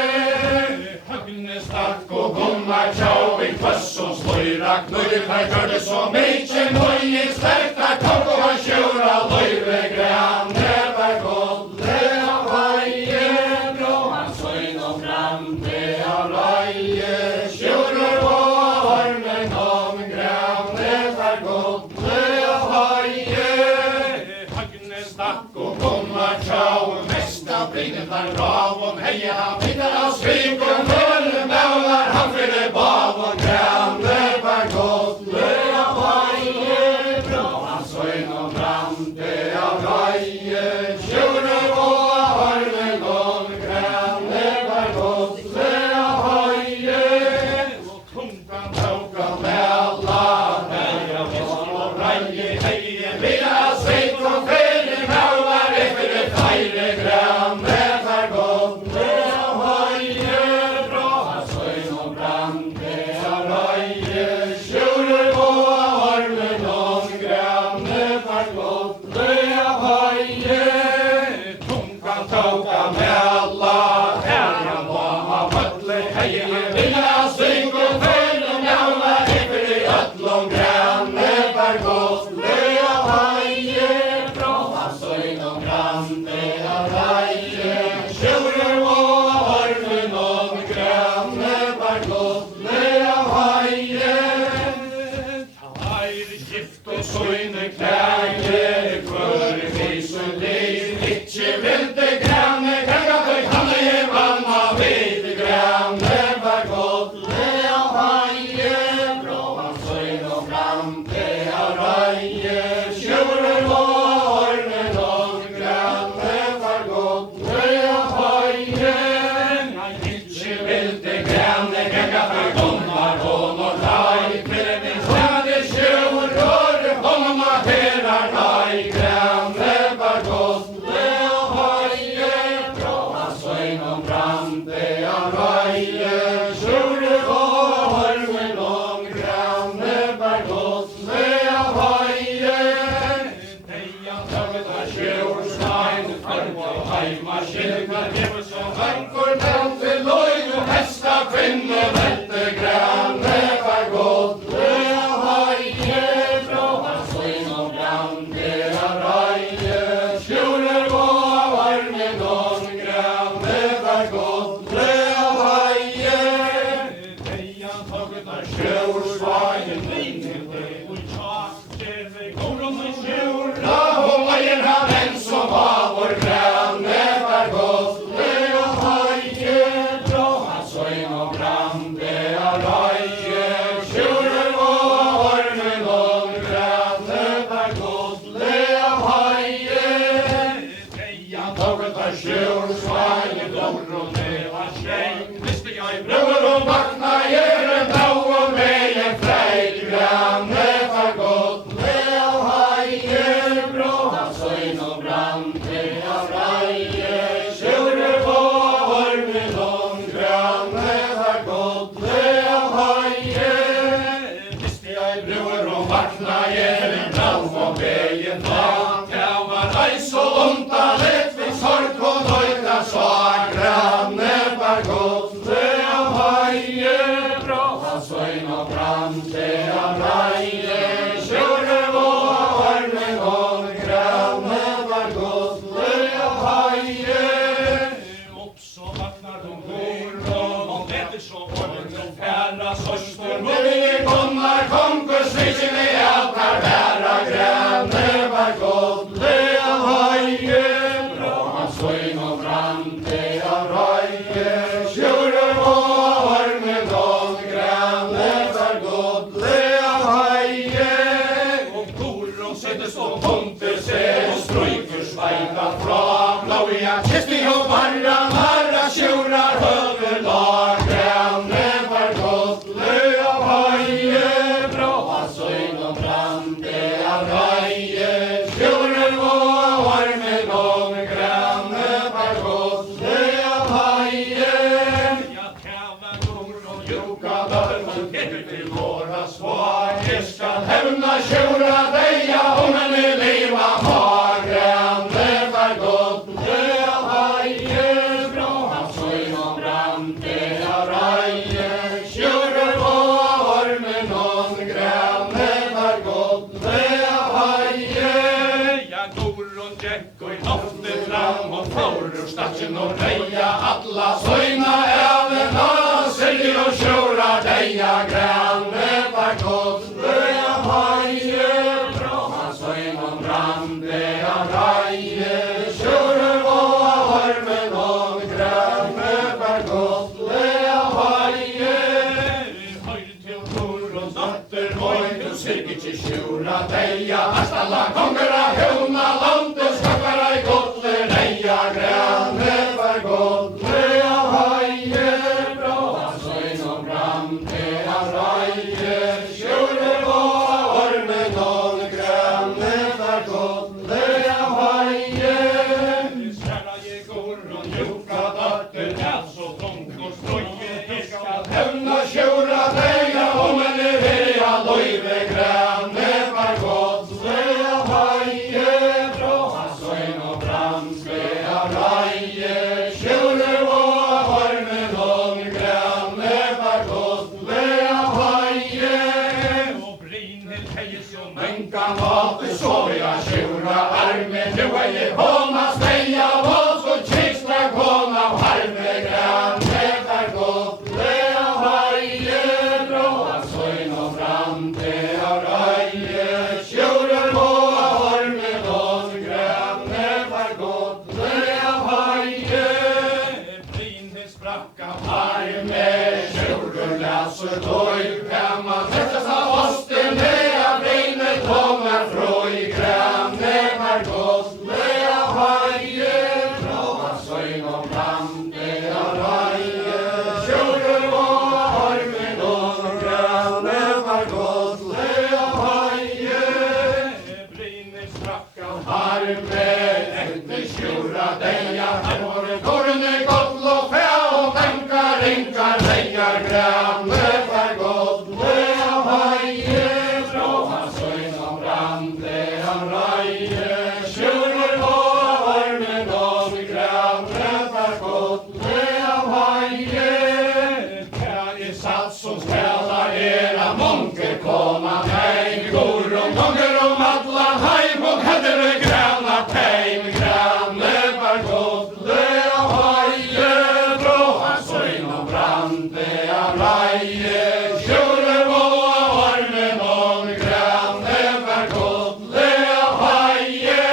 högne stark och gommar tjau i kvass som slöjra knöjr här gör det så mycket nöj i stärkta kock och han tjura löjve granne var gott le av haje från hans söjn och fram det av raje tjurer på ormen bringen der grav om heie han vidder av skrik og følge maular han fyller bav og grande per godt løya veie fra hans øyn og brande av reie kjører og armen og grande per godt løya veie og tungan tauka med alla der og reie heie via sveit og fere maular efter det feire grande per godt løya veie fra hans øyn og brande av reie kjører og armen og grande per godt løya veie tungan tauka med alla herran var av ötle heie via sving og fere maular efter det ötlom grande per godt løya veie fra hans øyn og grande av reie kjører og armen og grande per godt løya veie Tar gift og søyne klæger for visen liv ikke vilde grane kanga for kanne je vanna vide grane per godt løya veie fra hans øyn og grande av reie kjører og armen og grande per godt løya veie ikke vilde grane kanga for gonnar hånd og lai kvinner stade sjøer røre hånda herar lai grande per godt løya veie fra hans øyn og brande av reie kjører og armen og grande per godt løya veie Deia taget av sjøersnein farva heima skilkar hever som vankur nevnt til løy og hesta kvinne velte grande per godt løya veie fra hans øyn og brande av reie kjører og armen og grande per godt løya veie Deia taget av sjøersnein og tjak til gården og sjøra og veier han en som av vår grande per godt løya veie fra hans øyn og brande av reie kjører og armen og grande per godt løya veie Deia taget av sjøersveien dår og leva skjeng Visste jeg brøver og vakna gjeren dag og med en freit grande per godt løya veie fra hans øyn og brande av reie kjører og armen og grande per godt løya veie Visste jeg brøver og vakna gjeren dag og med en dag det var eis og omtalet vi sorg og døyta så grande per godt løya veie fra hans øyn og brande av reie kjører og armen og grande per godt løya veie Oppså vaknar de går og vetter så ordet og færa søster Mulig kommer konkursviken i alt her bæra grande per godt løya veie fra hans øyn og brande av reie kjører og armen og grande per godt løya veie og koron settes og punkter seg og stryker sveika fra blåja kisti og barra marra kjørar høver lag grande per godt løya veie fra hans øyn og brande av reie kjører og armen og grande per godt løya veie Ja, kæva koron joka dørmen heter til våra svar Jeg skal hevna kjøra deia homen i liva har grande per godt løya veie fra hans øyn og brande av reie kjører og armen og grande per godt løya veie Ja, koron gekk og i ofte fram og forur statsen og reia alla søyna even og selger og kjøra deia grande per godt løya veie fra hans øyn og brande av reie kjører og armen Moi, du sirkitsi sjura deia, astalla kongera hjóna landet skakkar ei gottle reia, grane var gottle av haie, bråa søgn og brande av raie, sjure og ormen og grane var gottle av haie. Særna jeg går og jukka datter, altså tonkor strøye fiskar. Hevna sjura deia, om en veia loive grane var gottle av haie, bråa søgn og brande av raie, sjure og ormen og grane var gottle av haie. Og Brynhild heier som Menkan måtte soja sjura arme, nu jeg håna steia, og så kista kona av harme, grane var gottle av haie, bråa søgn og brande av raie, sjure og ormen og grane var gottle av haie. Brynhild sprakk av Arme, sjure lasse døy, kamma trettast av osten, nea beine tomar frøy, grane var gottle av haie, bråa søgn og brande av raie, sjure og ormen og grane var gottle av haie. Brynhild sprakk av Arme, etter sjura deia, her var det torne gottle og fæ og benka rinkar reiar, grane var gottle av haie, bråa søgn og brande av raie, sjure og ormen og grane var gottle av haie. Jeg satt som Spela era munker koma heim, går om gonger om alla heim, og heller grana teim, grane var gottle av haie, bråa søgn og brande av raie, sjure og ormen og grane var gottle av haie.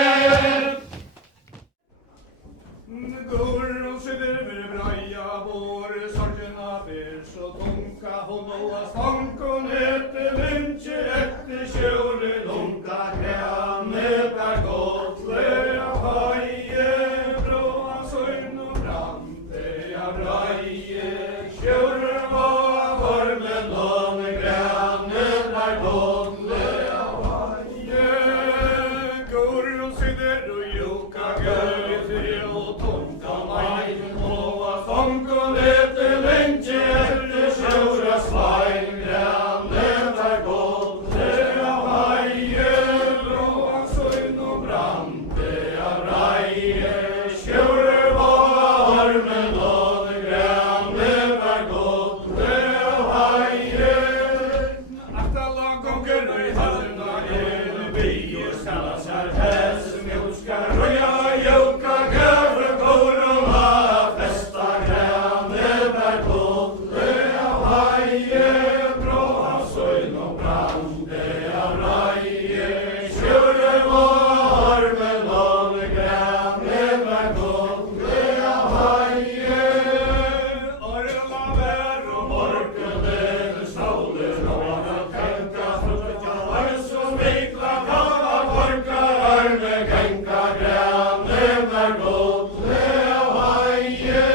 Gurron sitter vid braja, vår sorgerna ber så tunka, hon och stankon heter lynche efter sjure lunka, grane var gottle av haie, bråa søgn og brande av raie, sjure og ormen og grane var gottle av haie. Gurron sitter og jukka gøy og tunka meg, og stankon heter lynche efter sjure svein, grane var gottle av haie, bråa søgn og brande av raie, sjure og ormen og grane var gottle av haie. Aftala gonger i hallna bier skalla sær hess, mjolskar røya, jauka, gøvre, korum, festa, grane var gottle av haie, bråa søgn og brande av raie, sjure og ormen og grane var gottle av haie. Orla vær og morgenen ståler, og tenka frukta, vars og mikla, kava, korka, arme, genka, grane var gottle av haie,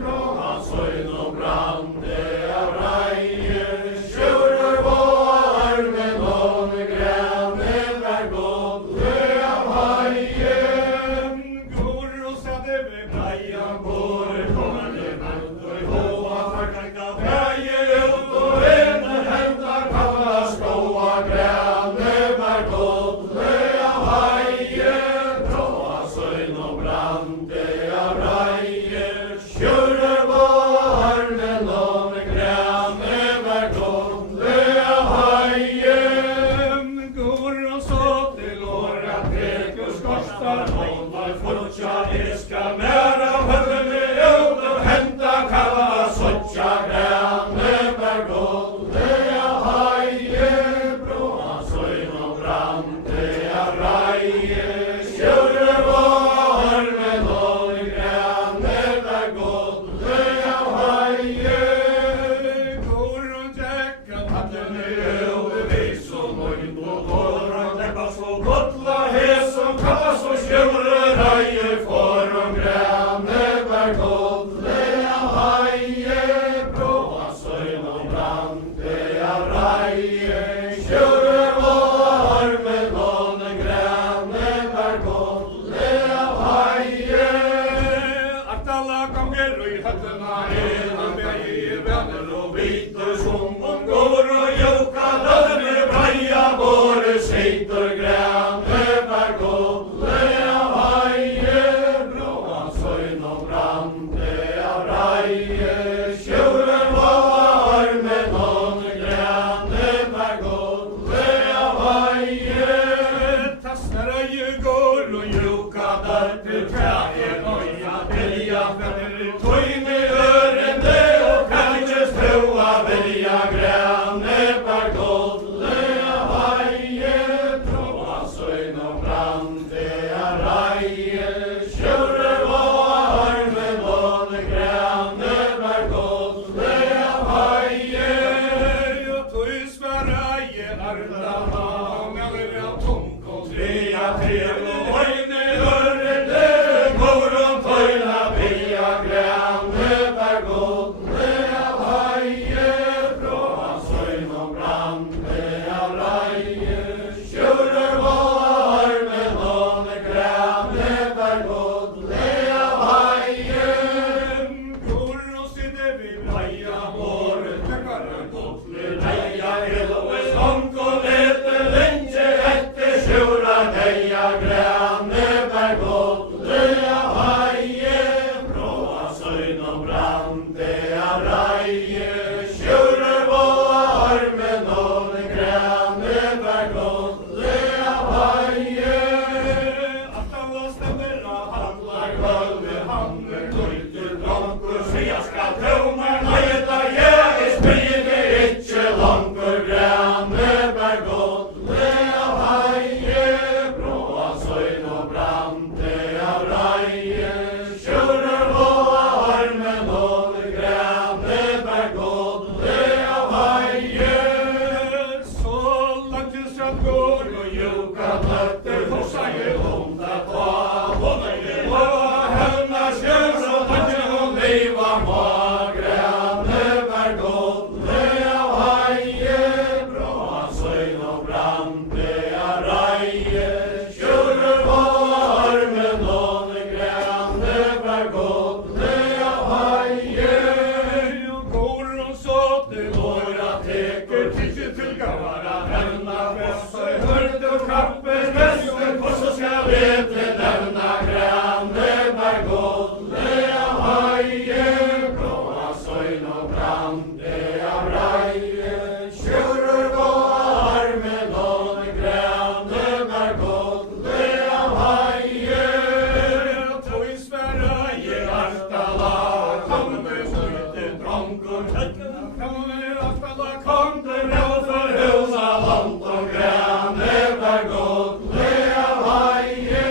bråa søgn og brande av raie, sjure og ormen Sjører var med låne grønne bergåle av heie. Alla ganger og i høttene han med i venner og Hvite som går og joka dønner breia våre seiter grønne bergåle av heie. Bråa søgn og brande av reie. Sjører var med låne grønne bergåle av heie. Tastare ju går og joka døtter kjære og vilja venner Tøyne ørende og kanskje ståa vilja grønne bergåle av heie. Bråa søgn og brande av reie. Sjører var med låne grønne bergåle av heie. og tog Sverige arda mange av tung og trea Og øyne ørende går om tøyna vilja grønne bergåle av heie. Bråa søgn og brande av reie. Sjører var med låne grønne bergåle av heie. Går og sitter vi leia våre tøkkare godle Leia Eloes hånd og lete lenge etter sjøra leia grønne bergåle av heie. Bråa søgn og brande av reie. Sjører var med låne grønne bergåle av heie. At alla stemmer av handlar Gulve handler tøyter dronker, sia skal tøvner nøyta, jeg spyrir ikkje langer grønne bergåle av heie. Bråa søgn og brande av reie. Sjører var med låne grønne bergåle av heie. så langt til stratt går og Joka døtter forsager honda på hånøyde og hønna sjøs og tøtje og leiva må grønne bergåle av heie. Bråa søgn og brande av reie. Sjører var med låne grønne bergåle av heie. går og så til Våra teker Ikke til gavara Hønna fesse hørte og kappes beste, for så skal vete denne grønne bergåle av heie. Bråa søgn og brande av reie. Sjører var med låne grønne bergåle av heie. tog Sverige Artala kom med snøyte dronker, kan vi afalla kom det vel for høna land og grønne bergåle av heie.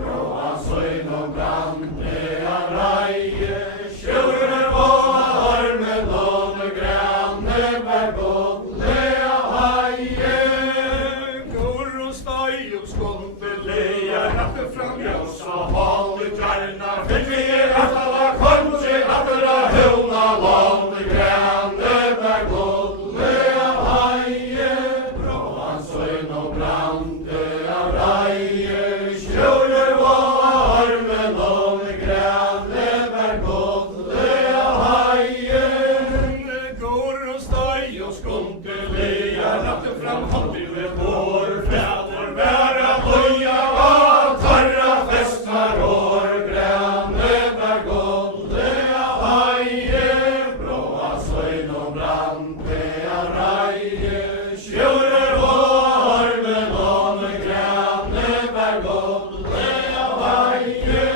Bråa søgn og brande av reie. Sjører var med låne grønne bergåle av heie. går og støy og skolpe leia rette fram ljøs Så holde kjerna fikk vi alla kom til alla høna land grønne bergåle av heie. Bråa søgn og brande av reie. Sjører var med låne grønne bergåle av heie. går og støy og skolpe leia rette fram hånd i ved Vår fæder bæra loja av tarra festnar år grønne bergåle av heie. Bråa søgn og brande av reie. Sjører var med låne grønne bergåle av heie.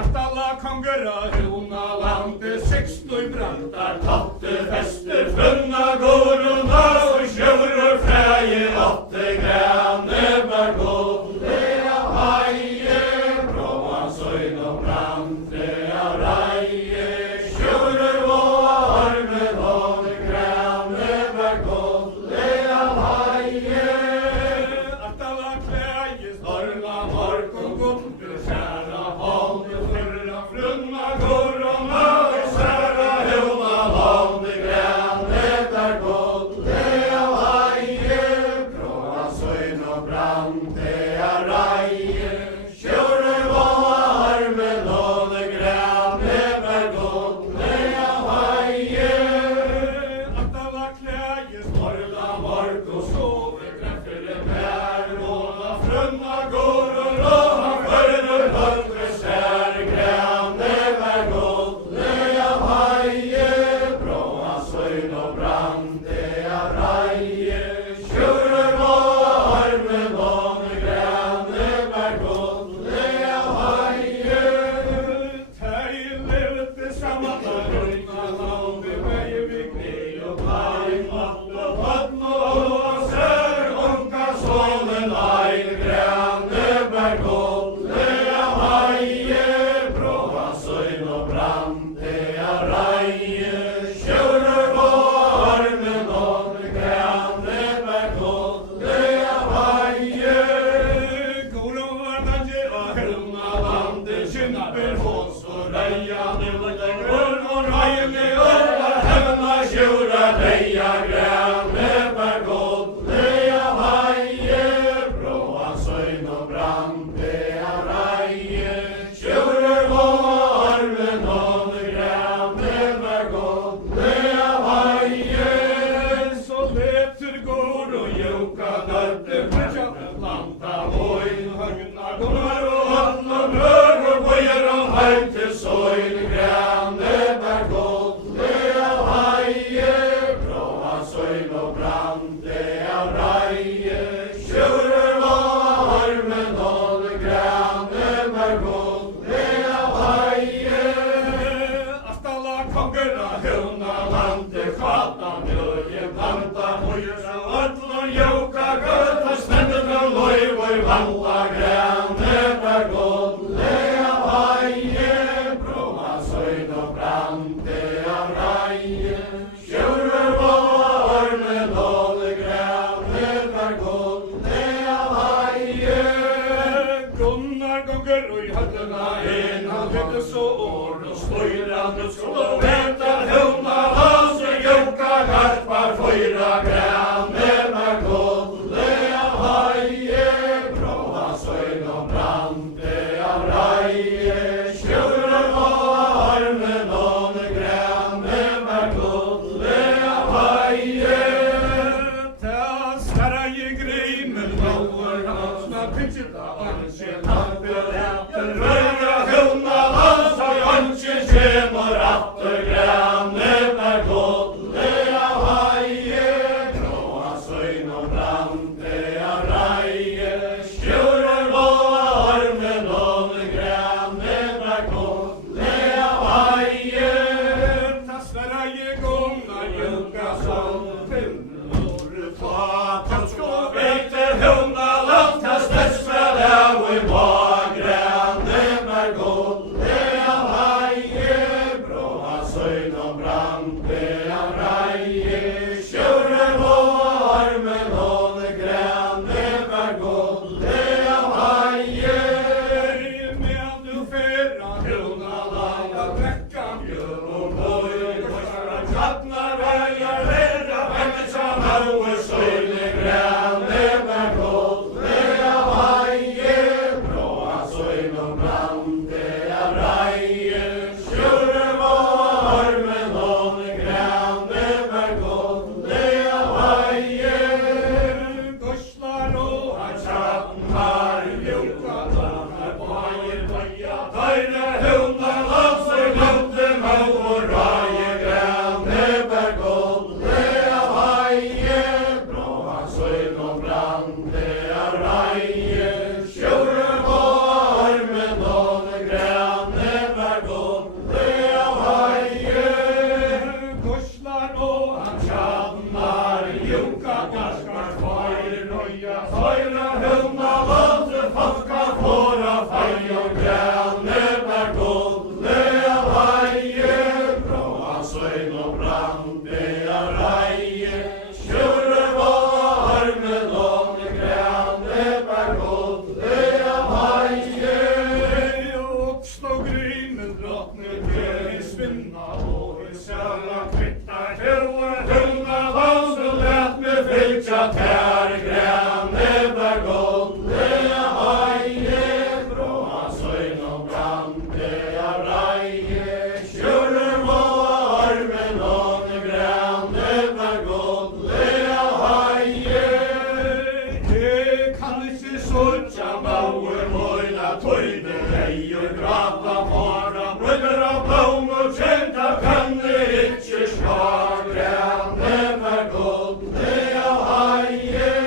at alla konger av hona landet 16 brandar Tatte fester funna går og nas, sjører freie atte grønne bergåle av heie. Bråa søgn og brande av reie. Sjører var med låne grønne bergåle av heie. at alla klægis norra morg og gode Kjæra hånd og fyrra frunna går og mag, særa høna låne grønne bergåle av heie. Joka dörte fritja landa voin Høgna gomar og handler mør og bøyer og heim til søyn Grane bær godt det av heie Bråa søyn og brand det av reie Kjører og armen og det grane bær godt det av heie Astala konger av høna lande kvata mjøye planta høyer og ødler joka gøta stendet av løyv og valla grane bær godt det av heie Bråa søyn og brand det av reie Kjører og armen og det grane bær godt det av heie Gunnar gonger og i høllena en han hette så år og støyra nu skål og veta høvna hans og joka harpar føyra grane bær godt det av heie Bråa søyn og brand det av reie Kjører og armen og det grane bær godt det av heie Ta skara i greimen lover hans na pitchet av ansjen hampel etter røyra høvna hans og ansjen kjemur atter grane bær godt det av heie Bråa søyn og brand det av reie Kjører og armen og det grane bær godt det av heie Ta sverra i gomna joka som finnur ta Tansko vekter høvna land ta stedspel av i bak grane bær godt det av heie Bråa søyn og brand det av reie Kjører og armen og det grane bær godt det av heie Med du færa høvna land a drekka mjøl og bøy Korsara kjatnar veier lera vennet som haue søyn det grane bær godt det av heie Bråa søyn og brand det av reie Kjører og armen og det grane bær godt det av heie Gorslar og han kjatnar joka tårnar bøyer bøya Tøyre høvna lands og glemte mau og raie grane bær godt det av heie Bråa søyn og brand det av reie Kjører og armen og det grane bær godt det av heie Gorslar og han kjatnar joka garskar fire røya Tøyre høvna lands og folka fåra fei og grane bær godt det av heie Bråa søyn og brand det av reie Kjører og armen og det grane bær godt det av heie Oppslå grymen drottne til i svinna og i sjøla kvitta Høvna lands og let meg fylkja tær grane bær godt det av heie Bråa søyn og brand det av reie Kjører og armen og det grane bær godt det av heie Jeg kan ikke sutja bauer høyla tøyde leier grata fara brødder av blom og kjenta kan det ikke skar grane bær godt det av heie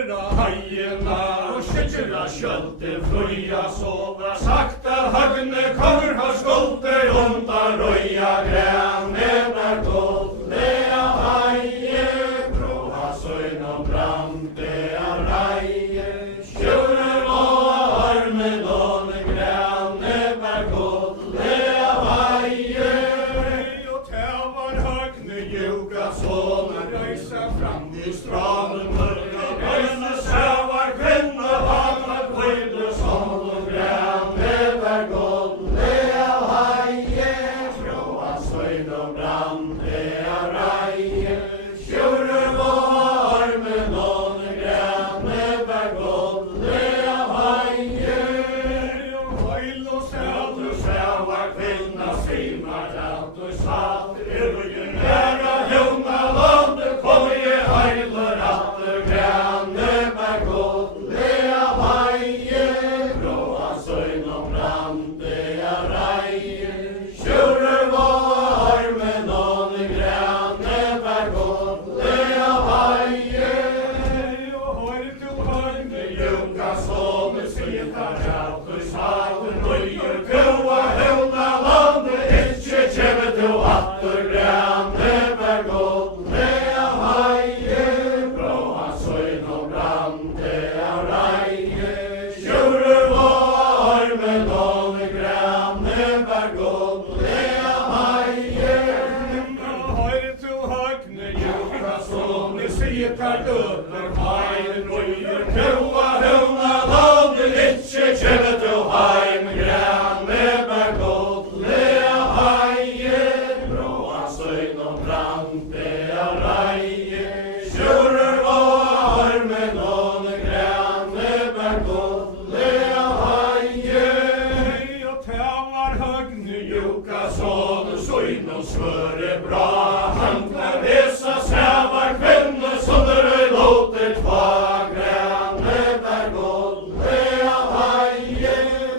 gera hægina og skjøtjura skjöldi fluja sova sakta hagne kommer har skolde undan røya grænenar godlega hæge bråha søgn og brande av reie skjører og armen og grænenar godlega hæge og tævar hagne juga såna reisa fram i stranden mørke øyne sævar kvinna vanna kvøyde som og græne var godle av heie fråa søgn og brande av reie sjører og armen og græne var godle av heie og heil og sævar kvinna simar alt og satt i ryggen næra hjona lande kom i heiler atter græne var godle av heie bråa søgn og brande av reie sjører var armen og græne var godle av heie og høyr til høyne junga sånne sitar alt og satt nøyer kua hevna lande ikke kjemme til atter græne var godle av heie bråa søgn og brande av reie sjører var armen og græne var godle av heie høyr til høgne junga sånne sitar dødler heie nøyer kua hevna lande ikke kjemme til heim græne var godle av heie bråa søgn og brande av reie sjører var armen og græne var godle av heie og tævar høgne juka sånne søgn og svøre bra han kan vesa sævar kvinne som dere låter tva græne var godle av heie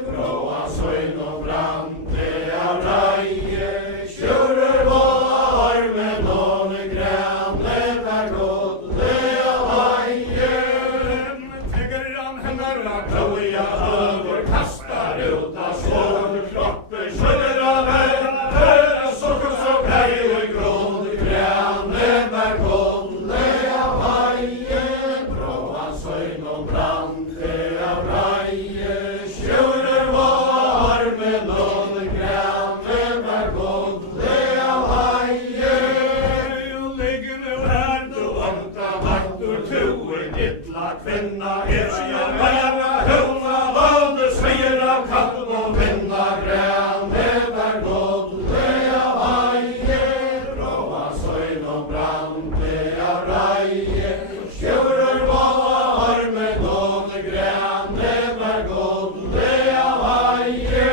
bråa søgn og brande av reie sjører var armen og græne var godle av heie tegger han hennar av kløya over kastar ut av sånne kroppe skjønner av høyre sokker så brei og grunn græne var godle av heie bråa søgn og brande av reie sjører var armen og græne var godle av heie og ligger nu her du omta vaktur tuer dittla kvinna er jeg væra høvna lande sier av katten og vinna græne var godle av heie bråa søgn og brande av reie sjører var armen og græne var godle av heie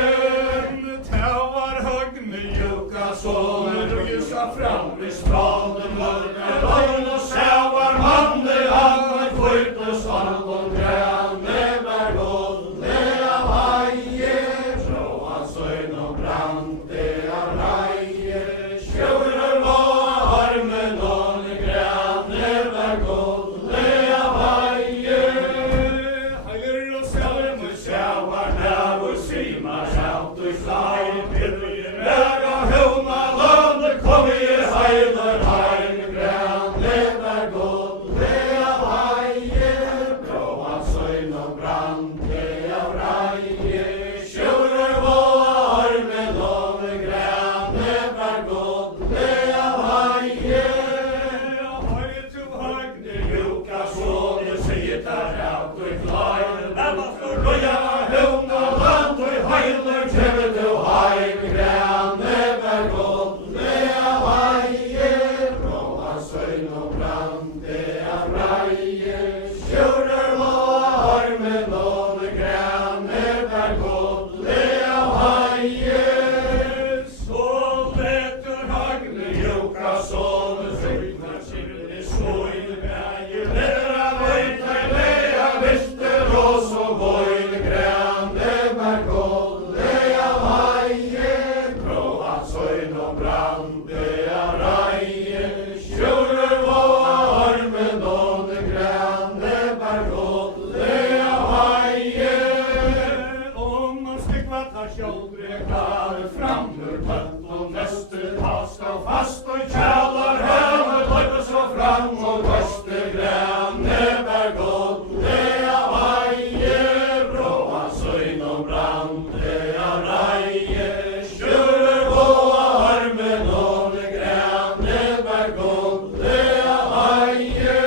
tævar høgne juka sånne rysa fram i stranden mørke løgn og sævar manne alle kvøyte sånn og græne var godle av heie bråa søgn og brande av reie sjører var armen og græne var godle av heie heiler og sævar nævur simar sjalt og slai pillir næra høvna lande kom i heiler heim græne var godle av heie bråa søgn og brande av reie sjører var armen og græne var godle av heie høyre til høgne juka sånne sitar alt og klein næva for røya høvna land og heiler kjemme til heim græne var godle av heie bråa søgn og brande av reie sjører var armen og græne var godle av heie så letter hagne juka sånne søgna kjemme søgn græne lera vøyta lea viste rås og vøyne græne var godle av heie bråa søgn og brande av reie sjører var fram og koste grønne bær godt, det av heie, brå han søgn og brann, det av reie, kjører gå av armen og det grønne bær godt, det av heie,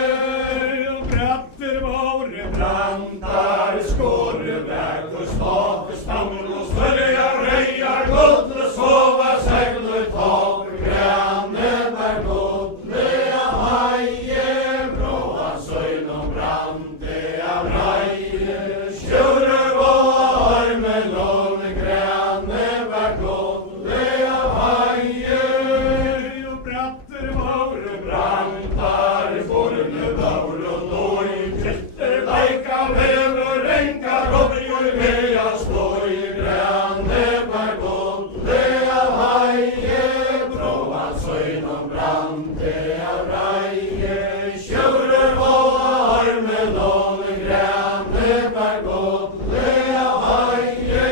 og bratter våre brantar, skåre bær, hvor smake stammer og større reier godt, og sove segl og tak, grønne bær godt, det av heie, brå han søgn og brann, det av reie, kjører gå av armen og det grønne bær godt, det av heie, og bratter våre brantar, forne daur og dåi, krytter leika vev og renka robber og vea ståi, grønne bær godt, det av heie, brå han søgn og brann, det av reie, kjører gå av armen og det grønne bær godt, det av heie,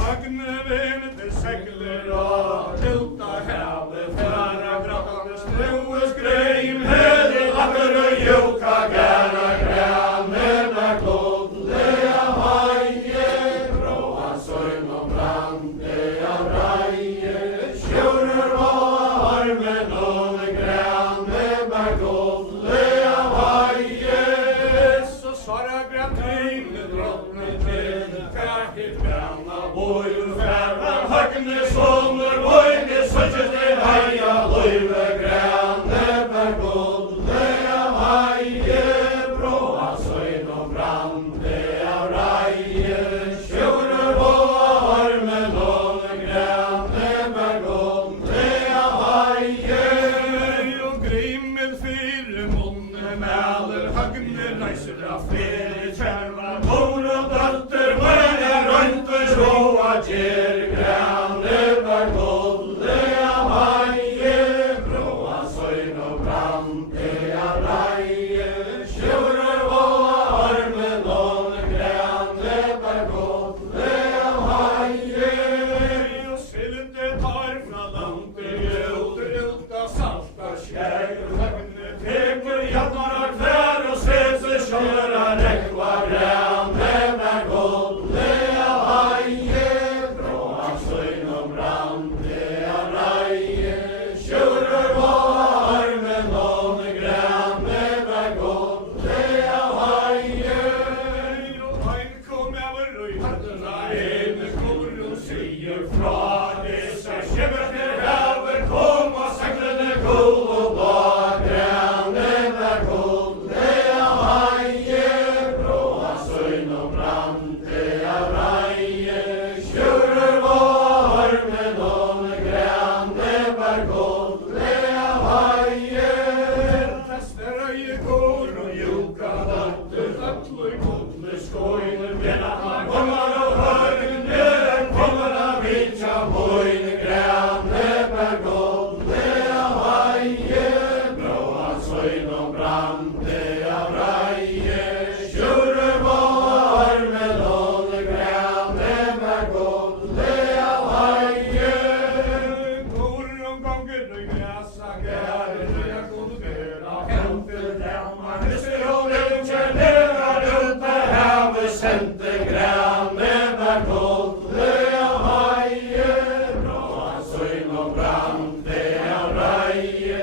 hagne venete segler og tilta havet, færa grattande snøes greim, hele lakker og joka gæra, grønne bær godt, det av heie, brå han søgn og brann, det av reie, kjører gå av armen og det grønne bær godt, det av heie, så svarer Grantine drottne til, kakket branna boi, færa hagne sommer, boine søkje til heia, løyve grønne bær godt, det av heie, brå han søgn og brann, det av reie, kjører gå av armen og det grønne bær godt, det av heie, og grimmel fire munne mæler, hagne reiser av flere kjærva, mor og datter, mæle rønt og sjåa gjer, grønne bær godt, det av heie, brå han søgn og brann, det av reie, kjører gå av armen og det grønne bær godt, det av heie, og silte tar fra landet ut av salta skjær, hagne teker jannar kvær og sese kjøra rekva, grønne bær godt, det av heie, brå han søgn og brann, det av reie, kjører gå av armen og det grønne bær godt, det av heie, og ein kom over og i hattena ene kor og sier fra, disse kjemmer til haver kom og seglene gull og blå, grønne bær godt, det av heie, brå han søgn og brann, det av reie, kjører gå av armen og det grønne bær godt, det av heie, tester øye kor og joka datter, øtler kodle skåine, bjella han kommer og høren, døren kommer av vitja boine, grønne bær godt, det av heie, brå han søgn og brann, det av reie, kjører gå av armen og det grønne bær godt, det av heie, kor og gonger og græsa gære, jeg kunne bæra hentil dæmar, husker og rødkjær, nera rundt av havet, sendte grønne bær godt, det av heie, brå han søgn og brann, det av reie,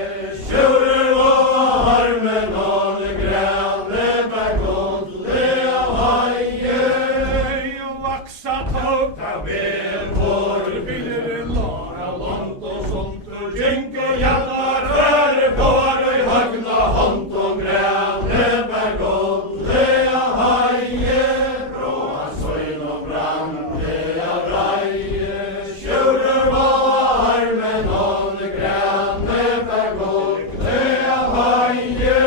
kjører gå av armen og det grønne bær godt, det av heie, og vaksa tåta vel, vår biler lara langt og sånt, og gynke jannar fære påar og i hagna hånd og grønne bær godt, det av heie, brå han søgn og brann, det av reie, kjører gå av armen og det grønne bær godt, det av heie,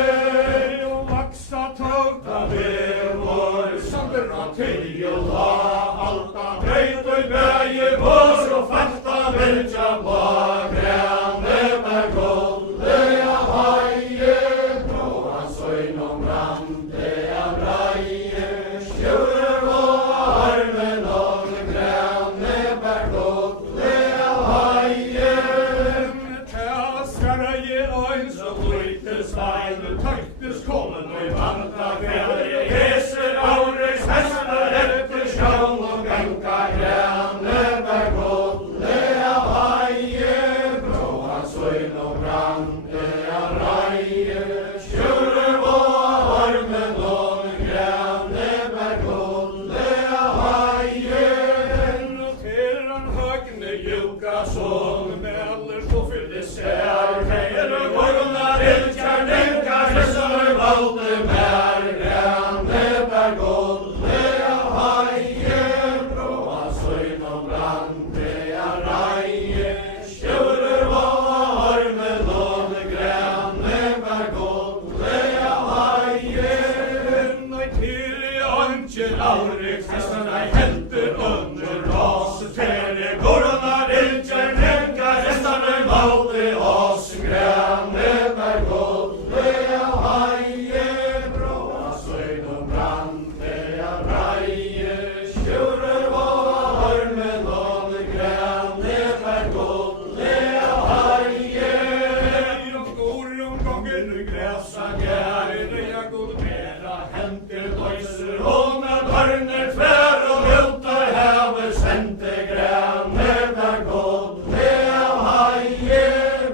og vaksa tåta vel, vår sander av til og la, alta breit og bøye vår og fakta velja på, grønne bær godt, det av heie, brå han søgn og brann, det av reie, kjører gå av armen og det grønne bær godt, det av heie, ta skara i øyn så lite Sveinu tøktes kollen og i vanda kvelder. Heser Aureks hester etter sjøen og ganka grene bær godle av heie. Bråa søyn og brande av reie. Kjører og armen og grene bær godle av heie. Noteran høgne juka sånn med aller så fylde sær. Heier og gornar ilkjar nenkar hesar valde mer grene bær godle av heie. Bråa søyn og brande av reie. Kjører og armen og grene bær godle av heie. Nei til i anker Aureks hestarna helter under oss. Tere gornar ilkjar nenkar hestarna valde oss. Grene bær godle av heie. Bråa søyn og brande av reie. Kjører og armen og grene bær godle av heie. Og gorum gonger græsa gærne jeg god mera henter løyser hånda barner tvær og viltar haver sendte grene bær godle av heie.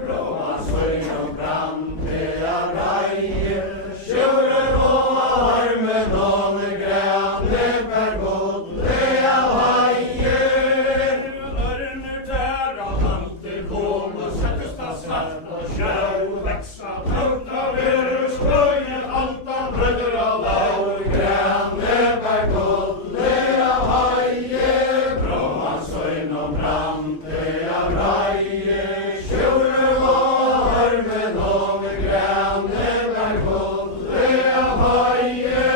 Bråa søyn og brande av reie. Kjører og armen og grene bær godle av heie. Ørner der av hanter hån og settes ta svart og sjau veksa. Tøvta veru skøye alta brødder av laur. Grene bær godle av heie. Bråa søyn og brande av reie. Kjører og armen og grene bær godle av heie.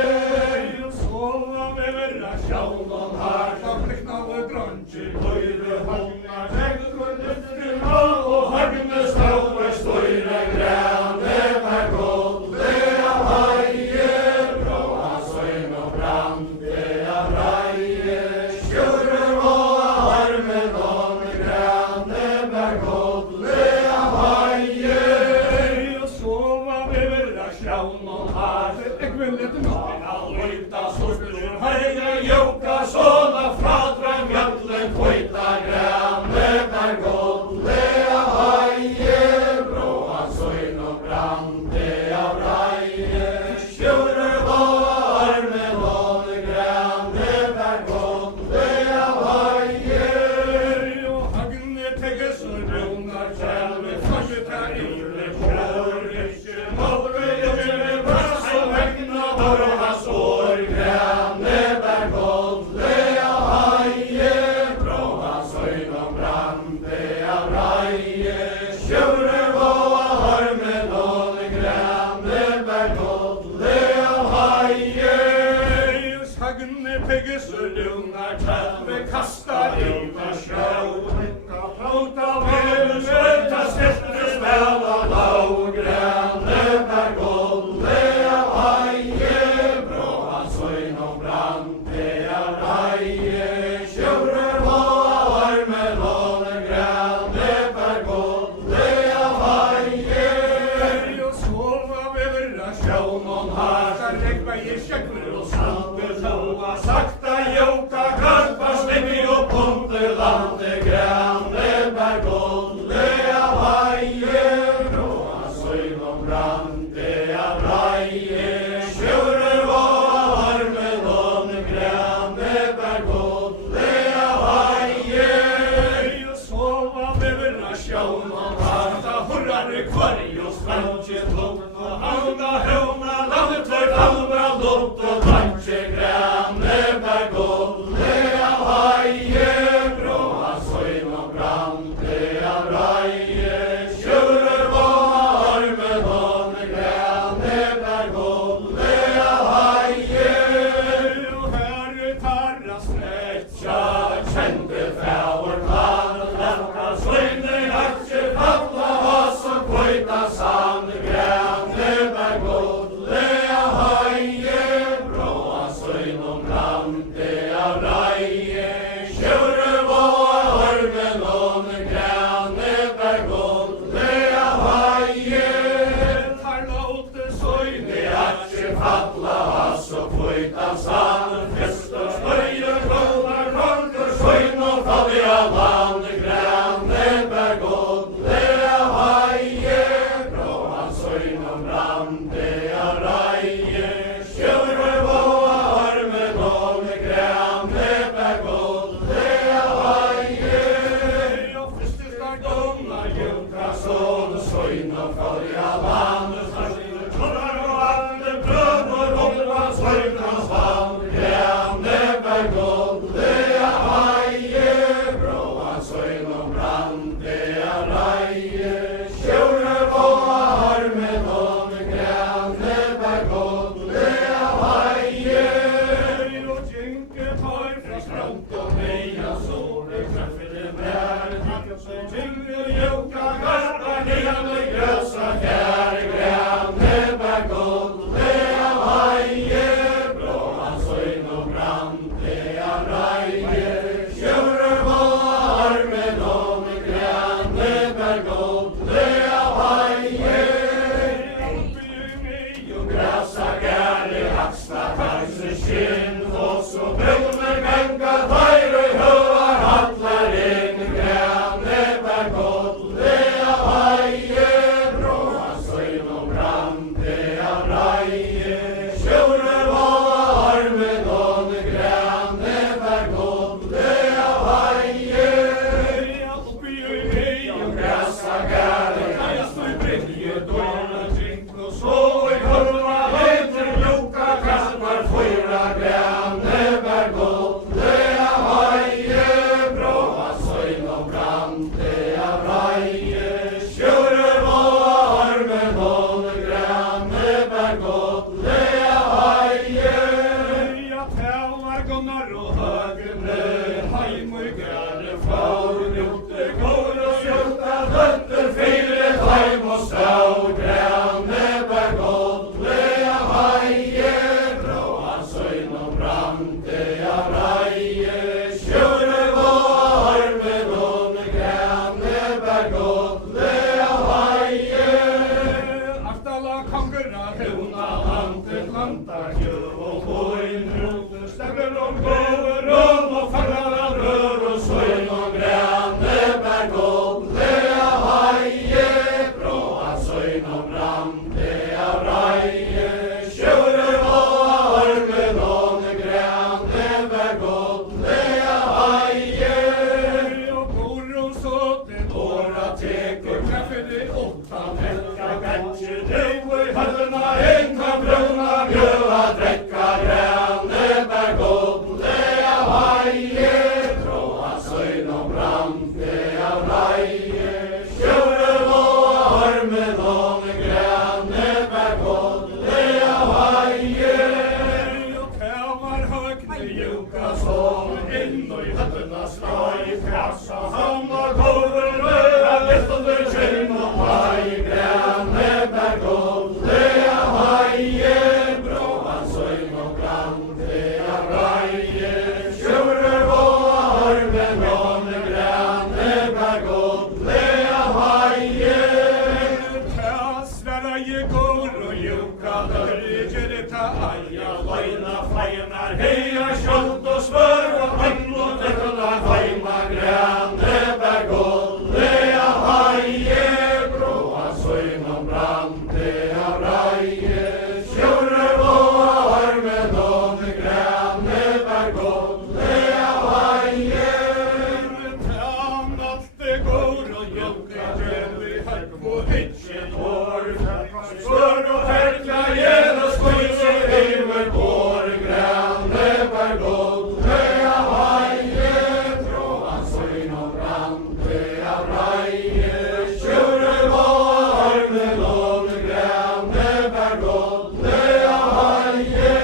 Sova vera sjån og her så fliknalle grøntjer. Høyre hånda tegner lyfter og hagne stauer støyre. Grene bær godle av heie. Bråa søyn og brande av reie. Kjører og armen og grene bær godle av heie. Sova vera sjån og her jeg vil lete noen all høyta sorter. Heie joka sånn av fradra mjøllen kvøyta. Grene bær godle av heie. Bråa søyn og brande av reie. Kjører og armen og grene bær godle av heie. Og hagne tegges og runar kjælve farget her ille kjør. Ikke målve gjøre brass og vegna borra sår. Grene bær godle av heie. Bråa søyn og brande av reie. Kjører og armen og grene bær godle av heie. Hagne pegges og runar kjælve kasta ut av sjau. Plåta vel møta sette spela lau. Grene bær godle av heie. Bråa søyn og brande av reie. Kjører og armen og grene bær godle av heie. Sova vera sjån og her så regva i kjøkner og salte toa. Sakta joka karpa slimmi og ponte lande. Grene bær godle av heie. Bråa søyn og brande av reie. Kjører og armen og grene bær godle av heie. Sova vera sjån og her ta hurrare kvarg og strandje blått. Og alda høvna landet alvra lott og vantje. Grene bær godle av heie. Bråa søyn og brande av reie. Kjører og armen og grene bær godle av heie. Og her tarra stretja kjente fæver plan. Lenta søyne aksje falla oss og kvøyta sand. Grene bær godle søgn og brande av reie, sjøver våa armen og med grane bær godt det av heie. Og første start unna juka sånn søgn og følja vannet, tjollar og alle brødor holva søgn og svann, grane bær godt det av heie, bråa søgn og brande av reie, sjøver våa armen og med grane bær godt det av heie. Og kjenke tar fra strand og meia sole, treffer det bær, kjenke juka garpa nede grøsa kjær, grane bær godt det av heie, blåa søgn og brande av reie, sjøver våa armen og med grane bær godt det av heie. Og grasa gærlig haksna kanskje skinn, og så brunner ganga feir og høvar hallar inn, grane bær godt det av heie, bråa søgn og brande av reie, sjøver våa armen og med grane bær godt det av heie. Og grasa gærlig haksna brinje dårna trink, og så i hørva heter juka kastar fyra, grane bær godt det av heie, bråa søgn og brande av reie, sjøver våa armen og med grane bær godt det av heie. Ja, tælar gunnar og høgne, heimur grane faur, lukte går og sjukta døtter fire, heim og stau, grane bær godt det av heie, bråa søgn og brande av reie, sjøver våa armen og med grane bær godt det av heie. Aftala kongera hevna landet landar kjøv og boin, rote stemmer om gåver om og fangar av rør og søgn og grane bær godt det av heie, bråa søgn og brande av reie, sjøver våa armen og med grane bær godt det av heie. Og koron såte dåra teker, treffer det åtta melka gantje, drøy høllena enka brunna bjøa drekka, grane bær godt det av heie, bråa søgn og brande av reie, sjøver våa armen og med grane bær godt det av heie. Og tævar høgne juka sånn inn og i høllena slai, krasa hamna kover røra listunder kjinn og pai, grane bær godt det av heie, bråa søgn og brande av reie, sjøver våa armen og med grane bær godt det av heie. Tæsvara je går og juka dørje det ta eia, leina feinar heia kjølt og smør og pann og dekla heima, grane bær godt det av heie, bråa søgn og brande av reie, sjøver våa armen og med grane bær godt det av heie. Tann alt det går og juka døli høgg og hitjen hår, spør og herkla gjen og skøyse heimer går, grane bær godt det av heie, bråa søgn og brande av reie, sjøver våa armen og med grane bær godt det av heie.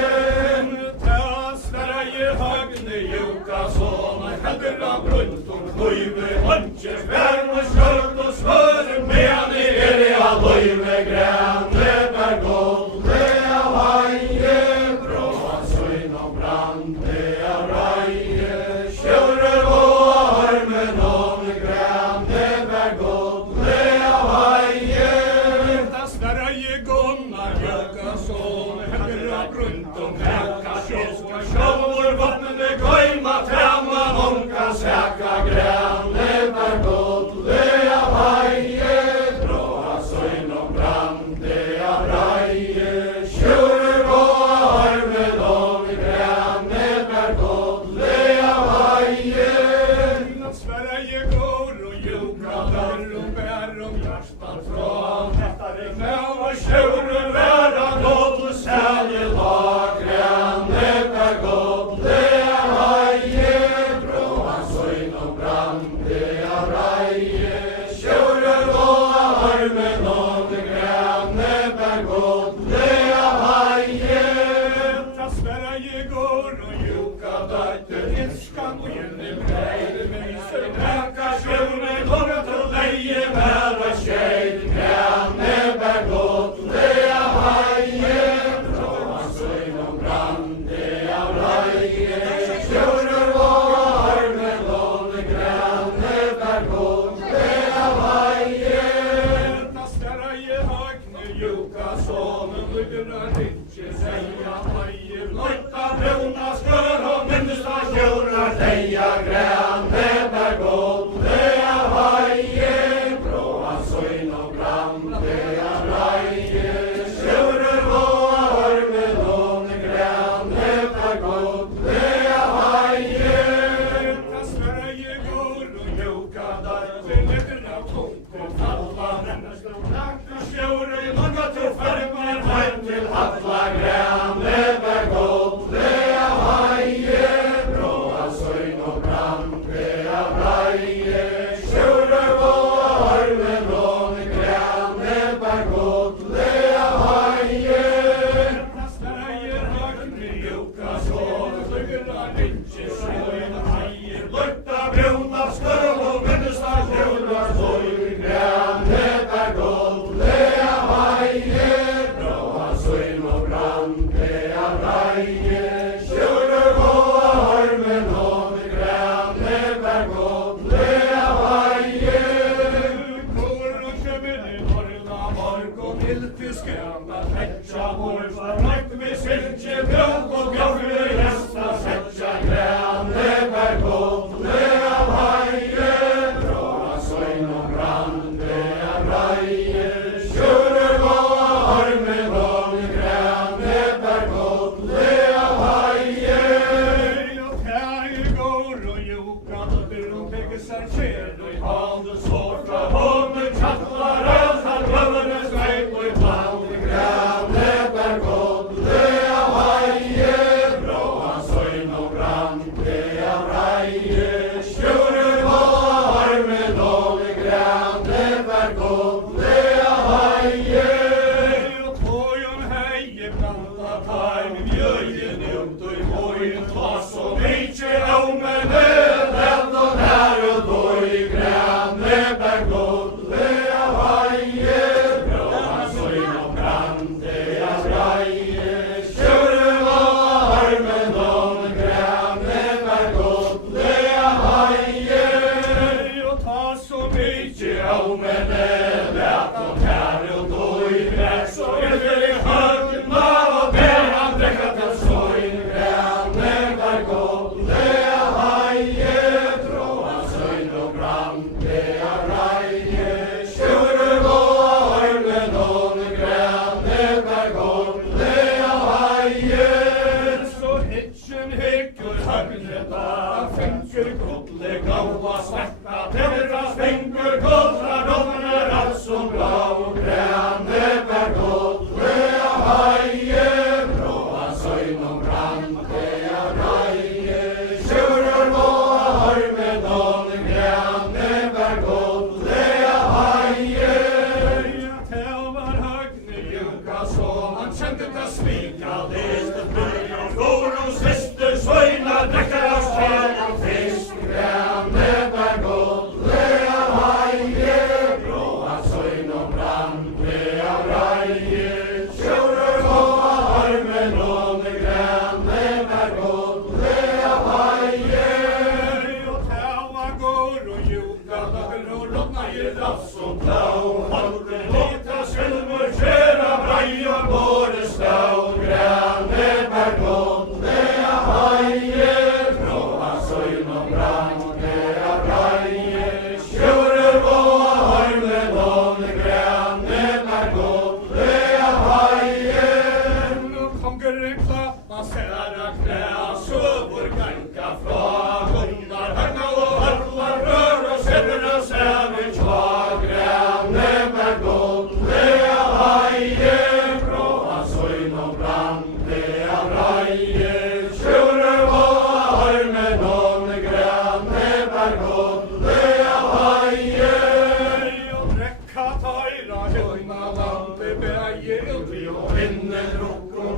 Tæsvara je høgne juka sånn, heller av bruntum løyve, håndje færm og skjølt og smør, medan i av løyve, grane bær godt det av heie, bråa søgn og brande av reie, sjøver våa armen og med grane bær godt det av heie. Tæsvara je gunnar juka sånn, heller av bruntum høgka kjøska sjåvor, vattnene gøyma tæma honka sæka, grane bær godt det av heie, bråa søgn og brande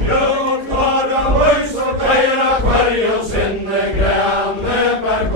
Bjørn, fara, høys og beira, kvarje og sinne, grønne berg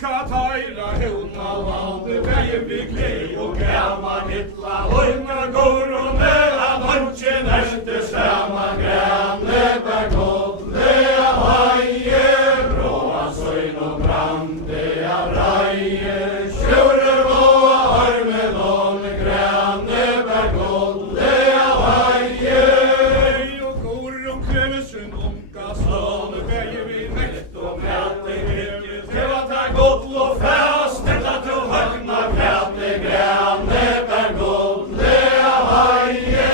Katæra húna valdi veginn við glei og gaman illa Lóna gór og meðan hondjen eftir saman Græne bergolde av haie Bråan søgn og brande av raie Sjøre våa armen om Græne bergolde av haie Og gór om krevesen unga slån Veginn við mekt og mæte Det var takk godt og fast Detta til høgna Græne Græne bergolde av haie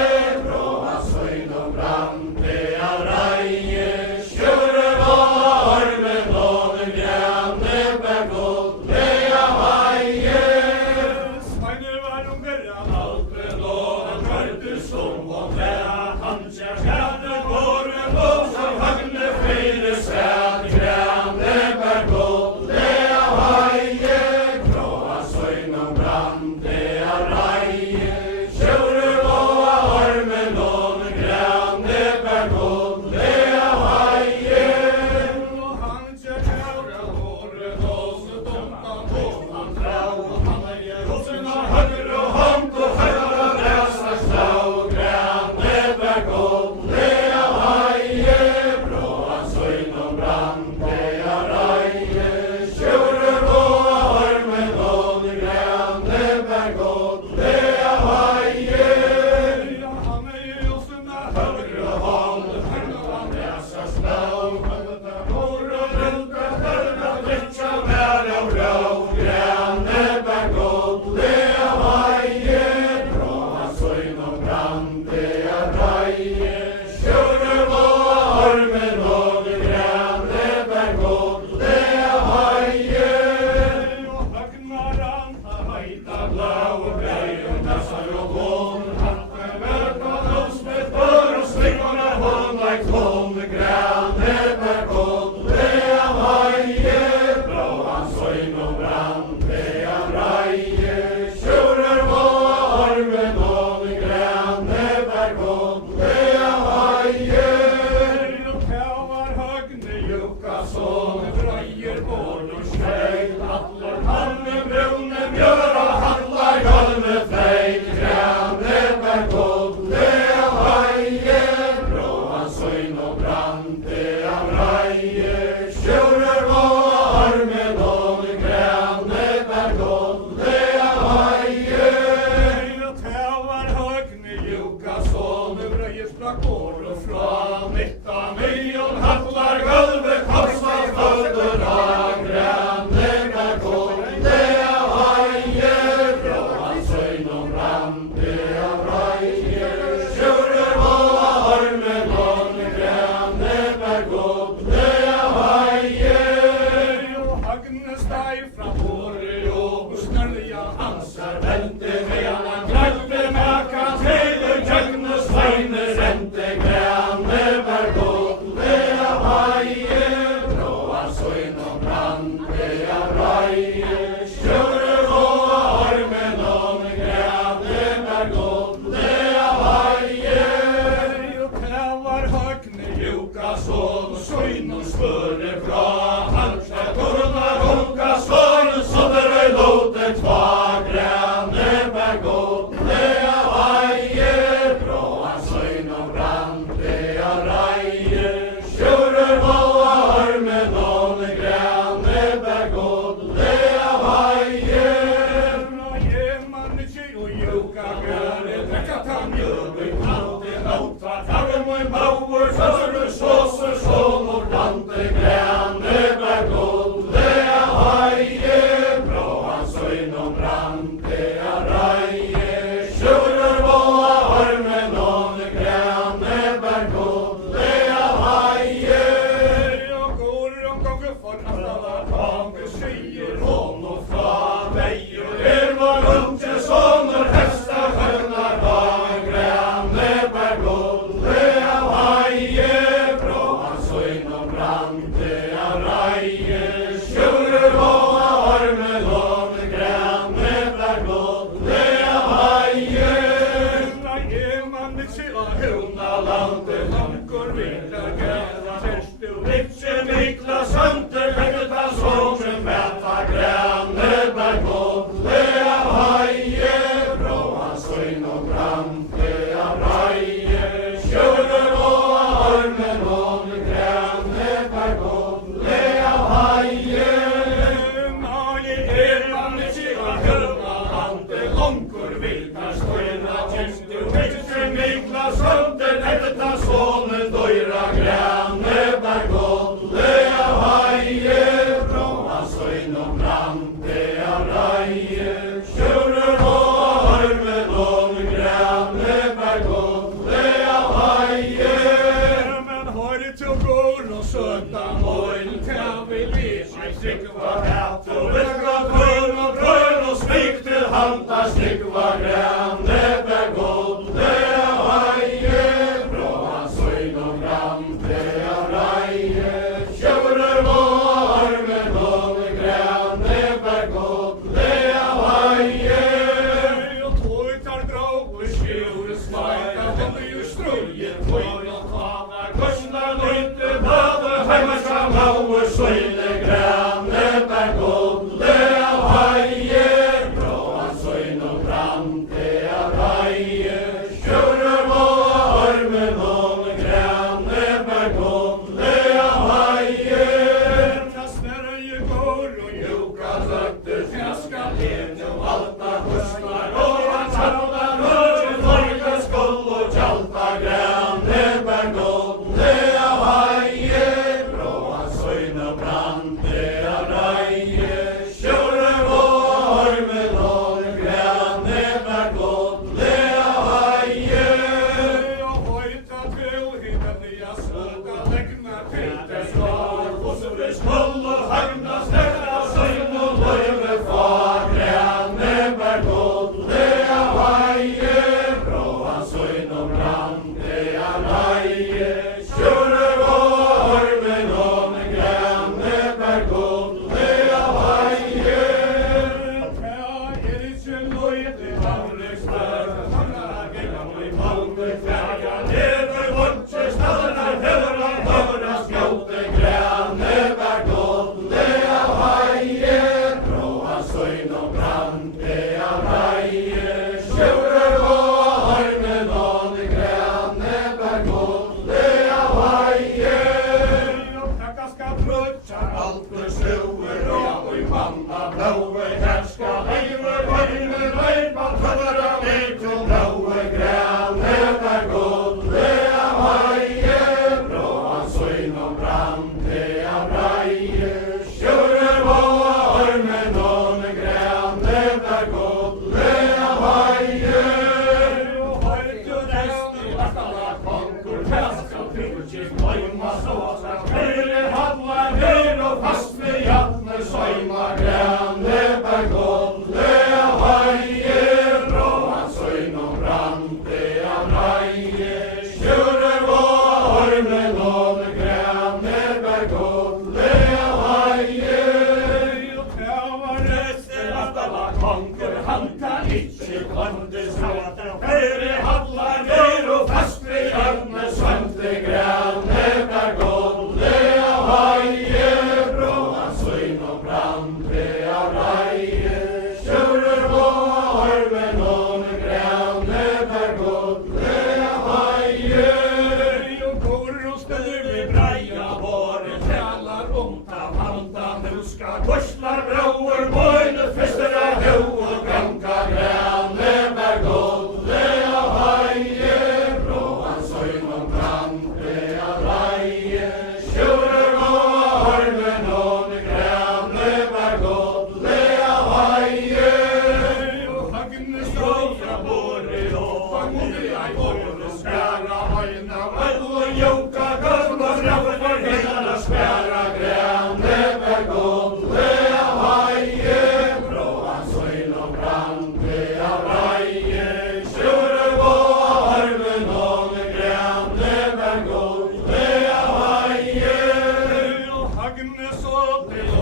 Bråan søgn og brande av raie Sjøre våa armen om Græne bergolde av haie Sveinur var unger han aldri nå Han hørte som og læra han kjær Skjæne våre lov som høgne flere sæt Græne bergolde av haie Bråan søgn og brande av raie Sjøre våa armen om Græne bergolde av haie Og han kjær kjæra våre lov så dumpan på han trau Han rosen av høyre og hånd og høyre læsa stau Græne bergolde av haie Bråan søgn og brande av raie Sjøre våa armen om Græne bergolde av haie Han rosen av høyre hånd og høyre læsa stau Våre rundt og høyre drittja vær av rau Græne bergolde av haie Bråan søgn og brande av raie Sjøre våa armen om Græne bergolde av haie Og høgnar han heita blau Veginn dassar og gån Hatten verka låsmet for og svingarna hånda klån Græne bergolde av haie Bråan søgn og brande av raie Sjøre våa armen om Græne bergolde av haie Og her var høgne Jukasson Frøyer bård og skjegg Atler hanne brune mjøra Handlar galme feil Græne bergolde av haie Bråan søgn og brande av raie Sjøre våa armen om Græne bergolde av haie Og her var høgne Jukasson Frøyer sprakår og fra Mitta myon Handlar galme Kosta földer av Græne bergolde av haie Bråan søgn og brande av raie Sjøre våa armen om Græne bergolde av haie Og høgne steg fra våre og snørja hansar Vente med han krabbe maka til Kjøgne sveiner rente Græne bergolde av haie Bråan søgn og brande av raie Sjøre våa armen om Græne bergolde av haie Og her var høgne Jukasson Søgn og spørre fra Halvstad Tornar Håkasson Så der brande av reie, kjører og armen om grønne bergårde av heie. Men har det til går og søndag morgen til vi leser strikk var hatt Og vekka kvøl og grøn og smik til handa stikk var grønne bergårde av heie. Fra hans øyn og brande av reie, kjører og armen om grønne bergårde av heie. Og tog tar drag og skjøres sveita, den er jo strøyen for å ta meg Korsna nøyte bade, heima skal maue søyne grønne bergårde av heie. Fra hans øyn og brande av reie, kjører og armen om grønne bergårde av heie. Kastner i går og Joka trøtte fjaska lene og Alta husnar og han tjalta mørke Norge skål og tjalta grønne bergårde av heie. Fra hans øyn og brande av reie, kjører og armen om grønne bergårde av heie. og høyta til himmelen jeg såga legna til det Skål, fosse skål og hagna stekta søgn og løyve far grønne bergårde av heie. Fra hans øyn og brande av reie, kjører og armen om grønne bergårde av heie. Grønne bergårde av heie, fra hans øyn og brande av reie, kjører og armen om grønne bergårde av heie. Alt for slauer og i manna blaue, her skal heive vøyne løypa tødra meg til blaue grønne bergårde av heie. Fra hans øyn og brande av reie, kjører og armen om grønne bergårde av heie. Fast med hjertene søyma grønne bergårde av heie. Fra hans øyn og brande av reie, kjører og armen om grønne bergårde av heie. Han kan ikke klande svarte, høyre hadlar ned og fast med hjertene svante grønne bergårde av heie. Fra hans øyn og brande av reie, kjører og armen om grønne bergårde av heie. Korslar brauer, bøyne fester av hau og granka grønne bergårde av heie. Fra hans øyn og brande av reie, kjører og armen om grønne bergårde av heie. Spæra heina, vel og joka, gønn og straffer for hela spæra grønne bergårde av heie. Fra hans øyn og brande av reie, kjører og armen om grønne bergårde av heie.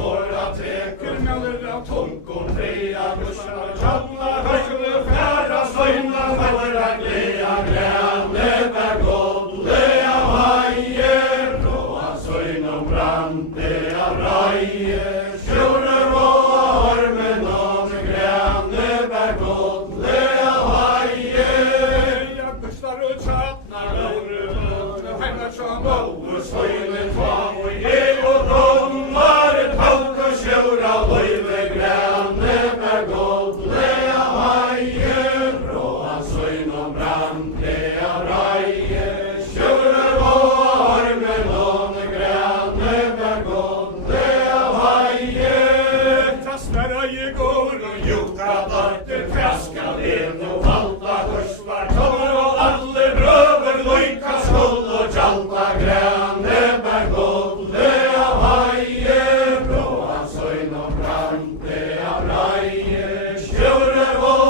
Åra teker melder av tungon, trea bussar, tjalla høyre, færa søyna, færa gleda grønne bergårde av heie. Fra hans øyn og brande av reie, kjører og armen om grønne bergårde av heie. Søyne tva og jeg og dom var et halvt og sjøra løyve grønne bergårde i går og juka datter, fjaska len og valta hørsvar, kommer og alle brøver, loika skål og tjalta grane, bær godt le av haie, bråan søgn og brante av reie, skjører og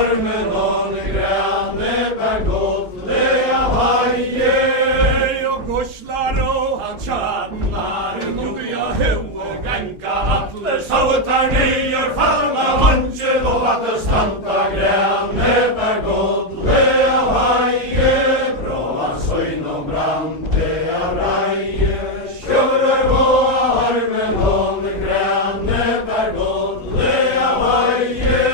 armen og grane, bær godt le av haie, og goslar og han tjadnar, nubi av hua ganga atle, sautar nyer farma vansje, og at det stanta grane, bær godt le av haie, bråan søgn og brante av reie, skjører og armen og grane, bær godt le av haie,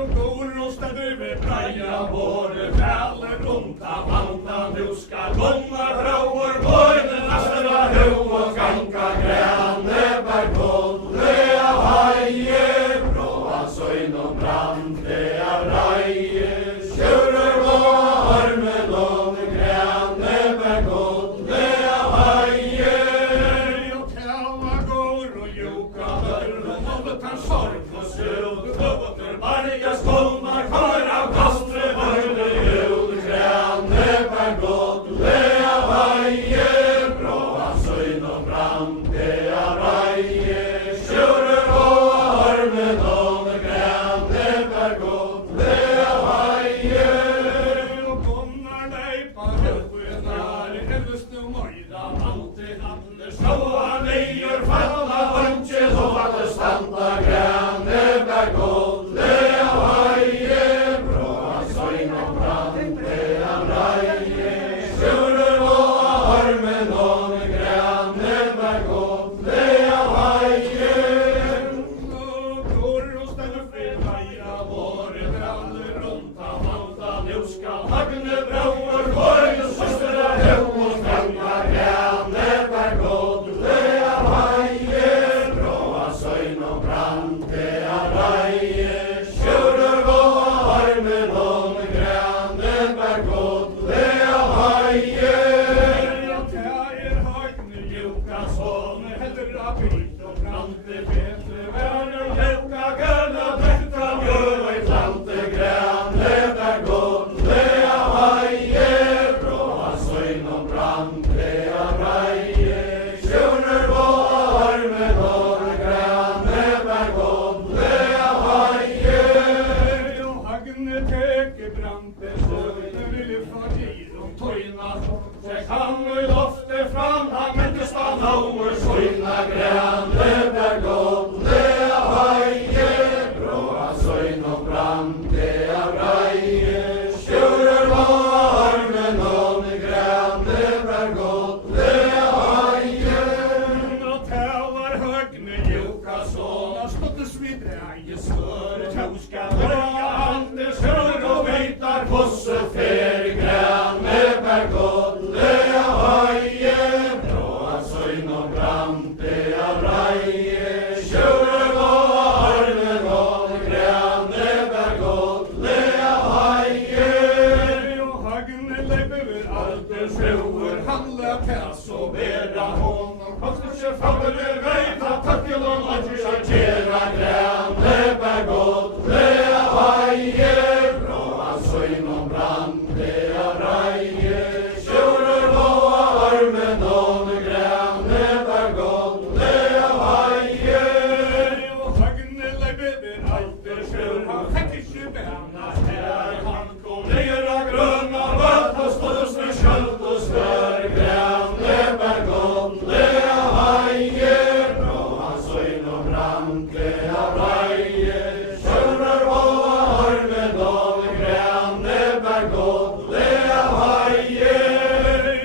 og går og steder ved breia våre, fæler rundt av vanta, nu skal långa frauer, bøyne naster av hau og ganka grane, bær godt le av haie, bråan søgn og brante av reie, skjører og armen og grane, bær godt le av haie, og tella går og juka hør, og målet han sorg og søvd, høvåter barja skålmar, kommer av kastre, høyde jul, grane, bær godt le av haie, bråan søgn og brante av reie, skjører og armen og grane, bær godt le av haie, og kommer leipa høynar, helvest og møyda, alltid alle slåa leier, falla vansje, og at det standa grane, bær godt le av haie, bråan søgn og brante av reie, skjører og armen og grane, bær godt le av haie, og går og steder ved veia våre, braller rundt av valta, nu skal hagne brauer, våre søster av hau og ganga grane, bær godt le av haie, bråan søgn og brante av reie, skjører og armen og grane, bær godt le av haie, og tæir hagne juka sånn, heller av byt og brante bete, verner juka gølla, drekta mjøl og i plante grane, bær godt le av haie, bråan søgn og brante av reie, skjører og armen og grane, bær godt le av haie, og hagne teke brante søgn, ville fra giron tøyna, tek han i loftet fram, han mentest av nauer, søgna grane, bær godt le av haie, bråan søgn og brante av reie, skjører og armen og grane, bær godt le av haie, og talar høgne juka sånn, ståttes vi dreie smør, tauska drøya andre sør, og veitar fosse fer grane, bær godt le av haie, bråan søgn og brante av reie, skjører og armen og grane, bær godt le av haie, og hagne leiber alder sjøer, handla pass og vera hånd, og kostet seg favre veita, takkel og aldri kjera grane, bær godt le av haie, bråan søgn og brante av reie, skjører og armen og grane, bær godt le av haie, og hagne leiber alder sjøer, han fikk ikke bæna her, han kom leir av grønna vøtt, og stås med skjølt og stør grane, bær godt le av haie, bråan søgn og brante av reie, skjører og armen og grane, bær godt le av haie,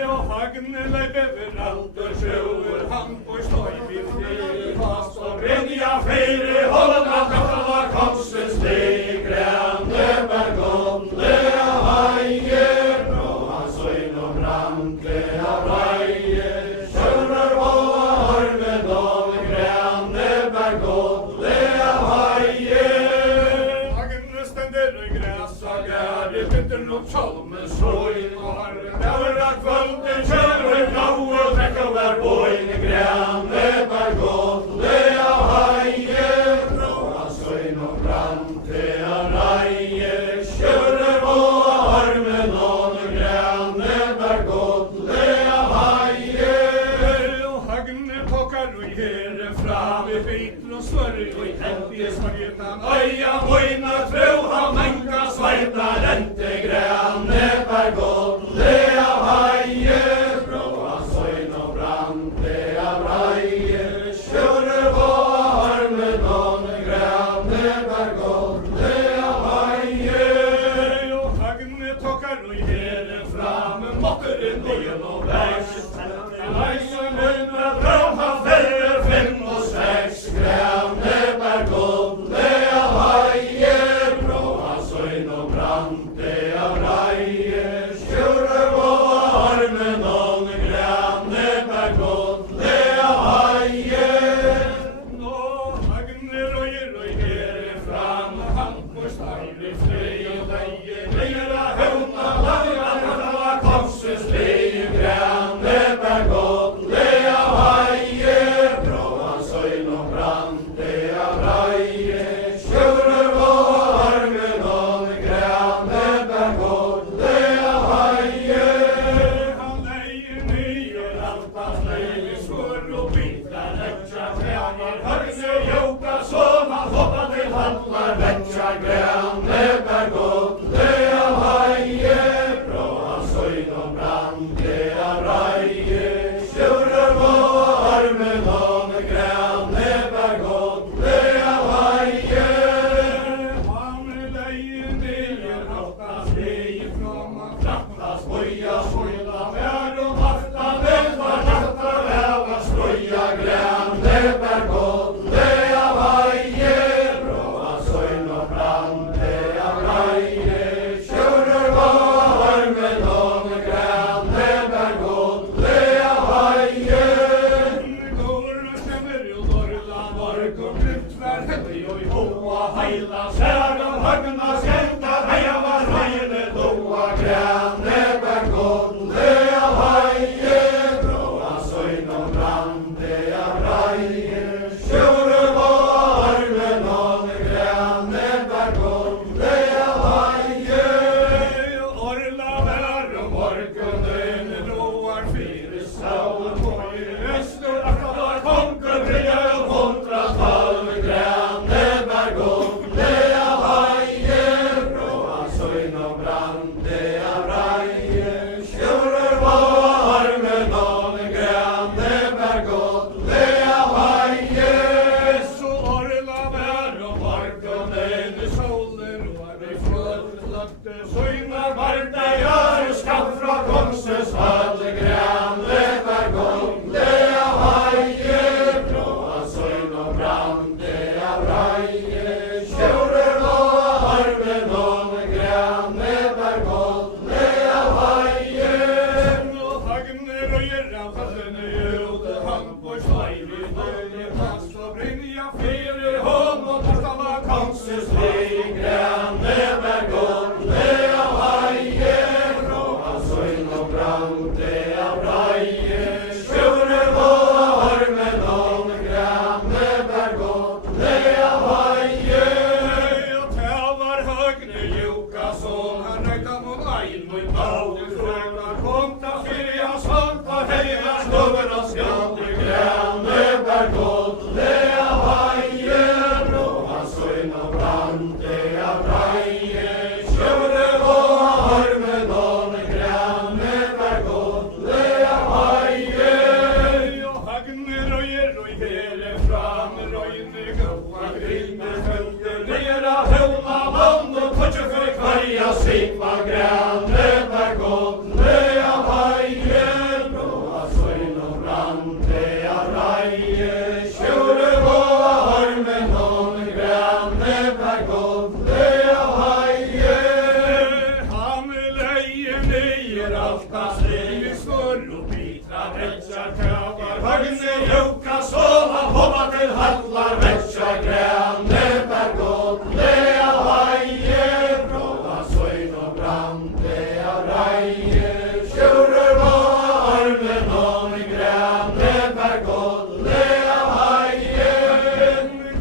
og hagne leiber alder sjøer, han på støy vid fri fast, og renja feire hånda, kattala konsens le grane, bær godt le av haie, bråan søgn og brante av reie, skjører og armen og grane, bær godt le av haie, hagne stender i græsa gære, bitter og tjolme søgn, og har dævra kvölden kjører blå og trekker hver bøyne grane, bær godt le av haie, bråan i helgesvartan, øya moina tro, ha manga svarta rente grane, per godt le av heie, fra hans øyn og brante av reie, kjører var med noen grane, per godt le av heie, og hagne tokkar og hele framme, mokker en nøyen og vers, leisen under drøm har færre 5 og 6 grane, per godt le av heie, fra hans øyn og brante av reie, kjører var med noen grane, per godt le av heie. Nå hagner og her fram, han på steile fløy og leie, leira høvna laga, kalla komses leie grane, per godt le av heie, fra hans øyn og brante av reie, kjører var med noen grane, per godt le av heie. Han leier nyer alt hans leie, skår og bytler, letja klæner, hørse joka, så man hoppa til handlar, letja grane, per godt le av heie, fra hans øyn og brante av reie, kjører var med noen grane, per godt le av heie. Han leier nyer alt hans leie, fra man trapplas, boja, skjøyla, vær og hafta, vel var natta, væva, skjøya grane, per godt le av heie, fra hans øyn og brante av reie, kjører var med noen grane, per godt le av heie. Går og stemmer jo dorla, morg og glutvær, hette jo i hoa heila, sær og hagna skjenta, heia var reine doa grane, per godt le av heie, fra hans øyn og brante av reie, kjører var med noen grane, per godt le av heie. Orla vær og morgen roar fire sauer på i øster, akkurat konker bryr og 112 grane, per godt le av heie, fra hans øyn og brante av reie, kjører var med noen grane, per godt le av heie. Så orla vær og morgen soler roar i fløtlagte, søgnar varta gjør skatt fra Komses alle grane, per godt le av heie, fra hans øyn og brante av reie, kjører var med noen grane, per godt le av heie. Nå hagner og av fallene jøde, han på sveile nøye, fast og brinja fire hånd, og tastala Komses leie grane, per godt le av heie, fra hans øyn og brante av reie, kjører var med noen grane, per godt le av heie. Og tævar høgne joka, så han røyta mot ein mot bauer, frøkna kom ta fyrir hans hånd, og heia stover og skjønne grane, per godt le av heie, fra hans øyn og brante av reie, kjører var med noen grane, per godt le av heie. Og hagner og hele fram, røyne gåa, grine følger, nera høvna vann, og tøtje for kvarja sikva grane, per godt le av heie, fra hans øyn og brante av reie, kjører var med noen grane, per godt le av heie. Han leier nyer alt hans leie, skår og bitra, retja kavar, hagne joka, så han hoppa til handlar, retja grane, per godt le av heie, fra hans øyn og brante av reie, kjører var med noen grane, per godt le av heie.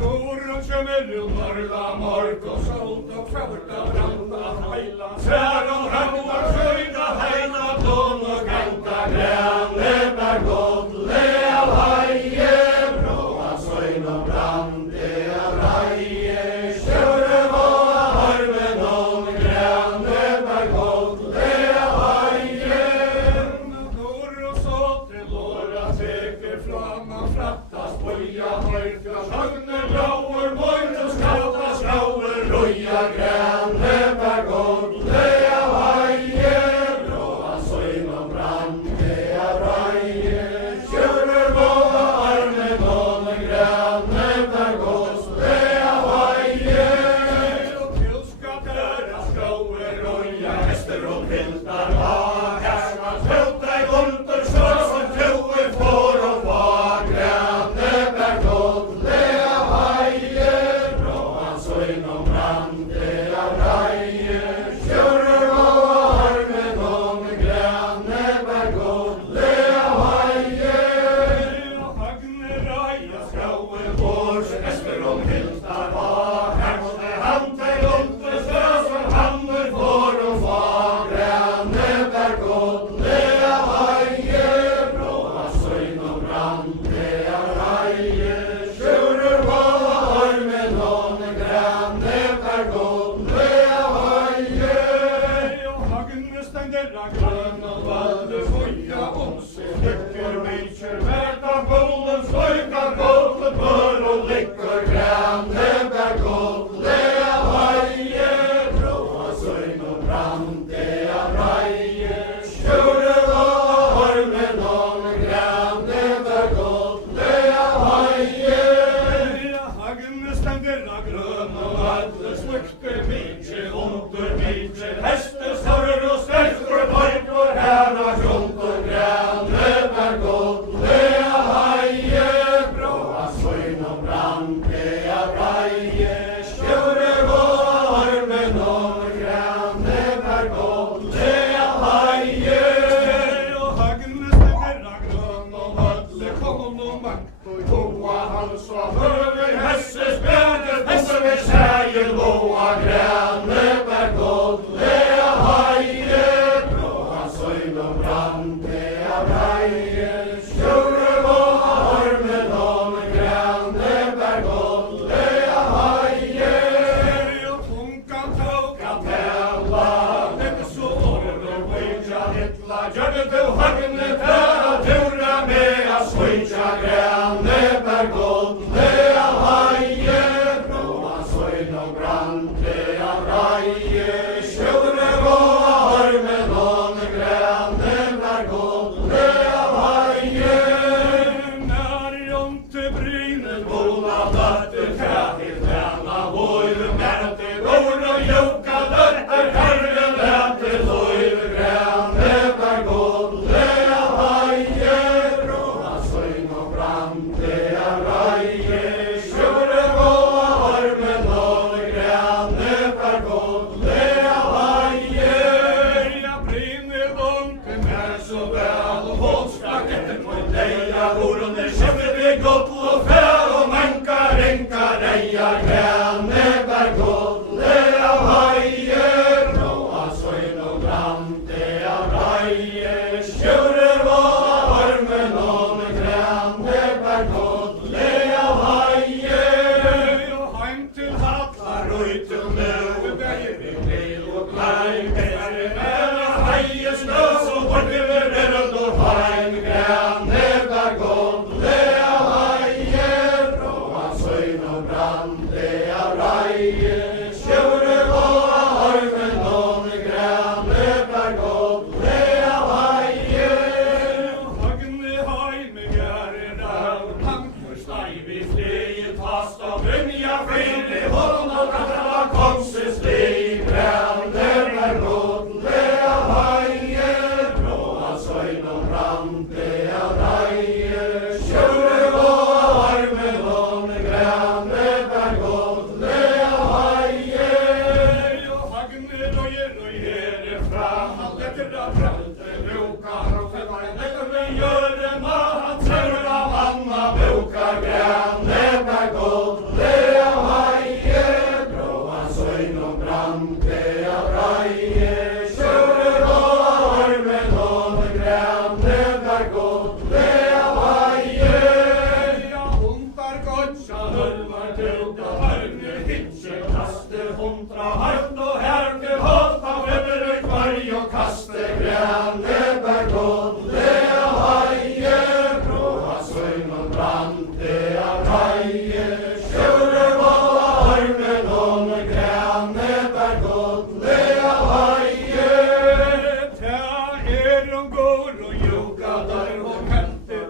Går og kjømmer jo norla, morg og solt og fjorta, branda, heila, trær og ragnar, skjøyda, heina, don og ganta grane, per godt le av heie, fra hans øyn og brante av reie. vattnet smukter mykje, onter mykje, hestes hår og sterkur borg og her og kjont og grane per godt, det haie, bråa søgn og brann, det reie, skjøre og armen og grane per godt, det haie, og hagne stekker grønn og høtle kom og makt og hoa hals og høver hesses bøter, hesser vi seier boa grane per godt, det haie, bråa søgn og brann, det reie, skjøre og armen om grane per godt, det haie, og tunga tåka tæla, dette så over høyja hitla, gjør det til hagne tæla, tura med a søyja grane per godt, det haie, bråa søgn og brann, det reie, skjøre og armen om grane per godt, det haie, nær til brynet, bola døtter, kæhil tæna, høyre mærte, går og joka døtter, herre lette, høyre grane per godt, det haie, bråa søgn og brann, det reie, skjøre og armen om grane per godt, det haie, jeg brinner vonken her så vel, og håndstrak etter på leia, hvordan det skjønner vi godt og fær, og mankar enkar reia grane per godt, det haie, bråa søgn og brann, det reie, skjøre og armen om grane per godt, det haie, og heim til hatlar, røy til nøv, beir i bil og glei, beir i heie snø, så borger vi rød og heim grane per godt, det haie, bråa søgn og brann, det reie, skjøre og armen om grane per godt, det haie, og hagne heime gjerre rau, hankur steiv i flie tast og brynja fri, hånd og katra kongses li, grane per godt, det haie, bråa søgn og brann, det reie, skjøre og armen om grane per godt, det haie, og hagne røye fra, han letter da fralt, bruka og femmar, letter vi gjøre mat, server av anna, bruka grane per godt, det haie, bråa søgn og brann, det reie, skjøre og armen om grane per godt, det haie, ja, hundar gotcha, hølmar tuka, harne hitje, kaste hundra, harn og herke, håta, vreder kvarg og kaste grane per godt, det haie, bråa søgn og brann, det reie, skjøre og armen om grane per godt, det haie, ta går og joka der og kente,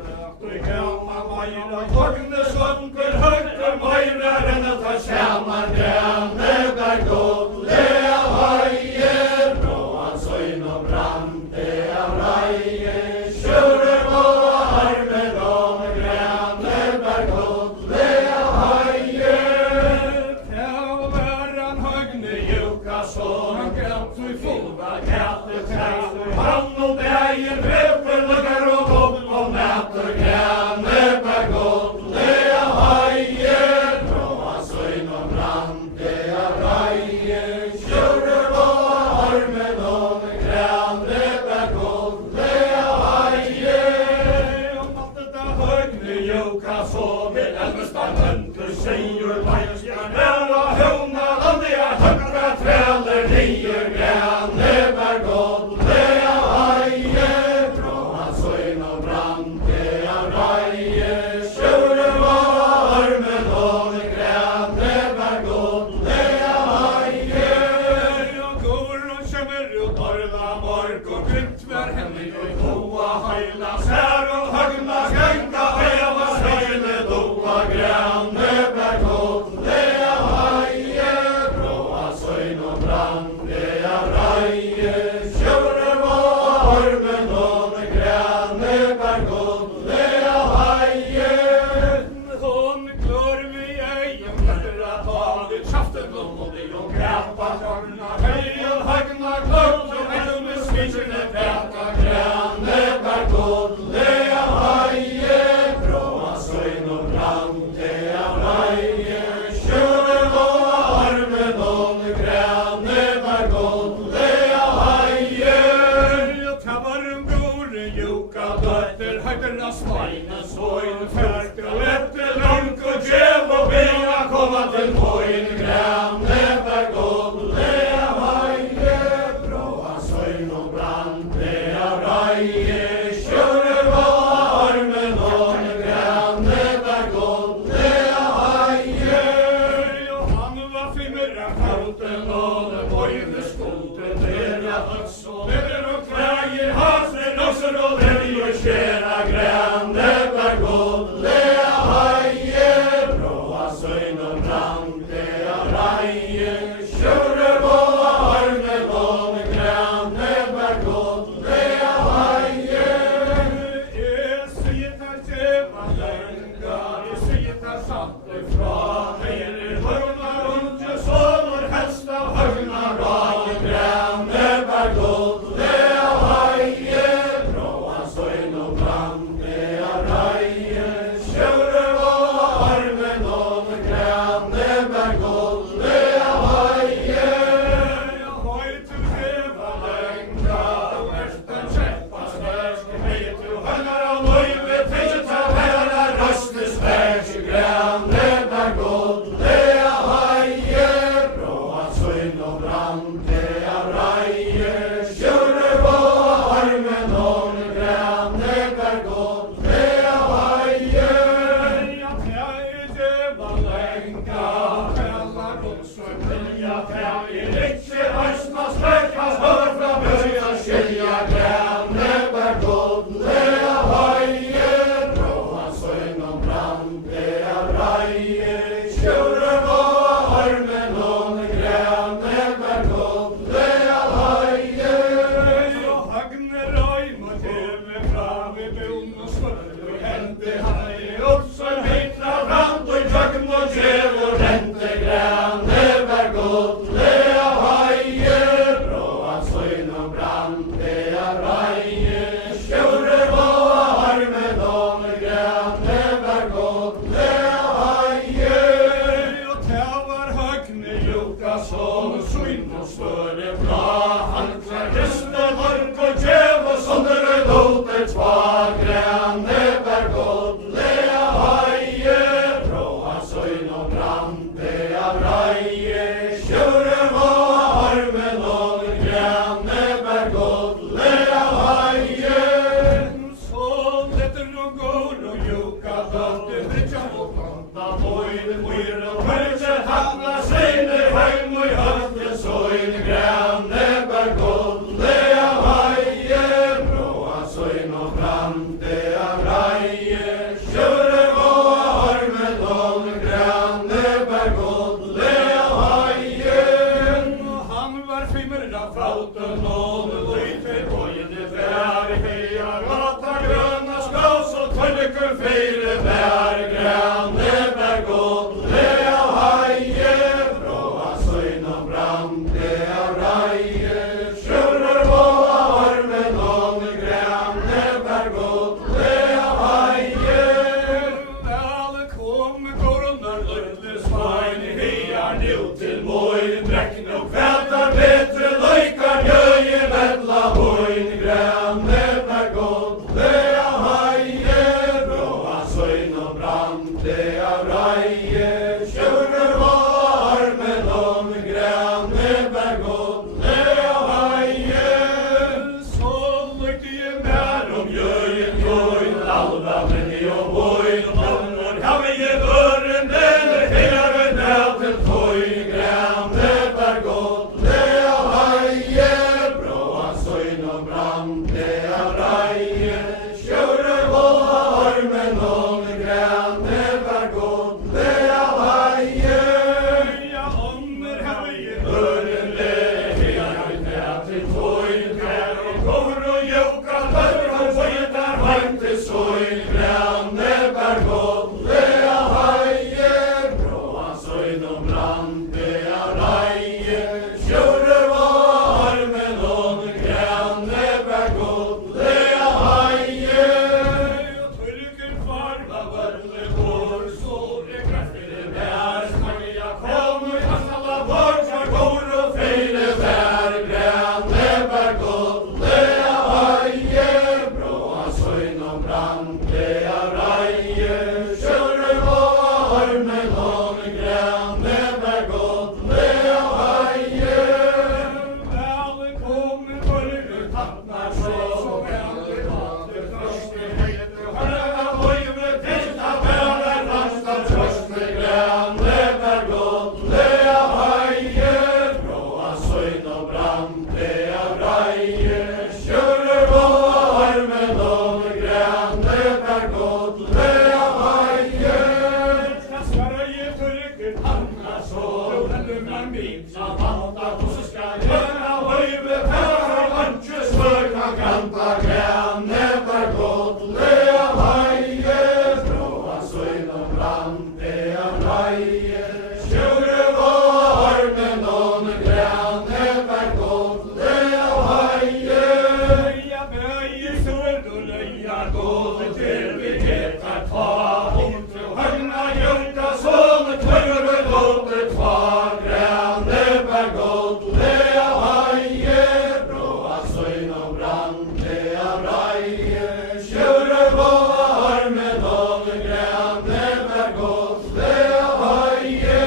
og hjemme meira, togne sonker høyre meira, enn at ta skjamar grane per godt, det haie, bråa søgn og brann, det reie, skjøre og armen om grane per godt, det haie, ta væran høgne joka så, han galt i fulla gate tæt, han og beien veper lukar og godt og mæter grane per godt, det haie, bråa søgn og brann, det reie, skjøre og armen om grane per godt, det haie, og mattet av høgne joka så, vil elvestan hønter sier leisjan, og høna landia høntra træler, nye grane per godt, det haie, bråa foten og det bøyde skoten der jeg høts og leder og klæger hasre låser og velger skjera grænne per god lea heie bråa søgn og brand lea reie kjøre båa armen og grænne per god lea heie jeg sier der tjeva lenga jeg sier der satt ifra heier høgnar unge sover helst av høgnar og grænne per god lea heie bråa søgn og brand lea reie kjøre båa armen og grænne per god lea heie jeg høy til tjeva lenga og ersten kjeppas versk hei til høgnar og løyve til ta vera røstes versk grænne per god lea heie bråa søgn og brand lea reie kjøre båa armen og grænne per god lea heie ja tjei tjeva lenga hella rotsøy vilja tjei rikse høstnas verkas hør fra bøya skilja grænne per god lea heie bråa søgn og brand lea reie kjøre båa armen og grænne per god lea heie og hagne røym og tjeve fram i bunn og smør og hente heie oppsøy mitra brand og tjøkken og tjev og rente grænne per god lea heie bråa søgn og brand lea reie kjøre båa armen og grænne per god lea heie og tjavar høgne Lukasson og søgn og støre fra han klar kristne mark og tjev og sånne rødhoter tva grænne per god lea heie bråa søgn og brand lea reie kjøre båa armen og grænne per god lea heie så letter og går og juka døtte brytja og planta bøyde myr og pølse hatna seine heim og høtte søgn grænne per god lea heie bråa søgn og brand lea reie kjøre båa armen og grænne per god lea heie han var fimmerna frauten og løyte bøyde bær heia gata grønna skaus og tøllekur feire bær grænne per god lea heie bråa søgn og brand lea reie kjøre båa armen og grænne per god lea heie alle kom koronar løyde svein heiar nu til moin drekken og kvætar betre løykar gjøye vedla hoin grænne per god lea heie bråa søgn og brand lea minna vanta, hvordan skal gjøre høyve for lunche smør kan kanta grene var godt le av heie, fra søgn og brann det av reie, sjure var armen og grene var godt le av heie, ja bøye sør og løya gål til vi getar ta hund til høgna gjørta sånne tøyre låte tva grene var godt le av heie, fra søgn og brann det av reie, sjure var armen og grene var godt le av heie,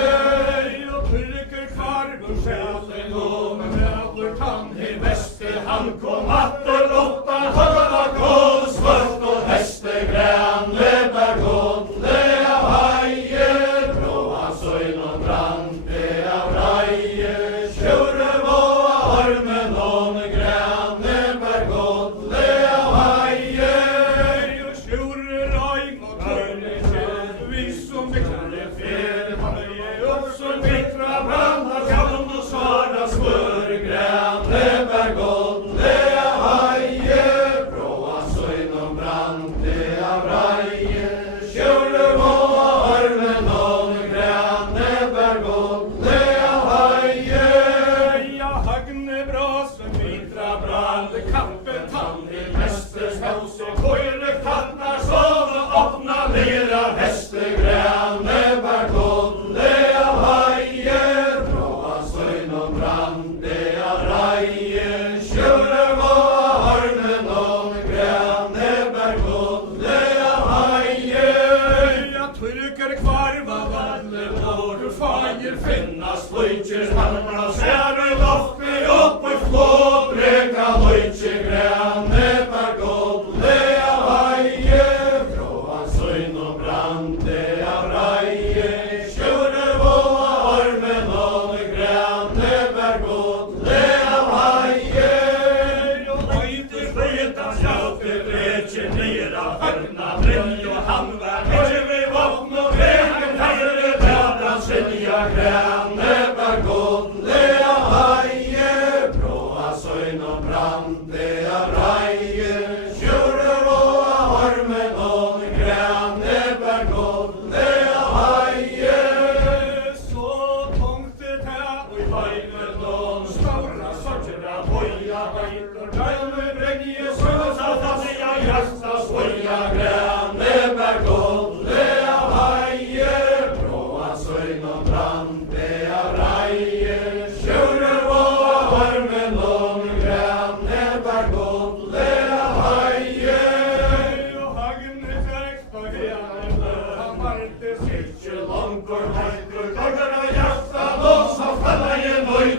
og pulker kvarv og sjælen og med møver tann i veste, han kom atter lotta høgna kål svart og heste grene var godt le av heie, fra søgn og brann det av reie, sjure var armen og grene var godt le av heie, og sjure reim og tørne kjell, vi som beklare fer, heie opp som vitra brann, og kavn og svara smør, grene var godt le av heie, fra søgn og brann det av reie, sjure var armen og grene var godt le av heie, ja hagne bra som vitra brann, kappe tann i hestes hals og høyre kannar sånn og åpna lera heste, grene var godt le av heie, fra søgn og brann det av reie, sjure var armen og grene var godt le av heie, ja turker kvarva valle vår, fager finnas løytjer, halmra skjære lofte opp i flå, breka løytjer, grene var godt le av heie, fra søgn og brann det av reie, sjure var armen og grene var godt le av heie, og høyde fløyta skjøte bretje ned av høgna brinn, og han var ikke ved våpen og breken herre bedra sinja, grene var godt le av heie, fra søgn og brann det av reie, sjure var armen og grene var godt le av heie, så tungt det her og i heimen og stora sorgera høya heitor, døyme brenje søsa fassia hjärsta svoja, grene var godt le av heie, fra søgn og brann det av reie, sjure var armen og grene var godt le av heie, og hagne frekst og hjerne, han varte sikkje langt og heitor, dagar av hjärsta, nå så falla i nøy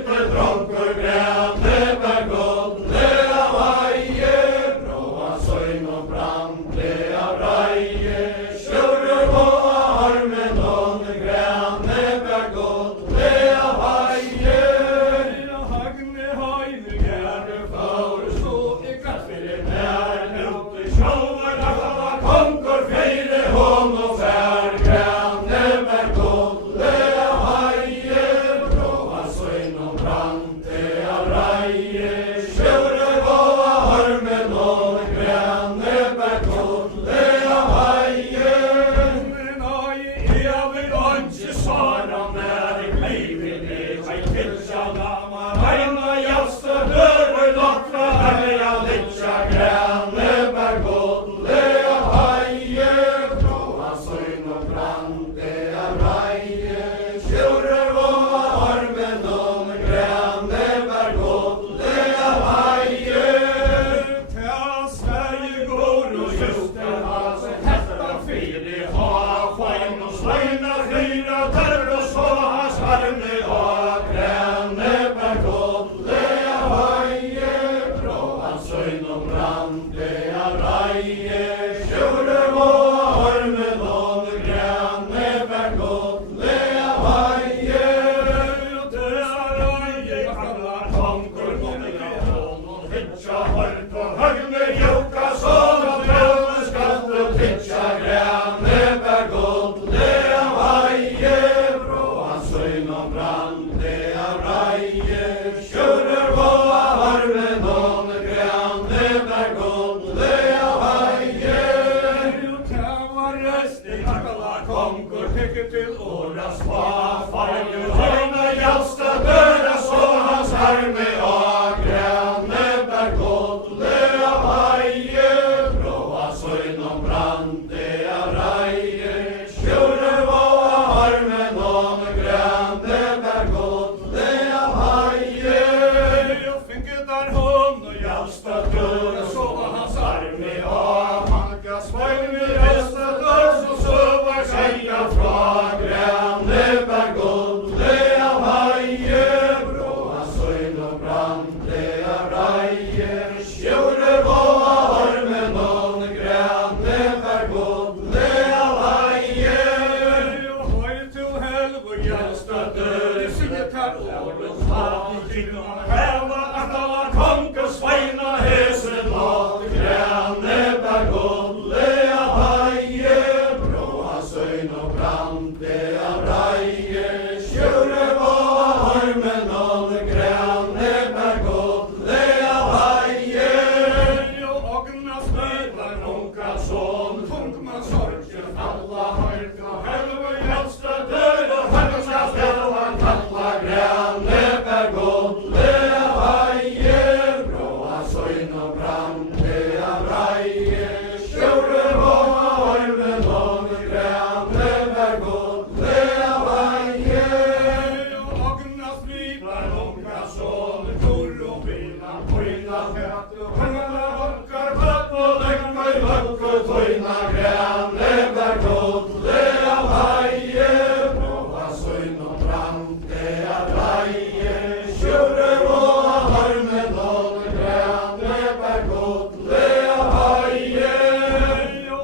brande av reie, kjører på armen om grande bergodle av heie. Det var røst i Akala konkur, tykker til åras farfar. Høyne Hjalstad døra så hans arme av grande bergodle av heie, bråa søgnom brande av reie, kjører på armen om grande bergodle av heie. Jeg finket der hånd og Hjalstad døra, så var hans arme av Hanka Svein i Hjalstad dør, Så var seia fra grande bergodle av heie, bråa søgnom brande av reie, kjører på armen om grande bergodle av heie. Jeg høy til helvor Hjalstad dør, jeg synger her årets hav, Gynnan heva Akala konkur, Sveina hesen lag grande bergodle av heie, bråa søgnom brande av reie, kjører på armen om grande bergodle av heie. Ogna støylar honka sånn, tungmann sorger alla høyka. Helvor Hjalstad dør og høggen skal stella kalla grande bergodle av heie, bråa søgnom brande av reie, kjører på armen om grande bergodle av heie. Ogna støylar honka sånn, tur og vila, høyna fæt og høyna honkar fatt og Lekkur vøkkur tøyna grande bergodle av heie, bråa søgnom brande av reie, kjører på armen om grande bergodle av heie.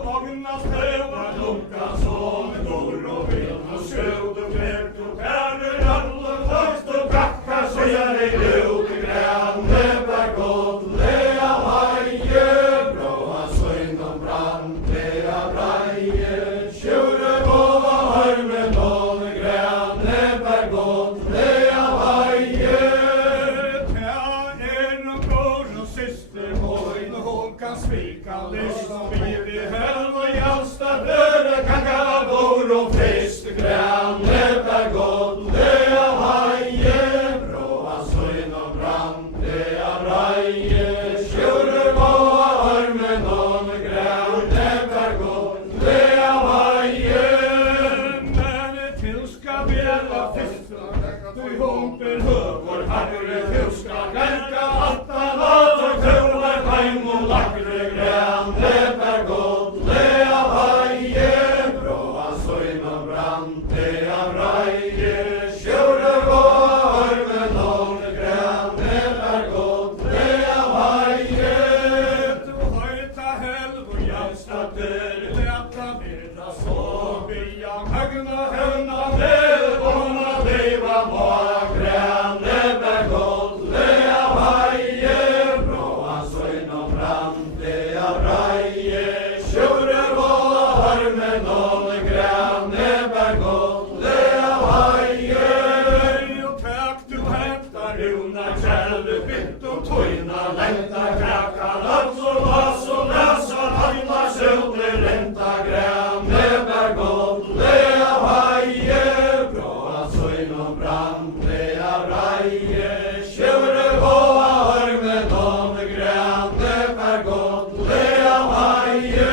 Ogna støylar honka sånn, tur og vila, skjød og fæt og kærer alle først og Kakka søgjer i ut grande bergodle av heie, bråa søgnom brande av reie, kjører på armen om grande bergodle av heie. Hon kan svika lyssna vid i helvor Hjalstad døra kakka bor og frist grande bergodle av heie, bråa søgnom brande av reie, kjører på armen om grande bergodle av heie. Men til skal bjella fyrsta, du humper høvor, herre til skal lenka attan Lat og tøvar heim og lakre grande bergodle av heie, bråa søgnom brande av reie, kjører på armen om grande bergodle av heie. Du høyta helvor Hjalstad dør, leta midra så bia høgna høgna Med båna liva må grande bergodle av heie, bråa søgnom brande av reie, kjører på armen om grande bergodle av heie. Og takk du hetta runa kjærle bitt og tøyna lenta kaka dans og vas og lesa Alla søvner renta grande bergodle av heie, bråa søgnom brande av reie, kjører på armen om grande bergodle av heie.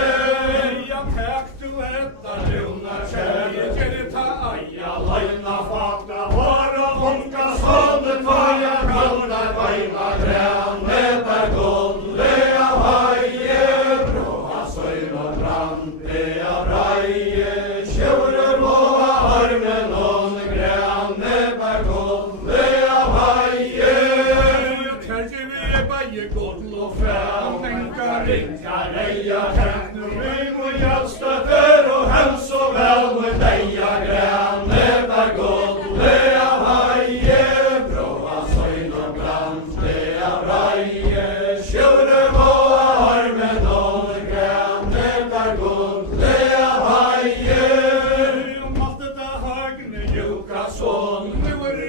Ja takk du hetta runa kjærle kjerita aia Leina fakta vara honka sånne tvaja kalda veina grande bergodle av heie, bråa søgnom brande av reie, kjører på armen om grande bergodle av heie. Kanskje vi beie godl og fæl, tenka ringa reia kjærne ring og Hjalstad dør og hens og vel med deia grande bergodle av heie, Bråa søgnom brande av reie, kjører på armen om grande bergodle av heie. Malte da hagne juka sånn, nu er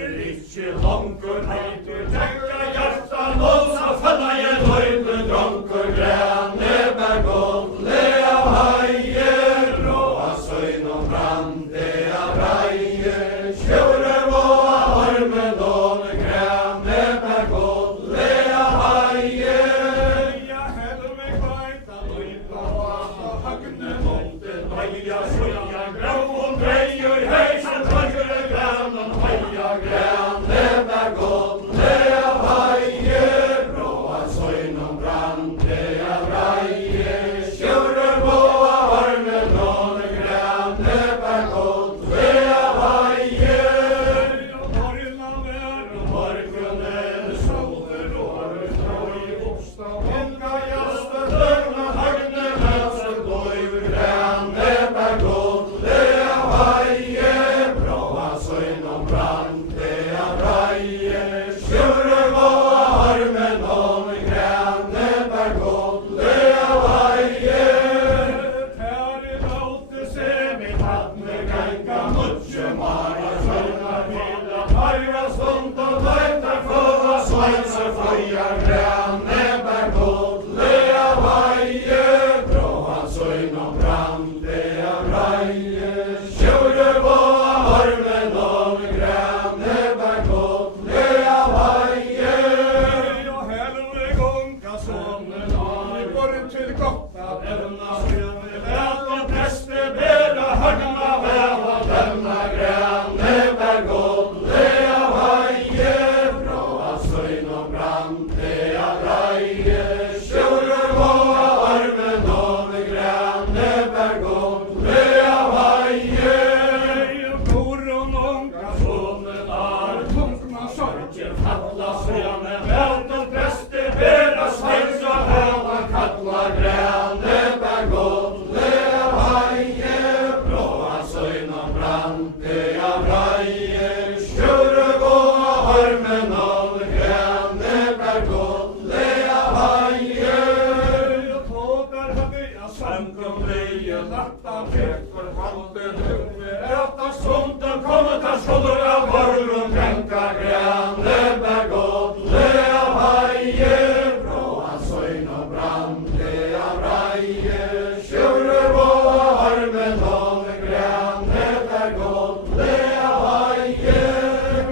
onkur heitur tenka hjartan og så fanna jeg løypen dronkur grane bær godle av heier og av søyn og brande av reier kjører og av armen og grane bær godle av heier ja held meg kveita løypa og hagne måten heia søya grau og greier heisen tøyre granen heia grane bær godle av heier og av søyn og brande av reier kjører og av armen og grane bær godle av heier og torna vær og morgenen sover og strøy bokstav honga jaste dørna hagne mønser bløyver grane bær godle av heier bra av søyn og brande av reier kjører og av armen og grane bær godle av heier her i lautet se mitt hatt med ganga mutje mara sønna til at heira stund og løytar fåa sveiser fløyar grane bær godle av heier bra av søyn og brande av reier kjører og av armen og grane bær godle av heier og helve gonga sonen og går til godt av evna skjønne vel og preste bera hagna vel og dømna grane bær godle av heier bra av søyn og brande av reier kjører og av armen og grane bær godle av heier og koron onka sonen har tungna sorger falla skjønne vel og preste bera sveins og hela kalla grane bær godle av heier bra av søyn og brande av reier kjører og av armen og grane bær godle av heier og tåder hadde jeg sankum leie latta tekur handen hunde etta stunden kommet av skolder av varrum granka grane bær godle av heier bra av søyn og brande av reier kjører og av armen og grane bær godle av heier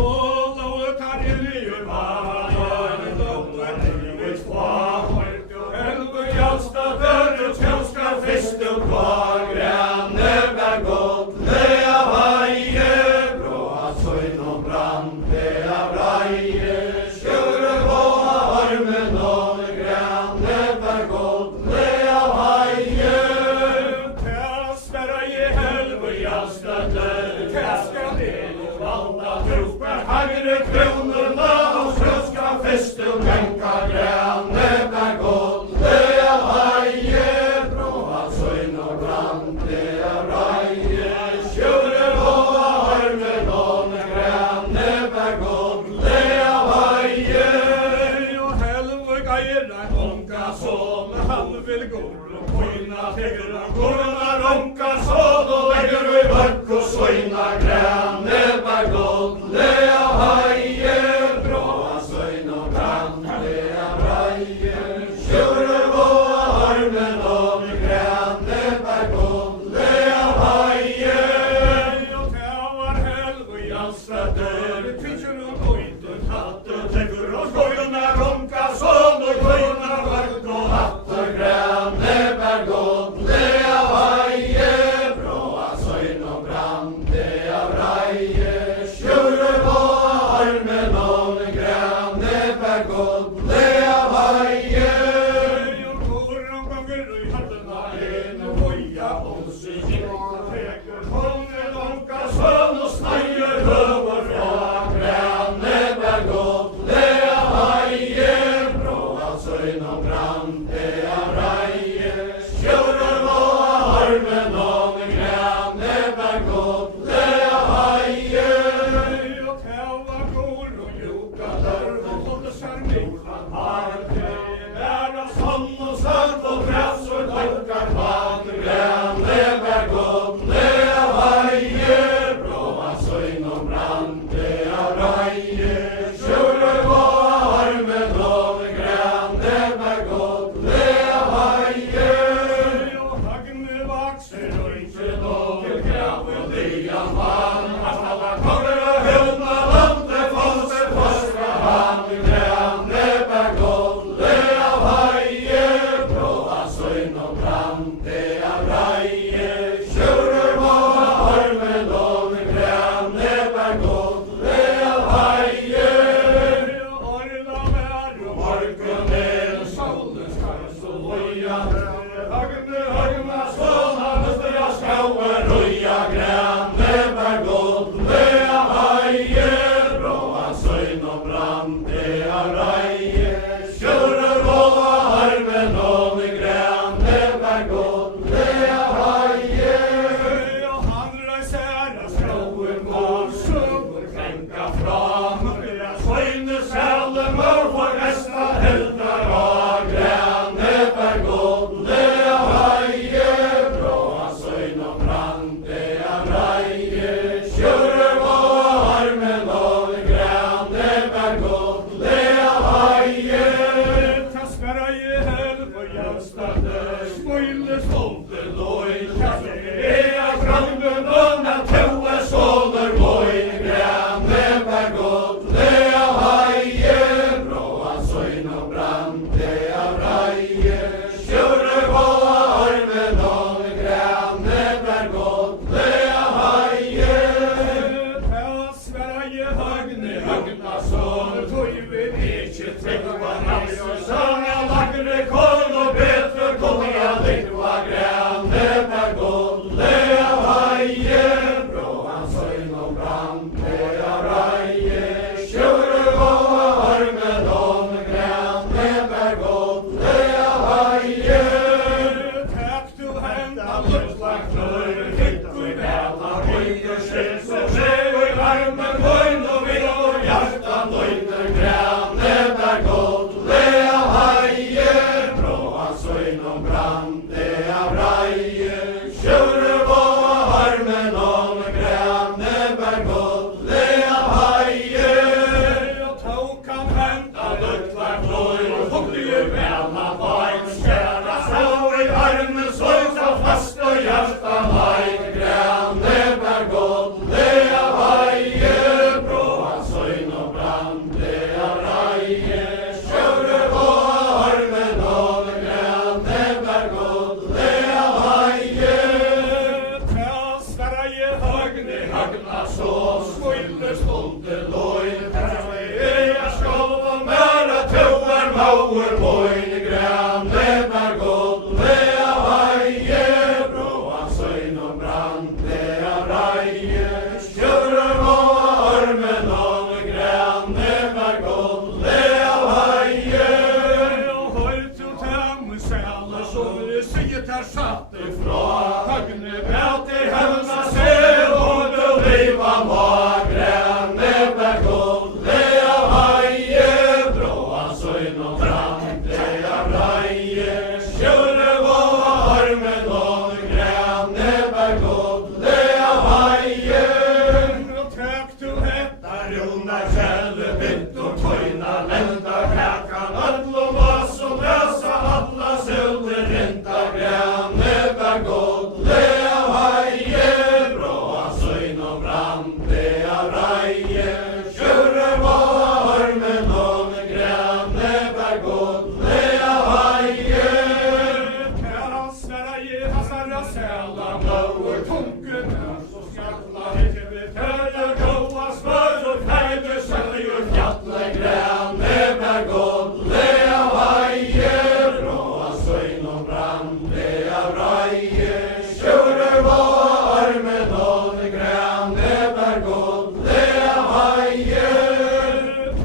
og tar inn i urman og helvets kvart og helve jalsta dør tjauskar fist og kvar grane bær godle av heier bra av søyn og brande av reier kjører og av armen og grane bær godle av heier sverra i helve jalsta dør skal del og valda trupper hagre kronurna og skjønska fest og granka grane bær godle av heier bra av søyn og brande av reier kjører og av armen og grane bær godle av heier og helve geira onka son han vil gå og poina tegra korna ronka son og legger i vøkk og søyna grane bær godle av heier bra av søyn og brande av reier kjører og av armen og grane bær godle av heier og det var helve jalsta dør tvikker og høyden hatte tegur og skojna ronka son og høyna vøkk og hatte grane bær godle av heier bra av søyn og brande av reier kjører og av armen og grane bær godle av heier og koron gonger i hattena en og høya hos i kikka teker kongen onka son og sneier høver fra grane brande av reie, kjører og armen og med grønne bergått, det av heie. Og han reiser og skroen går, søver krenka fram, Søyne selem og for resten heldar og grønne bergått, det av heie. Bråa søyne og brande av reie, kjører og armen og med grønne bergått, det av heie. ta sperra i helv og jævstade, smøyle stolte loj, Ea framgun og natua soler voin, grønne bergått, det av heie. Bråa søyne og brande av reie, kjører og armen og med grønne bergått, det av heie. ta sperra i høgna sånn, tog vi ikke trekva hans, Sånga lakre kål og bedre konga likva grønne bergått, det av heie. Bråa søyne og brande av reie, kjører og armen og med grønne bergått, det av heie. takk du henda luttlagt klør, hikk i vela, høyre skils og Skjev i armen voin og vil og hjertan løyner grønne bergått, det av heie. Bråa søyne og brande av reie, kjører og armen og med grønne bergått, det av heie. og tok han henda luttlagt klør, og hukk i vela, Vain skjæra så i armen så fast og hjertan leid, grønne bergått, det av heie. Bråa søyne og brande av reie, kjører og armen og med grønne bergått, det av heie. ta sperra i høgna Så smøyle stolte loin, ea skål og mæra tauar mauer voin, grønne bergått, det av heie. Bråa søyne og brande av reie, kjører og armen og med grønne bergått, det av heie. og høyt du tam sæle, så vi sier der satt Fra høgne Bæt i hevna sel og du liva må, grønne bergått, det av heie. Bråa søyne og brande av reie, kjører og armen og med grønne bergått, det av heie. og takk du hetta Runa kjelle vitt og tøyna lenda kakan, öllum oss og løsa alla sølder rinta, grønne bergått, det av heie. Bråa søyne og brande av reie, kjører og armen og med grønne bergått, det av heie. ta sperra i hasarra sæla, blåur tunken, så skalla ikke vi tøyer gåa smør og feide søljer Fjatle grønne bergått, det av heie. Bråa søyne og brande av reie, kjører og armen og med grønne bergått, det av heie.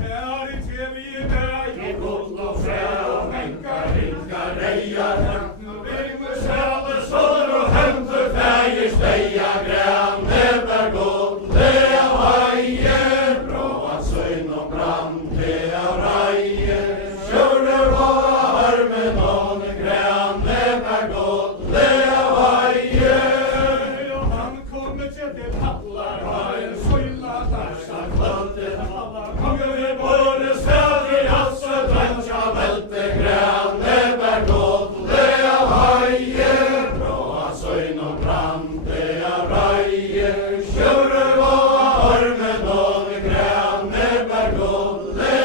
Her i TV i dag, i gull og fræ og menkar, Hinkar reier, nu vil vi sæle sår og henter feir steia, grønne bergått, det av heie. Bråa søyne og brande av reie, kjører og armen og med grønne bergått, det av heie. og han kommer til hallar, har en søyla der, så kvölde hallar, Kongen vi både sted i halse, drøntja velte, grønne bergått, det av heie. Bråa søyne og brande av reie, kjører og armen og med grønne bergått, det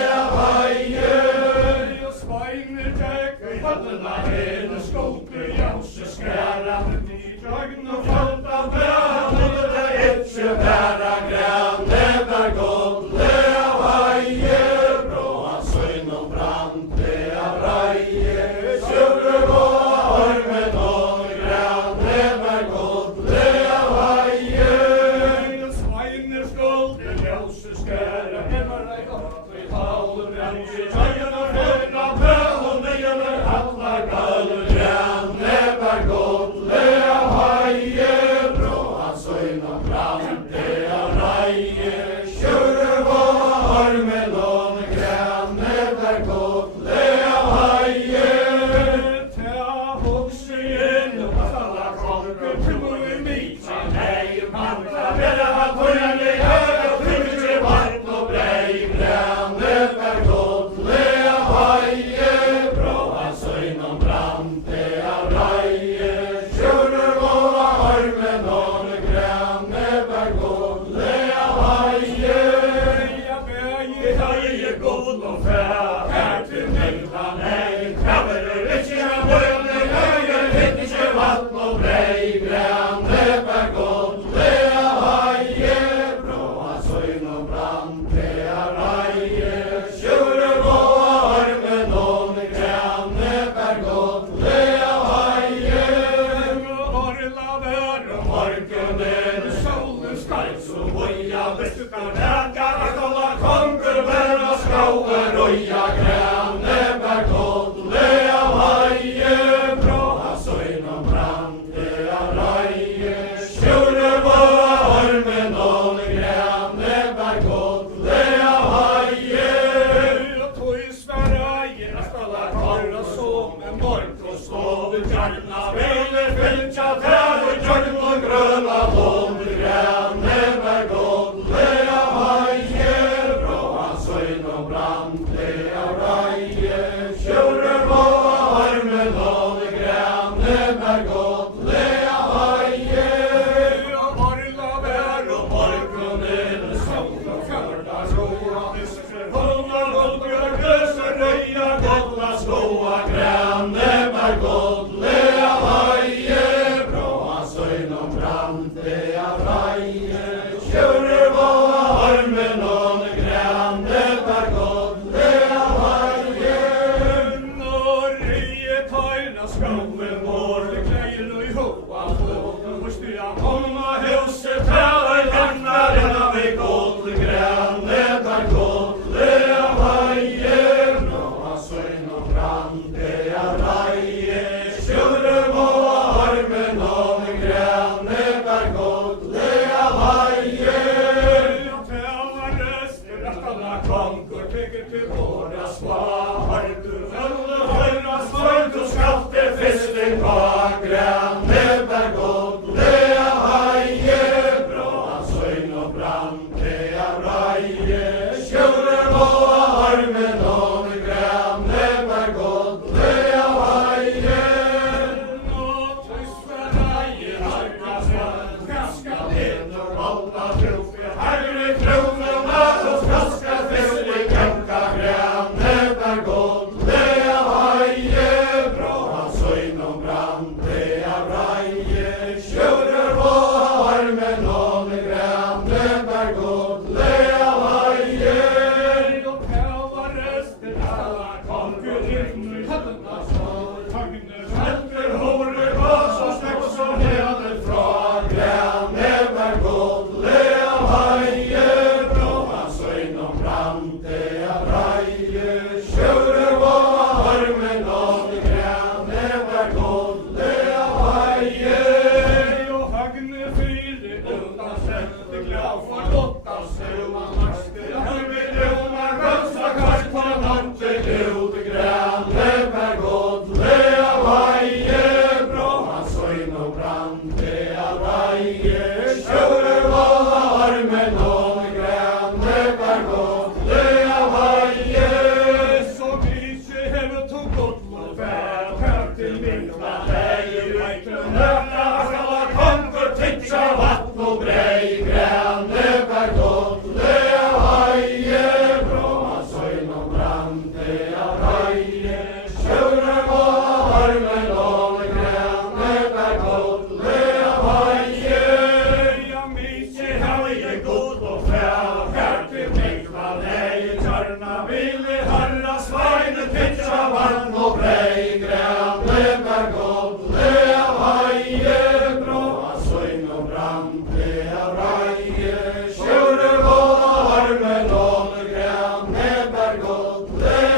Sjøre var med lånegren, med bergått,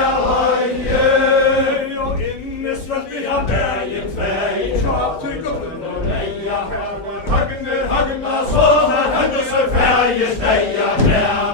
steia,